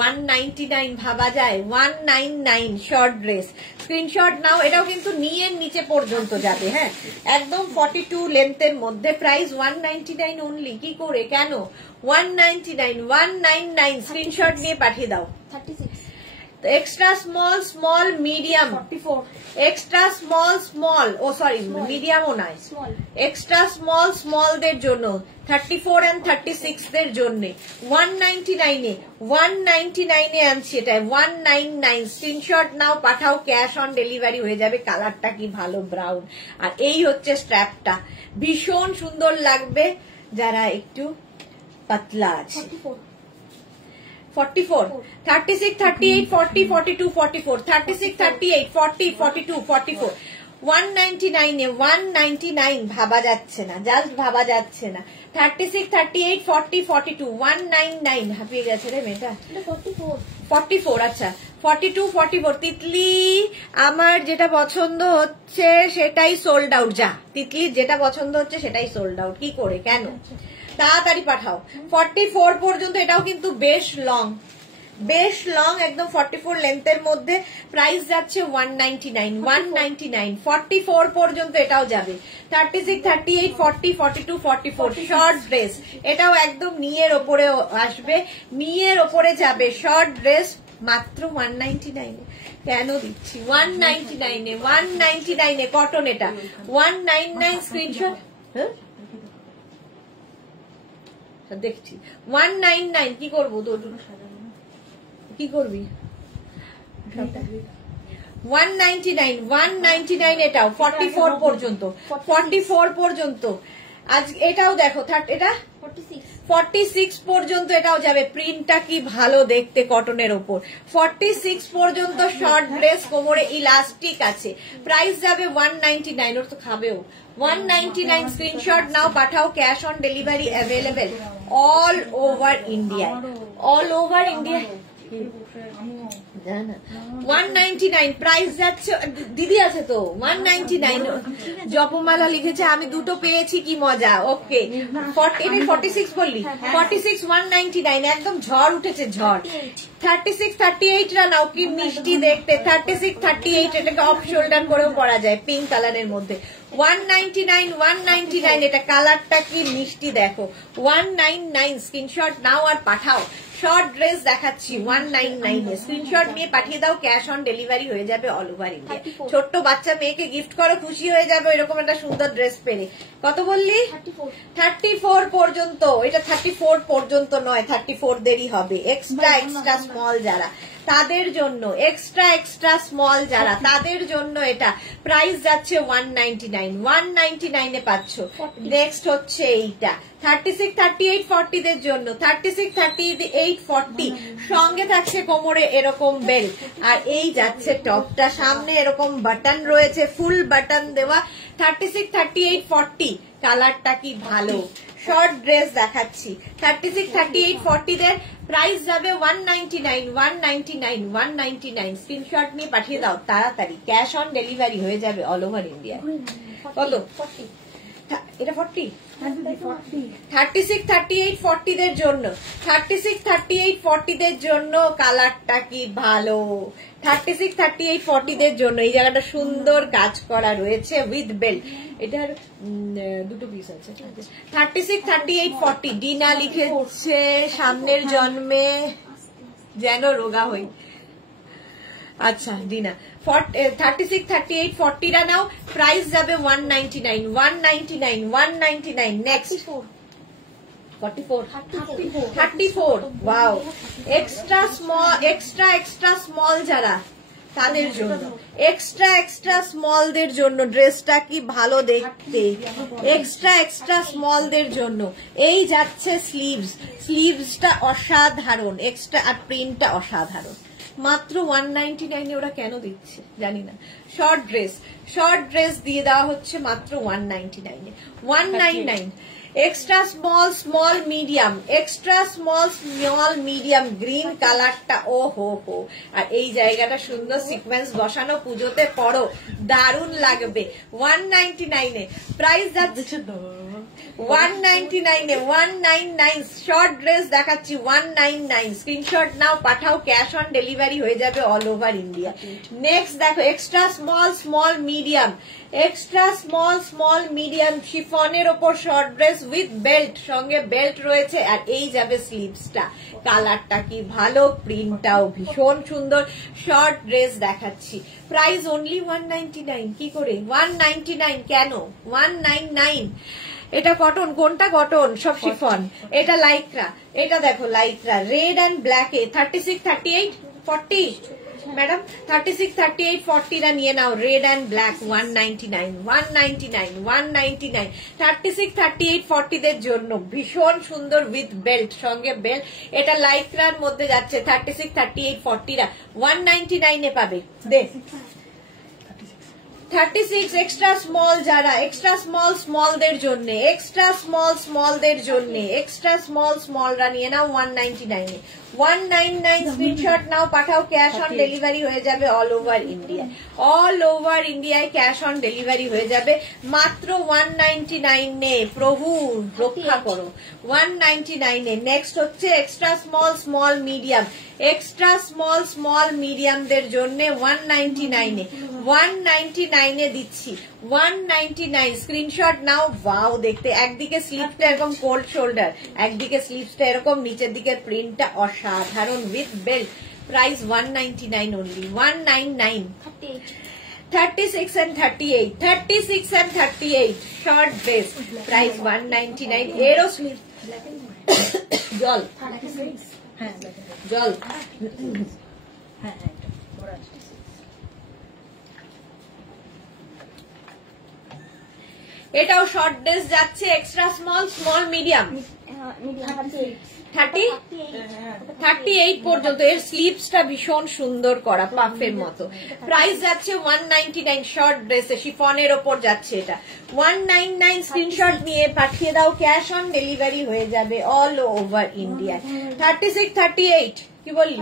199 ভাবা যায়? 199 শর্ট ড্রেস। স্ক্রিনশট নাও। এটাও কিন্তু নিয়ের নিচে পর্যন্ত যাবে, হ্যাঁ একদম 42 লেন্থের মধ্যে। Price 199 only. কি করে, কেন? 199, 199। স্ক্রিনশট নিয়ে পাঠিয়ে দাও। 36 extra small, small, medium, 44 extra small, small, ও সরি মিডিয়ামও নাই, স্মল এক্সট্রা স্মল, স্মলদের জন্য 34 and 36 দের জন্য 199 এ, 199 এ আনছি এটা, 199। স্ক্রিনশট নাও, পাঠাও, ক্যাশ অন ডেলিভারি হয়ে যাবে। কালারটা কি ভালো, ব্রাউন। আর এই হচ্ছে স্ট্র্যাপটা, ভীষণ সুন্দর লাগবে যারা একটু পাতলা আছে। 44, 36, 38, 40, 42, 44, 36, 38, 40, 42, 44, 199 এ, 199 ভাবা যাচ্ছে না, জাস্ট ভাবা যাচ্ছে না। 36, 38, 40, 42, 199 হাঁপিয়ে গেছে রে মেয়েটা। 44, আচ্ছা 42, 44। তিতলি আমার যেটা পছন্দ হচ্ছে সেটাই সোল্ড আউট। যা তিতলি, যেটা পছন্দ হচ্ছে সেটাই সোল্ড আউট। কি করে, কেন? তাড়াতাড়ি পাঠাও। 44 পর্যন্ত, এটাও কিন্তু বেশ লং, বেশ লং, একদম 44 লেন্থের মধ্যে। প্রাইস যাচ্ছে 199, 199। 44 পর্যন্ত এটাও যাবে। 36, 38, 40, 42, 44 শর্ট ড্রেস। এটাও একদম নিয়ের ওপরে আসবে, নিয়ের ওপরে যাবে শর্ট ড্রেস মাত্র 199 এ। কেন দিচ্ছি 199 এ, 199 এ কটন। এটা 199। স্ক্রিনশট, হ্যাঁ দেখছি 199। কি করবো তোর, কি করবি? 199 এটাও 44 পর্যন্ত 44 পর্যন্ত। আজ এটাও দেখো এটা 46 পর্যন্ত এটাও যাবে। প্রিন্টটা কি ভালো দেখতে কটনের ওপর। 46 পর্যন্ত শর্ট ড্রেস, কোমরে ইলাস্টিক আছে। প্রাইস যাবে 199। ওর তো খাবেও। 199 স্ক্রিনশট নাও, পাঠাও। Cash on delivery available all over India. All over India 199 price যাচ্ছে। দিদি আছে তো 199। জপমালা লিখেছে আমি দুটো পেয়েছি, কি মজা। ওকে 46 বললি 46 199 একদম ঝড় উঠেছে ঝড়। 36 38 রা নাও, কি মিষ্টি দেখতে। 36 38 এটাকে অফ শোল্ডার করেও পরা যায় পিঙ্ক কালারের মধ্যে। 199 এটা কালারটা কি মিষ্টি দেখো। 199 স্ক্রিনশট নাও আর পাঠাও। শর্ট ড্রেস দেখাচ্ছি 199 এ। স্ক্রিনশট নিয়ে পাঠিয়ে দাও। ক্যাশ অন ডেলিভারি হয়ে যাবে অল ওভার ইন্ডিয়া। ছোট্ট বাচ্চা মেয়েকে গিফট করো, খুশি হয়ে যাবে এরকম একটা সুন্দর ড্রেস পেলে। কত বললি? 34 পর্যন্ত। এটা 34 পর্যন্ত নয়, 34 দেরি হবে। এক্সট্রা স্মল যারা তাদের জন্য, এক্সট্রা স্মল যারা তাদের জন্য এটা। প্রাইস যাচ্ছে 199 এ পাচ্ছ। নেক্সট হচ্ছে এইটা 36 38 40 দের জন্য। 36 38 40 সঙ্গে থাকছে কোমরে এরকম বেল্ট। আর এই যাচ্ছে টপটা, সামনে এরকম বাটন রয়েছে, ফুল বাটন দেওয়া। 36 38 40 কালারটা কি ভালো। শর্ট ড্রেস দেখাচ্ছি 36 38 40 দের। প্রাইস যাবে 199 স্ক্রিনশট নিয়ে পাঠিয়ে দাও তাড়াতাড়ি। ক্যাশ অন ডেলিভারি হয়ে যাবে অল ওভার ইন্ডিয়া। কত? এটা 40 36 38 40 দের জন্য। 36 38 40 দের জন্য কালারটা কি ভালো। 36 38 40 দের জন্য এই জায়গাটা সুন্দর কাজ করা রয়েছে উইথ বেল্ট। এটার দুটো পিস আছে। 36 38 40 ডিনা লিখেছে সামনের জন্মে যেন রোগা হই। আচ্ছা ডিনা 36 38 40 টা নাও। প্রাইস যাবে 199 নেক্সট 34 ওয়াও। এক্সট্রা স্মল যারা তাদের জন্য, এক্সট্রা স্মলদের জন্য ড্রেসটা কি ভালো দেখতে। এক্সট্রা স্মলদের জন্য এই যাচ্ছে স্লিভসটা অসাধারণ, এক্সট্রা আর প্রিন্টটা অসাধারণ। মাত্র 199 এ ওরা কেন দিচ্ছে জানি না। শর্ট ড্রেস দিয়ে দেওয়া হচ্ছে মাত্র 199 এ। 199 এক্সট্রা স্মল মিডিয়াম গ্রিন কালারটা। ও হো হো। আর এই জায়গাটা সুন্দর সিকোয়েন্স বসানো, পুজোতে পরো দারুণ লাগবে। 199 এ প্রাইস যাচ্ছে 199 শর্ট ড্রেস দেখাচ্ছি 199 স্ক্রিনশট নাও, পাঠাও। ক্যাশ অন ডেলিভারি হয়ে যাবে অল ওভার ইন্ডিয়া। নেক্সট দেখো এক্সট্রা স্মল মিডিয়াম শিফনের ওপর শর্ট ড্রেস উইথ বেল্ট, সঙ্গে বেল্ট রয়েছে। আর এই যাবে স্লিভসটা, কালারটা কি ভালো, প্রিন্টটাও ভীষণ সুন্দর। শর্ট ড্রেস দেখাচ্ছি প্রাইস অনলি 199। কি করে 199 কেন 199? এটা কটন, কোনটা কটন? সব শিফন। এটা লাইক্রা, এটা দেখো Lycra red and black A. 36 38 40 madam 36 38 40 রা নিয়ে নাও। রেড অ্যান্ড ব্ল্যাক 199 36 38 40 দের জন্য ভীষণ সুন্দর উইথ বেল্ট, সঙ্গে বেল্ট। এটা লাইক্রার মধ্যে যাচ্ছে। 36 38 40 রা 199 এ পাবে। দে 36 এক্সট্রা স্মল যারা, এক্সট্রা স্মলদের জন্য, এক্সট্রা স্মলরা নিয়ে নাও 199 এ। 199 স্ক্রিনশট নাও, পাঠাও। ক্যাশ অন ডেলিভারি হয়ে যাবে all over India. All over ইন্ডিয়ায় ক্যাশ অন ডেলিভারি হয়ে যাবে মাত্র 199 এ। প্রভু রক্ষা করো 199 এ। নেক্সট হচ্ছে extra small medium. Extra small মিডিয়ামদের জন্য 199 এ। 199 এ দিচ্ছি 199 স্ক্রিনশট নাও। ওয়াও দেখতে, একদিকে স্লিভটা এরকম কোল্ড শোল্ডার, একদিকে স্লিভসটা এরকম, নিচের দিকে প্রিন্টটা অসাধারণ with belt. Price 199 only 199। 36 and 38 short dress price 199। এরও স্লিভ জল এটাও শর্ট ড্রেস যাচ্ছে, এক্সট্রা স্মল, স্মল, মিডিয়াম, 38 পর্যন্ত। এর স্লিভসটা ভীষণ সুন্দর করা, পাফের মতো। প্রাইস যাচ্ছে 199, শর্ট ড্রেসে শিফনের ওপর যাচ্ছে এটা 199। স্ক্রিনশট নিয়ে পাঠিয়ে দাও, ক্যাশ অন ডেলিভারি হয়ে যাবে অল ওভার ইন্ডিয়া। 36, 38 কি বললি?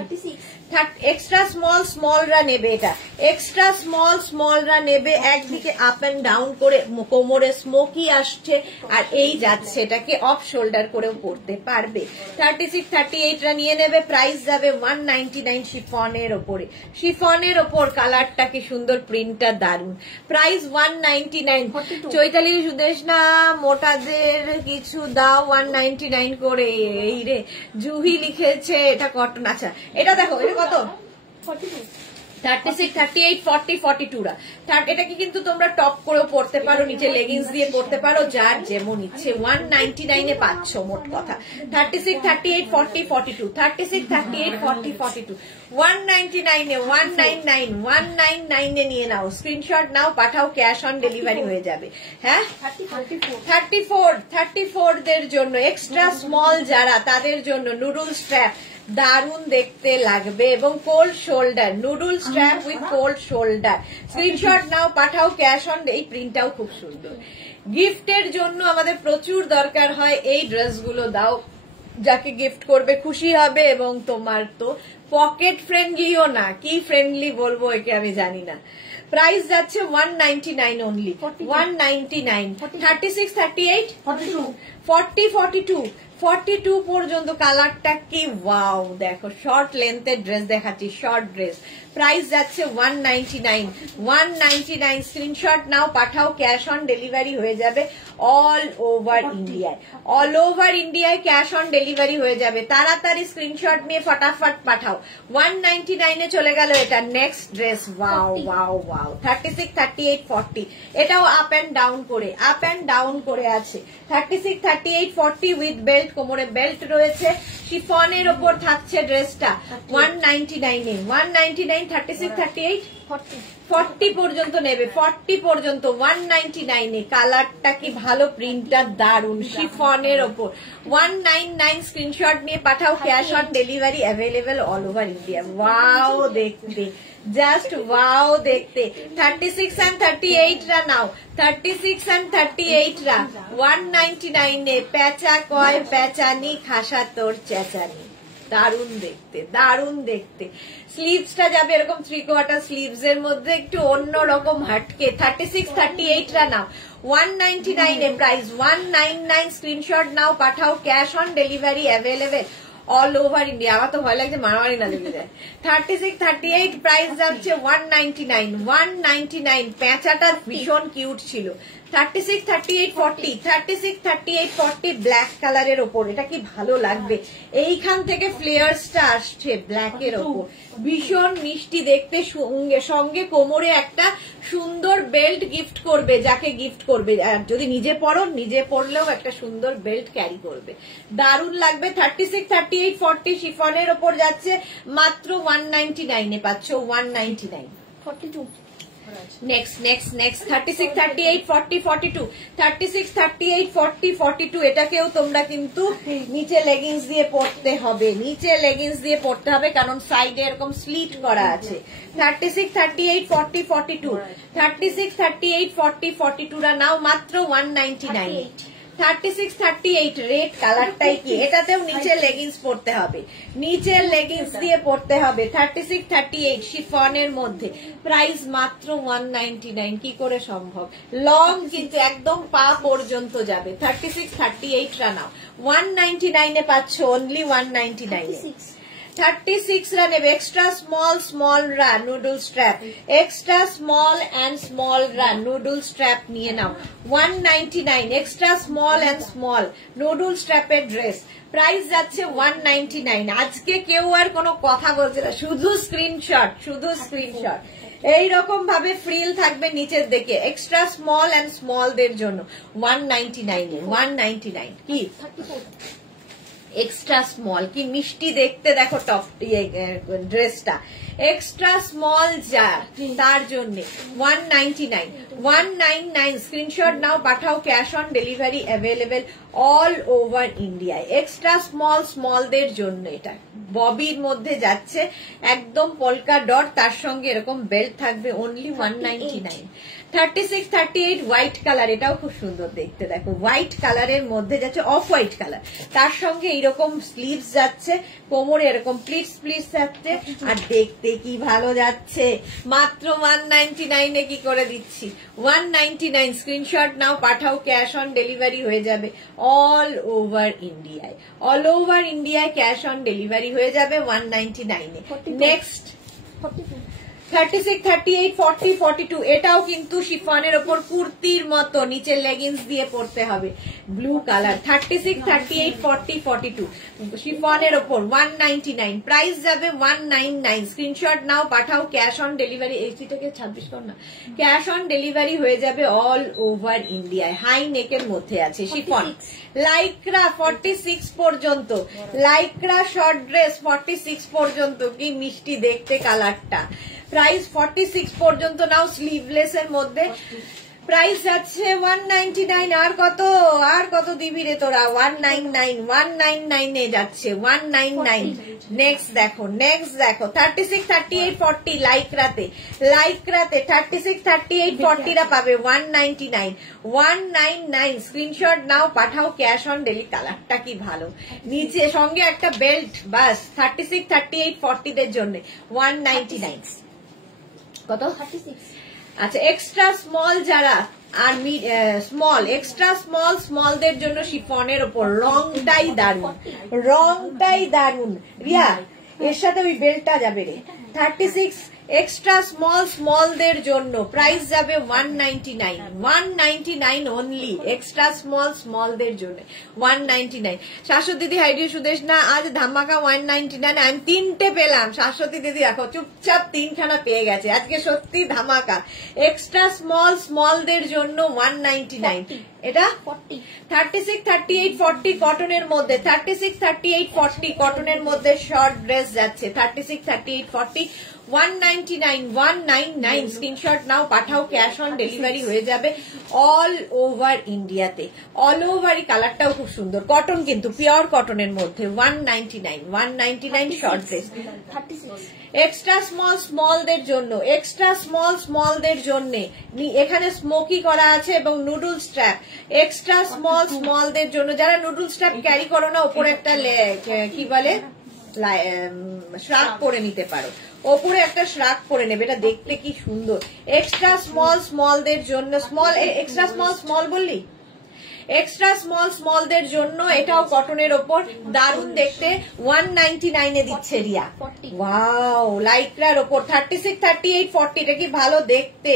এক্সট্রা স্মল, স্মলরা নেবে, এটা এক্সট্রা স্মল, স্মলরা নেবে। একদিকে আপ এন্ড ডাউন করে কোমরে স্মোকি আসছে, আর এই যাচ্ছে, এটাকে অফ শোল্ডার করেও পরতে পারবে। 36, 38রা নিয়ে নেবে। প্রাইস যাবে 199 শিফনের ওপরে। শিফনের ওপর কালারটা কি সুন্দর, প্রিন্টটা দারুন। প্রাইস 199। চৈতালি সুদেশনা মোটাদের কিছু দাও 199 করে। এই রে জুহি লিখেছে এটা কটন। আচ্ছা এটা দেখো, এটা কত? 36, 38, 40, 42 রা। এটাকে কিন্তু তোমরা টপ করেও পড়তে পারো, নিচে লেগিংস দিয়ে পড়তে পারো, যার যেমন ইচ্ছে। 199 এ পাচ্ছ মোট কথা। 36, 38, 40, 42, 36, 38, 40, 42, 199 এ 199, 199 এ নিয়ে নাও, স্ক্রিনশট নাও, পাঠাও, ক্যাশ অন ডেলিভারি হয়ে যাবে। হ্যাঁ 34 দের জন্য এক্সট্রা স্মল যারা, তাদের জন্য নুডল স্ট্র্যাপ দারুন দেখতে লাগবে, এবং cold shoulder, noodle strap with cold shoulder. Screenshot নাও, পাঠাও, ক্যাশ অন। এই প্রিন্টটাও খুব সুন্দর। গিফটের জন্য আমাদের প্রচুর দরকার হয়, এই ড্রেসগুলো দাও, যাকে গিফট করবে খুশি হবে। এবং তোমার তো পকেট ফ্রেন্ডলিও না, কি ফ্রেন্ডলি বলবো একে আমি জানি না। প্রাইস যাচ্ছে 199 অনলি, 199। 36, 38, 40, 42, 42 পর্যন্ত। কালারটা কি ওয়াও, দেখো শর্ট লেন্থের ড্রেস দেখাচ্ছি, শর্ট ড্রেস। প্রাইস যাচ্ছে 199, 199। স্ক্রিনশট নাও, পাঠাও, ক্যাশ অন ডেলিভারি হয়ে যাবে অল ওভার ইন্ডিয়ায়। অল ওভার ইন্ডিয়ায় ক্যাশ অন ডেলিভারি হয়ে যাবে। তাড়াতাড়ি স্ক্রিনশট নিয়ে ফটাফট পাঠাও। 199 এ চলে গেল এটা। Next dress, wow wow wow. 36, 38, 40, এটাও আপ এন্ড ডাউন করে, আপ এন্ড ডাউন করে আছে। 36, 38, 40 উইথ বেল্ট, কোমরে বেল্ট রয়েছে। শিফনের ওপর থাকছে ড্রেসটা 199 এ। 199, 36, 38, 40 পর্যন্ত নেবে, 40 পর্যন্ত 199 এ। কালারটা কি ভালো, প্রিন্টটা দারুন, শিফনের ওপর 199। স্ক্রিনশট নিয়ে পাঠাও, cash on delivery available all over India. Wow দেখতে, জাস্ট ওয়াও দেখতে। 36 and 38 রা নাও, 36 and 38 রা 199 এ। পেঁচা কয় পেঁচানি, খাসা তোর চেঁচানি। দারুন দেখতে, দারুন দেখতে। স্লিভসটা যাবে এরকম 3/4 স্লিভস এর মধ্যে, একটু অন্যরকম হাটকে। 36, 38 রা নাও 199 এ। প্রাইস 199। স্ক্রিনশট নাও, পাঠাও, cash on delivery available all over India. আমার তো ভয় লাগছে মারামারি না লেগে যায়। 36, 38 প্রাইস যাচ্ছে 199, 199। পেঁচাটা ভীষণ কিউট ছিল। 36, 38, 40, 36, 38, 40 ব্ল্যাক কালারের ওপর। এটা কি ভালো লাগবে, এইখান থেকে ফ্লেয়ার্সটা আসছে ব্ল্যাকের ওপর, ভীষণ মিষ্টি দেখতে। সঙ্গে কোমরে একটা সুন্দর বেল্ট গিফট করবে, যাকে গিফট করবে। আর যদি নিজে পরো, নিজে পরলেও একটা সুন্দর বেল্ট ক্যারি করবে, দারুণ লাগবে। 36, 38, 40 শিফনের ওপর যাচ্ছে, মাত্র 199 এ পাচ্ছ, 199। 42 নেক্সট 36, 38, 40, 42, 36, 38, 40, 42। এটাকেও তোমরা কিন্তু নিচে লেগিংস দিয়ে পড়তে হবে, নিচে লেগিংস দিয়ে পড়তে হবে, কারণ সাইডে এরকম স্লিট করা আছে। 36, 38, 40, 42, 36, 38, 40, 42 রা নাও, মাত্র 199। 36, 38 রেড কালারটাই কি, এটাতেও নিচে লেগিংস পড়তে হবে, নিচে লেগিংস দিয়ে পড়তে হবে। 36, 38 শিফনের মধ্যে। প্রাইস মাত্র 199। কি করে সম্ভব, লং কিন্তু একদম পা পর্যন্ত যাবে। 36, 38 রা নাও, 199 এ পাচ্ছ, অনলি 199 এ। 36 রা নেবে, এক্সট্রা স্মল, স্মল রা noodle strap, extra small and small রা নুডল স্ট্র্যাপ নিয়ে নাও, 199। Extra small and small noodle স্ট্র্যাপের ড্রেস। প্রাইস যাচ্ছে 199। আজকে কেউ আর কোনো কথা বলছে না, শুধু স্ক্রিনশট, শুধু স্ক্রিনশট। এইরকম ভাবে ফ্রিল থাকবে নিচের দিকে, এক্সট্রা স্মল অ্যান্ড স্মল দের জন্য 199 এ। 199 কি এক্সট্রা স্মল, কি মিষ্টি দেখতে দেখো টপ ড্রেসটা। এক্সট্রা স্মল যার তার জন্য 199 স্ক্রিনশট নাও, পাঠাও, cash on delivery available all over ইন্ডিয়ায়। এক্সট্রা স্মলদের জন্য এটা ববির মধ্যে যাচ্ছে, একদম পলকা ডট, তার সঙ্গে এরকম বেল্ট থাকবে, অনলি 199। 36, 38 হোয়াইট কালার, এটাও খুব সুন্দর দেখতে, দেখো হোয়াইট কালারের মধ্যে যাচ্ছে, অফ হোয়াইট কালার, তার সঙ্গে এইরকম স্লিভস যাচ্ছে, কোমরে এরকম প্লিটস যাচ্ছে, আর দেখতে কি ভালো যাচ্ছে। মাত্র 199 কি করে দিচ্ছি, 199 স্ক্রিনশট নাও, পাঠাও, ক্যাশ অন ডেলিভারি হয়ে যাবে অল ওভার ইন্ডিয়ায়। অল ওভার ইন্ডিয়ায় ক্যাশ অন ডেলিভারি হয়ে যাবে 199। নেক্সট 36, 38, 40, 42, এটাও কিন্তু শিফনের ওপর কুর্তির মতো, নিচে লেগিংস দিয়ে পরতে হবে, ব্লু কালার। 36, 38, 40, 42 শিফনের ওপর 199, প্রাইস যাবে 199। স্ক্রিনশট নাও, পাঠাও, ক্যাশ অন ডেলিভারি, এইটাকে 26 কর না, ক্যাশ অন ডেলিভারি হয়ে যাবে অল ওভার ইন্ডিয়ায়। হাই নেকের মধ্যে আছে শিফন, লাইক্রা 46 পর্যন্ত, লাইক্রা শর্ট ড্রেস 46 পর্যন্ত, কি মিষ্টি দেখতে কালারটা। প্রাইস 46 পর্যন্ত নাও, স্লিভলেস এর মধ্যে, প্রাইস যাচ্ছে 199। আর কত দিবি রে তোরা, 199 এ যাচ্ছে 199। নেক্সট দেখো 36, 38, 40 লাইক্রাতে 36, 38, 40 রা পাবে 199 স্ক্রিনশট নাও, পাঠাও, ক্যাশ অন ডেলি। কালারটা কি ভালো, নিচে সঙ্গে একটা বেল্ট, বাস 36, 38, 40 দের জন্য 199। কত? 36। আচ্ছা, এক্সট্রা স্মল যারা আর এক্সট্রা স্মলদের জন্য শিফনের ওপর রংটাই দারুন, রিয়া এর সাথে ওই বেল্টটা যাবে রে। 36 এক্সট্রা স্মলদের জন্য প্রাইস যাবে 199 অনলি। এক্সট্রা স্মলদের জন্য 199। শাশ্বতী দিদি, হাইডি, সুদেশ না, আজ ধামাকা 199। আমি 3টে পেলাম। শাশ্বতী দিদি দেখো চুপচাপ 3খানা পেয়ে গেছে, আজকে সত্যি ধামাকা। এক্সট্রা স্মলদের জন্য 199। এটা 36, 38, 40 কটনের মধ্যে, 36, 38, 40 কটনের মধ্যে শর্ট ড্রেস যাচ্ছে, 36, 38, 40 199 স্ক্রিনশট নাও, পাঠাও, ক্যাশ অন ডেলিভারি হয়ে যাবে অল ওভার ইন্ডিয়াতে। অল ওভার, এই কালারটাও খুব সুন্দর, কটন কিন্তু পিওর কটনের মধ্যে 199 শর্ট ড্রেস। এক্সট্রা স্মলদের জন্য, এখানে স্মোকি করা আছে এবং নুডল স্ট্র্যাপ। এক্সট্রা স্মলদের জন্য, যারা নুডল স্ট্র্যাপ ক্যারি করো না, ওপরে একটা কি বলে শ্রাগ করে নিতে পারো, ওপরে একটা শ্রাগ করে নেবে, এটা দেখতে কি সুন্দর। এক্সট্রা স্মলদের জন্য, এক্সট্রা স্মল বললি, এক্সট্রা স্মলদের জন্য এটাও কটনের ওপর, দারুণ দেখতে, 199 এ দিচ্ছে রিয়া। ওয়াও, লাইক্রার ওপর 36, 38, 40, এটা কি ভালো দেখতে।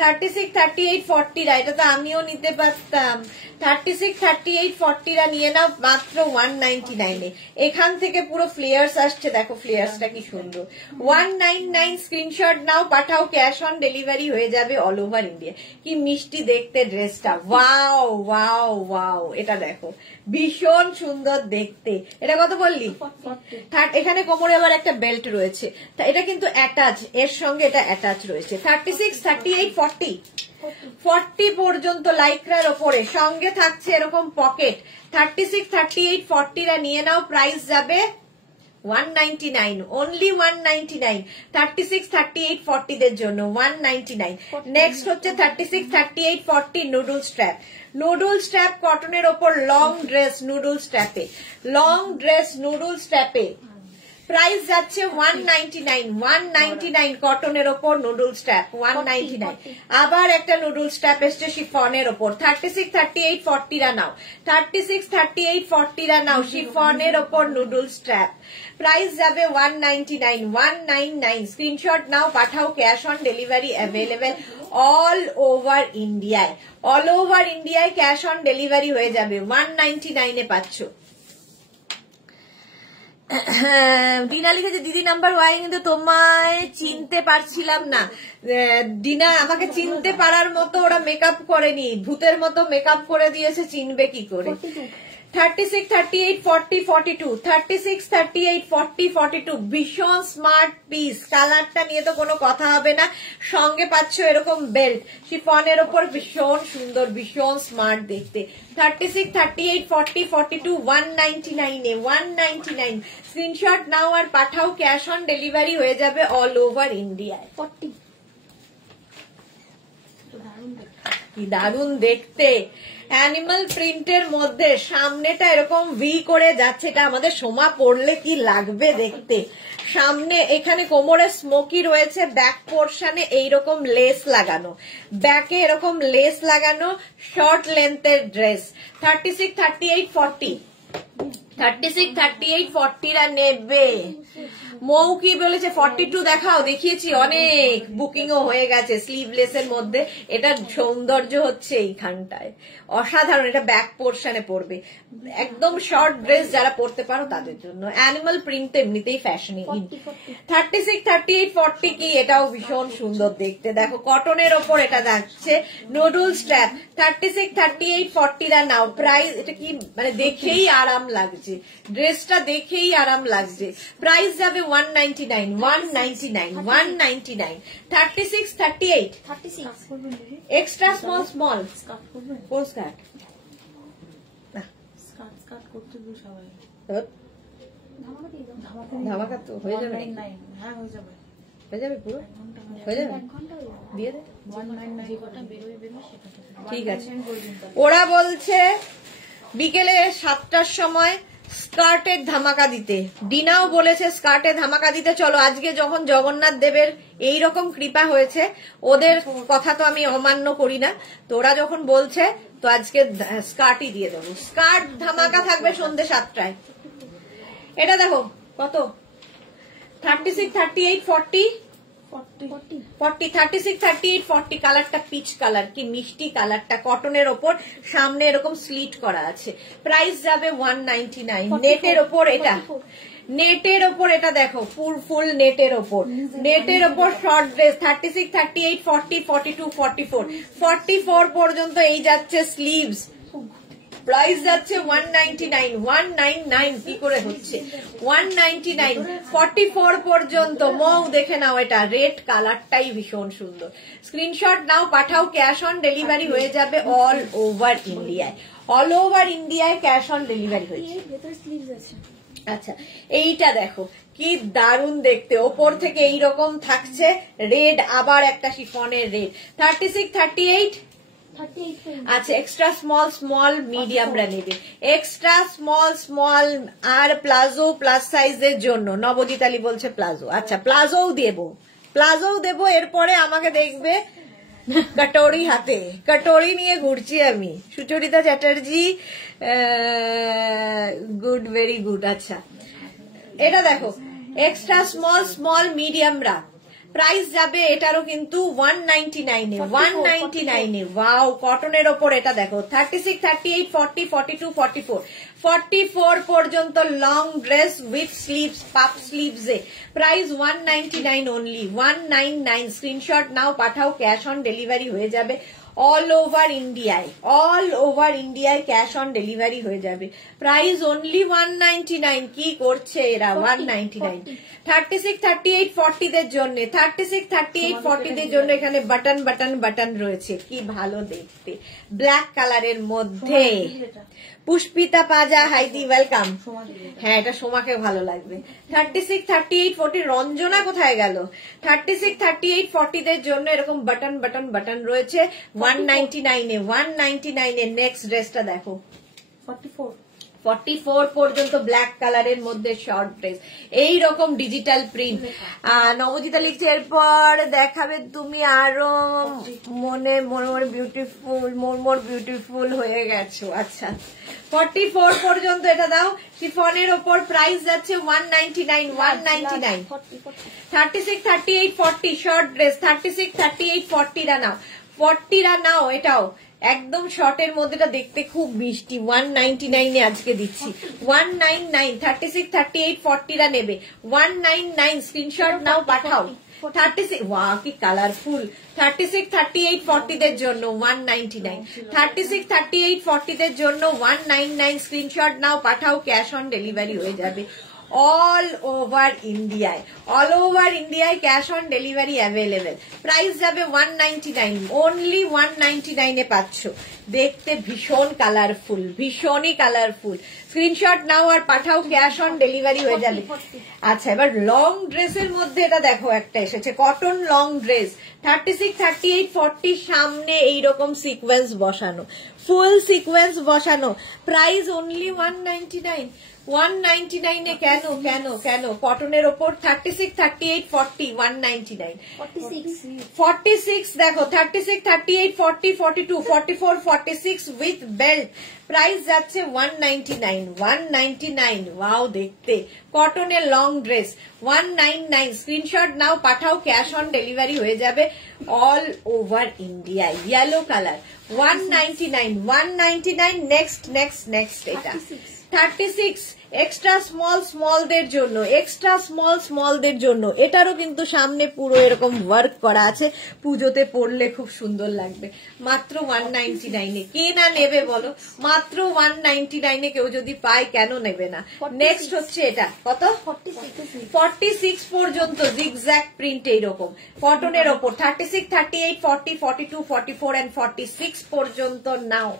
36, 38, 40 এটা তো আমিও নিতে পারতাম। 36, 38, 40 নিয়ে নাও মাত্র 199 এ। এখান থেকে পুরো ফ্লেয়ার্স আসছে, দেখো ফ্লেয়ার্সটা কি সুন্দর। 199 স্ক্রিনশট নাও, পাঠাও, ক্যাশ অন ডেলিভারি হয়ে যাবে অল ওভার ইন্ডিয়া। কি মিষ্টি দেখতে ড্রেসটা, ওয়াও, এটা দেখো ভীষণ সুন্দর দেখতে। এটা কত বললি? এখানে কোমরে আবার একটা বেল্ট রয়েছে, এটা কিন্তু অ্যাটাচ, এর সঙ্গে এটা অ্যাটাচ রয়েছে। 36, 38, 40 পর্যন্ত লাইক্রার ওপরে, সঙ্গে থাকছে এরকম পকেট। 36, 38, 40 নিয়ে নাও, প্রাইস যাবে 199 অনলি 199। 36, 38, 40 দের জন্য 199। নেক্সট হচ্ছে 36, 38, 40 নুডল স্ট্র্যাপ কটনের ওপর, লং ড্রেস নুডল স্ট্র্যাপে প্রাইস যাচ্ছে 199 কটনের ওপর নুডল স্ট্র্যাপ 199। আবার একটা নুডল স্ট্র্যাপ এসছে শিফনের ওপর। 36, 38, 40 নাও, 36, 38, 40 নাও, শিফনের ওপর নুডল স্ট্র্যাপ, প্রাইস যাবে 199 স্ক্রিনশট নাও, পাঠাও, cash on delivery available all over ইন্ডিয়ায় ক্যাশ অন ডেলিভারি হয়ে যাবে 199 এ পাচ্ছ। ডিনা লিখেছে, দিদি নাম্বার ওয়াই, কিন্তু তোমায় চিনতে পারছিলাম না। ডিনা, আমাকে চিনতে পারার মতো ওরা মেকআপ করেনি, ভূতের মতো মেকআপ করে দিয়েছে, চিনবে কি করে। 36, 38, 40, 42, 36, 38, 40, 42, ভীষণ স্মার্ট পিস। কালারটা নিয়ে তো কোনো কথা হবে না। সঙ্গে পাচ্ছ এরকম বেল্ট, শিফনের ওপর ভীষণ সুন্দর, ভীষণ স্মার্ট দেখতে। 36, 38, 40, 42, 199 এ, 199। স্ক্রিনশট নাও আর পাঠাও, ক্যাশ অন ডেলিভারি হয়ে যাবে অল ওভার ইন্ডিয়ায়। 40 কি দারুণ দেখতে, অ্যানিমাল প্রিন্টের মধ্যে সামনেটা এরকম ভি করে যাচ্ছে। এটা আমাদের সোমা পরলে কি লাগবে দেখতে। সামনে এখানে কোমরে স্মোকি রয়েছে, ব্যাক পোর্শনে এইরকম লেস লাগানো, ব্যাকে এরকম লেস লাগানো, শর্ট লেন্থের ড্রেস। 36, 38, 40, 36, 38, 40 রা নেবে। মৌ কি বলেছে 42 দেখাও, দেখিয়েছি অনেক, বুকিং ও হয়ে গেছে স্লিভলেস এর মধ্যে। এটা সৌন্দর্য হচ্ছে এইখানটায়, অসাধারণ। এটা ব্যাক পোর্শনে পড়বে, একদম শর্ট ড্রেস যারা পরতে পারো তাদের জন্য। অ্যানিমাল প্রিন্ট এমনিতেই ফ্যাশনে। 36, 38, 40 কি এটাও ভীষণ সুন্দর দেখতে। দেখো কটনের ওপর এটা যাচ্ছে, নুডল স্ট্র্যাপ। 36, 38, 40 রা নাও। প্রাইস এটা কি মানে দেখেই আরাম লাগছে, ড্রেসটা দেখেই আরাম লাগছে। প্রাইস যাবে 199, 199, 199। 36, 38, 36 এক্সট্রা স্মল স্মল। স্কার্ট করবে? কোন স্কার্ট? স্কার্ট করতে দিও সবাই। ধামাকা দিয়ে দাও। ধামাকা তো হয়ে যাবে নাকি? 199 হ্যাঁ হয়ে যাবে। হয়ে যাবে পুরো, হয়ে যাবে, 1 ঘন্টা হয়ে যাবে। দিয়ে দে। 199 যে কটা বেরোয় সেটা ঠিক আছে। 199 করে দিন তাহলে। ওরা বলছে বিকেলে 7টার সময় স্কার্টের ধামাকা দিতে। ডিনাও বলেছে স্কার্টের ধামাকা দিতে। চলো আজকে যখন জগন্নাথ দেবের এইরকম কৃপা হয়েছে, ওদের কথা তো আমি অমান্য করি না, তো ওরা যখন বলছে তো আজকে স্কার্টই দিয়ে দেবো। স্কার্ট ধামাকা থাকবে সন্ধ্যে 7টায়। এটা দেখো কত, 36, 38, 40, 40, 36, 38, 40। কালারটা পিচ কালার, কি মিষ্টি কালারটা, কটনের ওপর, সামনে এরকম স্লিট করা আছে। প্রাইস যাবে 199। নেটের ওপর এটা, নেটের ওপর এটা দেখো, ফুল নেটের ওপর, নেটের ওপর শর্ট ড্রেস। 36, 38, 40, 42, 44, 44 পর্যন্ত এই যাচ্ছে স্লিভস। প্রাইস যাচ্ছে 199, 199 কি করে হচ্ছে 199, 44 পর্যন্ত। মৌ দেখে নাও, এটা রেড কালারটাই ভীষণ সুন্দর। স্ক্রিনশট নাও পাঠাও, ক্যাশ অন ডেলিভারি হয়ে যাবে অল ওভার ইন্ডিয়ায়। অল ওভার ইন্ডিয়ায় ক্যাশ অন ডেলিভারি হয়েছে। এর ভেতর স্লিভস আছে। আচ্ছা এইটা দেখো কি দারুণ দেখতে, ওপর থেকে এইরকম থাকছে রেড, আবার একটা শিফনের রেড। 36, 38, 38 করে আচ্ছা এক্সট্রা স্মল মিডিয়ামরা নেবে, এক্সট্রা স্মল আর প্লাজো প্লাস সাইজের জন্য। নবজিৎ আলী বলছে প্লাজো, আচ্ছা প্লাজোও দেবো। এরপরে আমাকে দেখবে কটোরি হাতে, কটোরি নিয়ে ঘুরছি আমি। Sucharita Chatterjee, good, very good. আচ্ছা এটা দেখো এক্সট্রা স্মল মিডিয়ামরা। প্রাইস যাবে এটারও কিন্তু 199 এ, 199 এ। ওয়াও, কটনের ওপর এটা দেখো। 36, 38, 40, 42, 44, 44 পর্যন্ত লং ড্রেস উইথ স্লিভস, পাপ স্লিভস এ। Price 199 only, 199। স্ক্রিনশট নাও পাঠাও, ক্যাশ অন ডেলিভারি হয়ে যাবে অল ওভার ইন্ডিয়ায় ক্যাশ অন ডেলিভারি হয়ে যাবে। Price only 199। কি করছে এরা 199। 36, 38, 40 দের জন্য, 36, 38, 40 দের জন্য এখানে বাটন রয়েছে, কি ভালো দেখতে, ব্ল্যাক কালারের মধ্যে। পুষ্পিতা পাজা, হাইদি, ওয়েলকাম। হ্যাঁ এটা সোমাকে ভালো লাগবে। 36, 38, 40, রঞ্জনা কোথায় গেল? 36, 38, 40 দের জন্য এরকম বাটন রয়েছে 199 এ, 199 এ। নেক্সট ড্রেসটা দেখো, 44 পর্যন্ত ব্ল্যাক কালারের মধ্যে শর্ট ড্রেস, এইরকম ডিজিটাল প্রিন্ট। নবজিতা লিখছে এরপর দেখাবে তুমি আরো মোর বিউটিফুল হয়ে গেছো। আচ্ছা 44 পর্যন্ত এটা দাও, শিফনের ওপর। প্রাইস যাচ্ছে 199, 199। 36, 38, 40 শর্ট ড্রেস। 36, 38, 40 রা নাও, 40 রা নাও। এটাও একদম শর্টের মধ্যে, এটা দেখতে খুব মিষ্টি। 199 এ আজকে দিচ্ছি, 199। 36, 38, 40 রা নেবে 199। স্ক্রিনশট নাও, পাঠাও। 36, ওয়াও কি কালারফুল। 36, 38, 40 দের জন্য 199। 36, 38, 40 দের জন্য 199। স্ক্রিনশট নাও, পাঠাও, ক্যাশ অন ডেলিভারি হয়ে যাবে অল ওভার ইন্ডিয়ায়। অল ওভার ইন্ডিয়ায় cash on delivery available. Price যাবে 199, অনলি 199 এ পাচ্ছ। দেখতে ভীষণ কালারফুল, ভীষণই কালারফুল। স্ক্রিনশট নাও আর পাঠাও, ক্যাশ অন ডেলিভারি হয়ে যাবে। আচ্ছা, এবার লং ড্রেসের মধ্যে এটা দেখো একটা এসেছে, কটন লং ড্রেস। 36, 38, 40 সামনে এইরকম সিকোয়েন্স বসানো, ফুল সিকোয়েন্স বসানো। Price only 199। 199 এ কেন কেন কেন? কটনের ওপর 36, 38, 40 199। 46 দেখো, 36, 38, 40, 42, 44, 46 উইথ বেল্ট। প্রাইস যাচ্ছে 199। 199, ওয়াও দেখতে কটনের লং ড্রেস 199। স্ক্রিনশট নাও, পাঠাও, ক্যাশ অন ডেলিভারি হয়ে যাবে all over India. Yellow colour 199, 199। Next next next, এটা 36 এক্সট্রা স্মল স্মলদের জন্য, এক্সট্রা স্মল স্মলদের জন্য। এটারও কিন্তু সামনে পুরো এরকম ওয়ার্ক করা আছে, পুজোতে পরলে খুব সুন্দর লাগবে। মাত্র 199 এ কে না নেবে বলো? মাত্র 199 এ কেউ যদি পায় কেন নেবে না? নেক্সট হচ্ছে এটা, কত? 46 পর্যন্ত জিগজ্যাগ প্রিন্ট এইরকম কটনের ওপর। 36, 38, 40, 42, 44 and 46 পর্যন্ত নাও।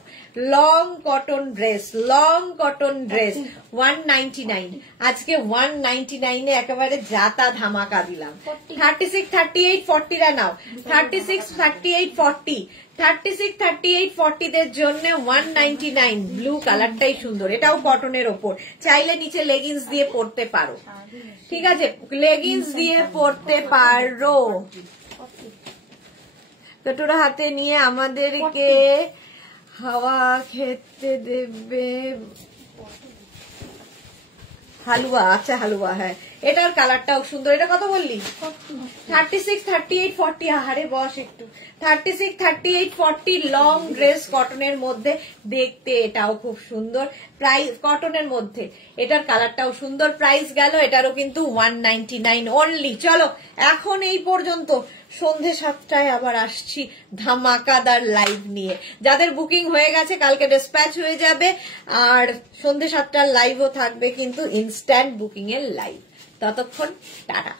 Long cotton dress, long cotton dress 199। আজকে 199 এ একেবারে জাতা ধামাকা দিলাম। 36, 38, 40 রা নাও। 36, 38, 40, 36, 38, 40 দের জন্য 199। ব্লু কালারটাই সুন্দর, এটাও কটনের ওপর। চাইলে নিচে লেগিংস দিয়ে পরতে পারো, ঠিক আছে? লেগিংস দিয়ে পরতে পারো। কটোরা হাতে নিয়ে আমাদেরকে হাওয়া খেতে দেবে। হালুয়া, আচ্ছা হালুয়া, হ্যাঁ এটার কালারটাও সুন্দর। এটা কত বললি? 36, 38, 40। আহারে বস একটু। 36, 38, 40 লং ড্রেস কটনের মধ্যে, দেখতে এটাও খুব সুন্দর। প্রাইস কটনের মধ্যে, এটার কালারটাও সুন্দর। প্রাইস গেল এটারও কিন্তু 199 অনলি। চলো এখন এই পর্যন্ত। সন্ধে 7টায় আবার আসছি ধামাকাদার লাইভ নিয়ে। যাদের বুকিং হয়ে গেছে কালকে ডিসপ্যাচ হয়ে যাবে, আর সন্ধে 7টার লাইভও থাকবে কিন্তু ইনস্ট্যান্ট বুকিং এর লাইভ। ততক্ষণ টাটা।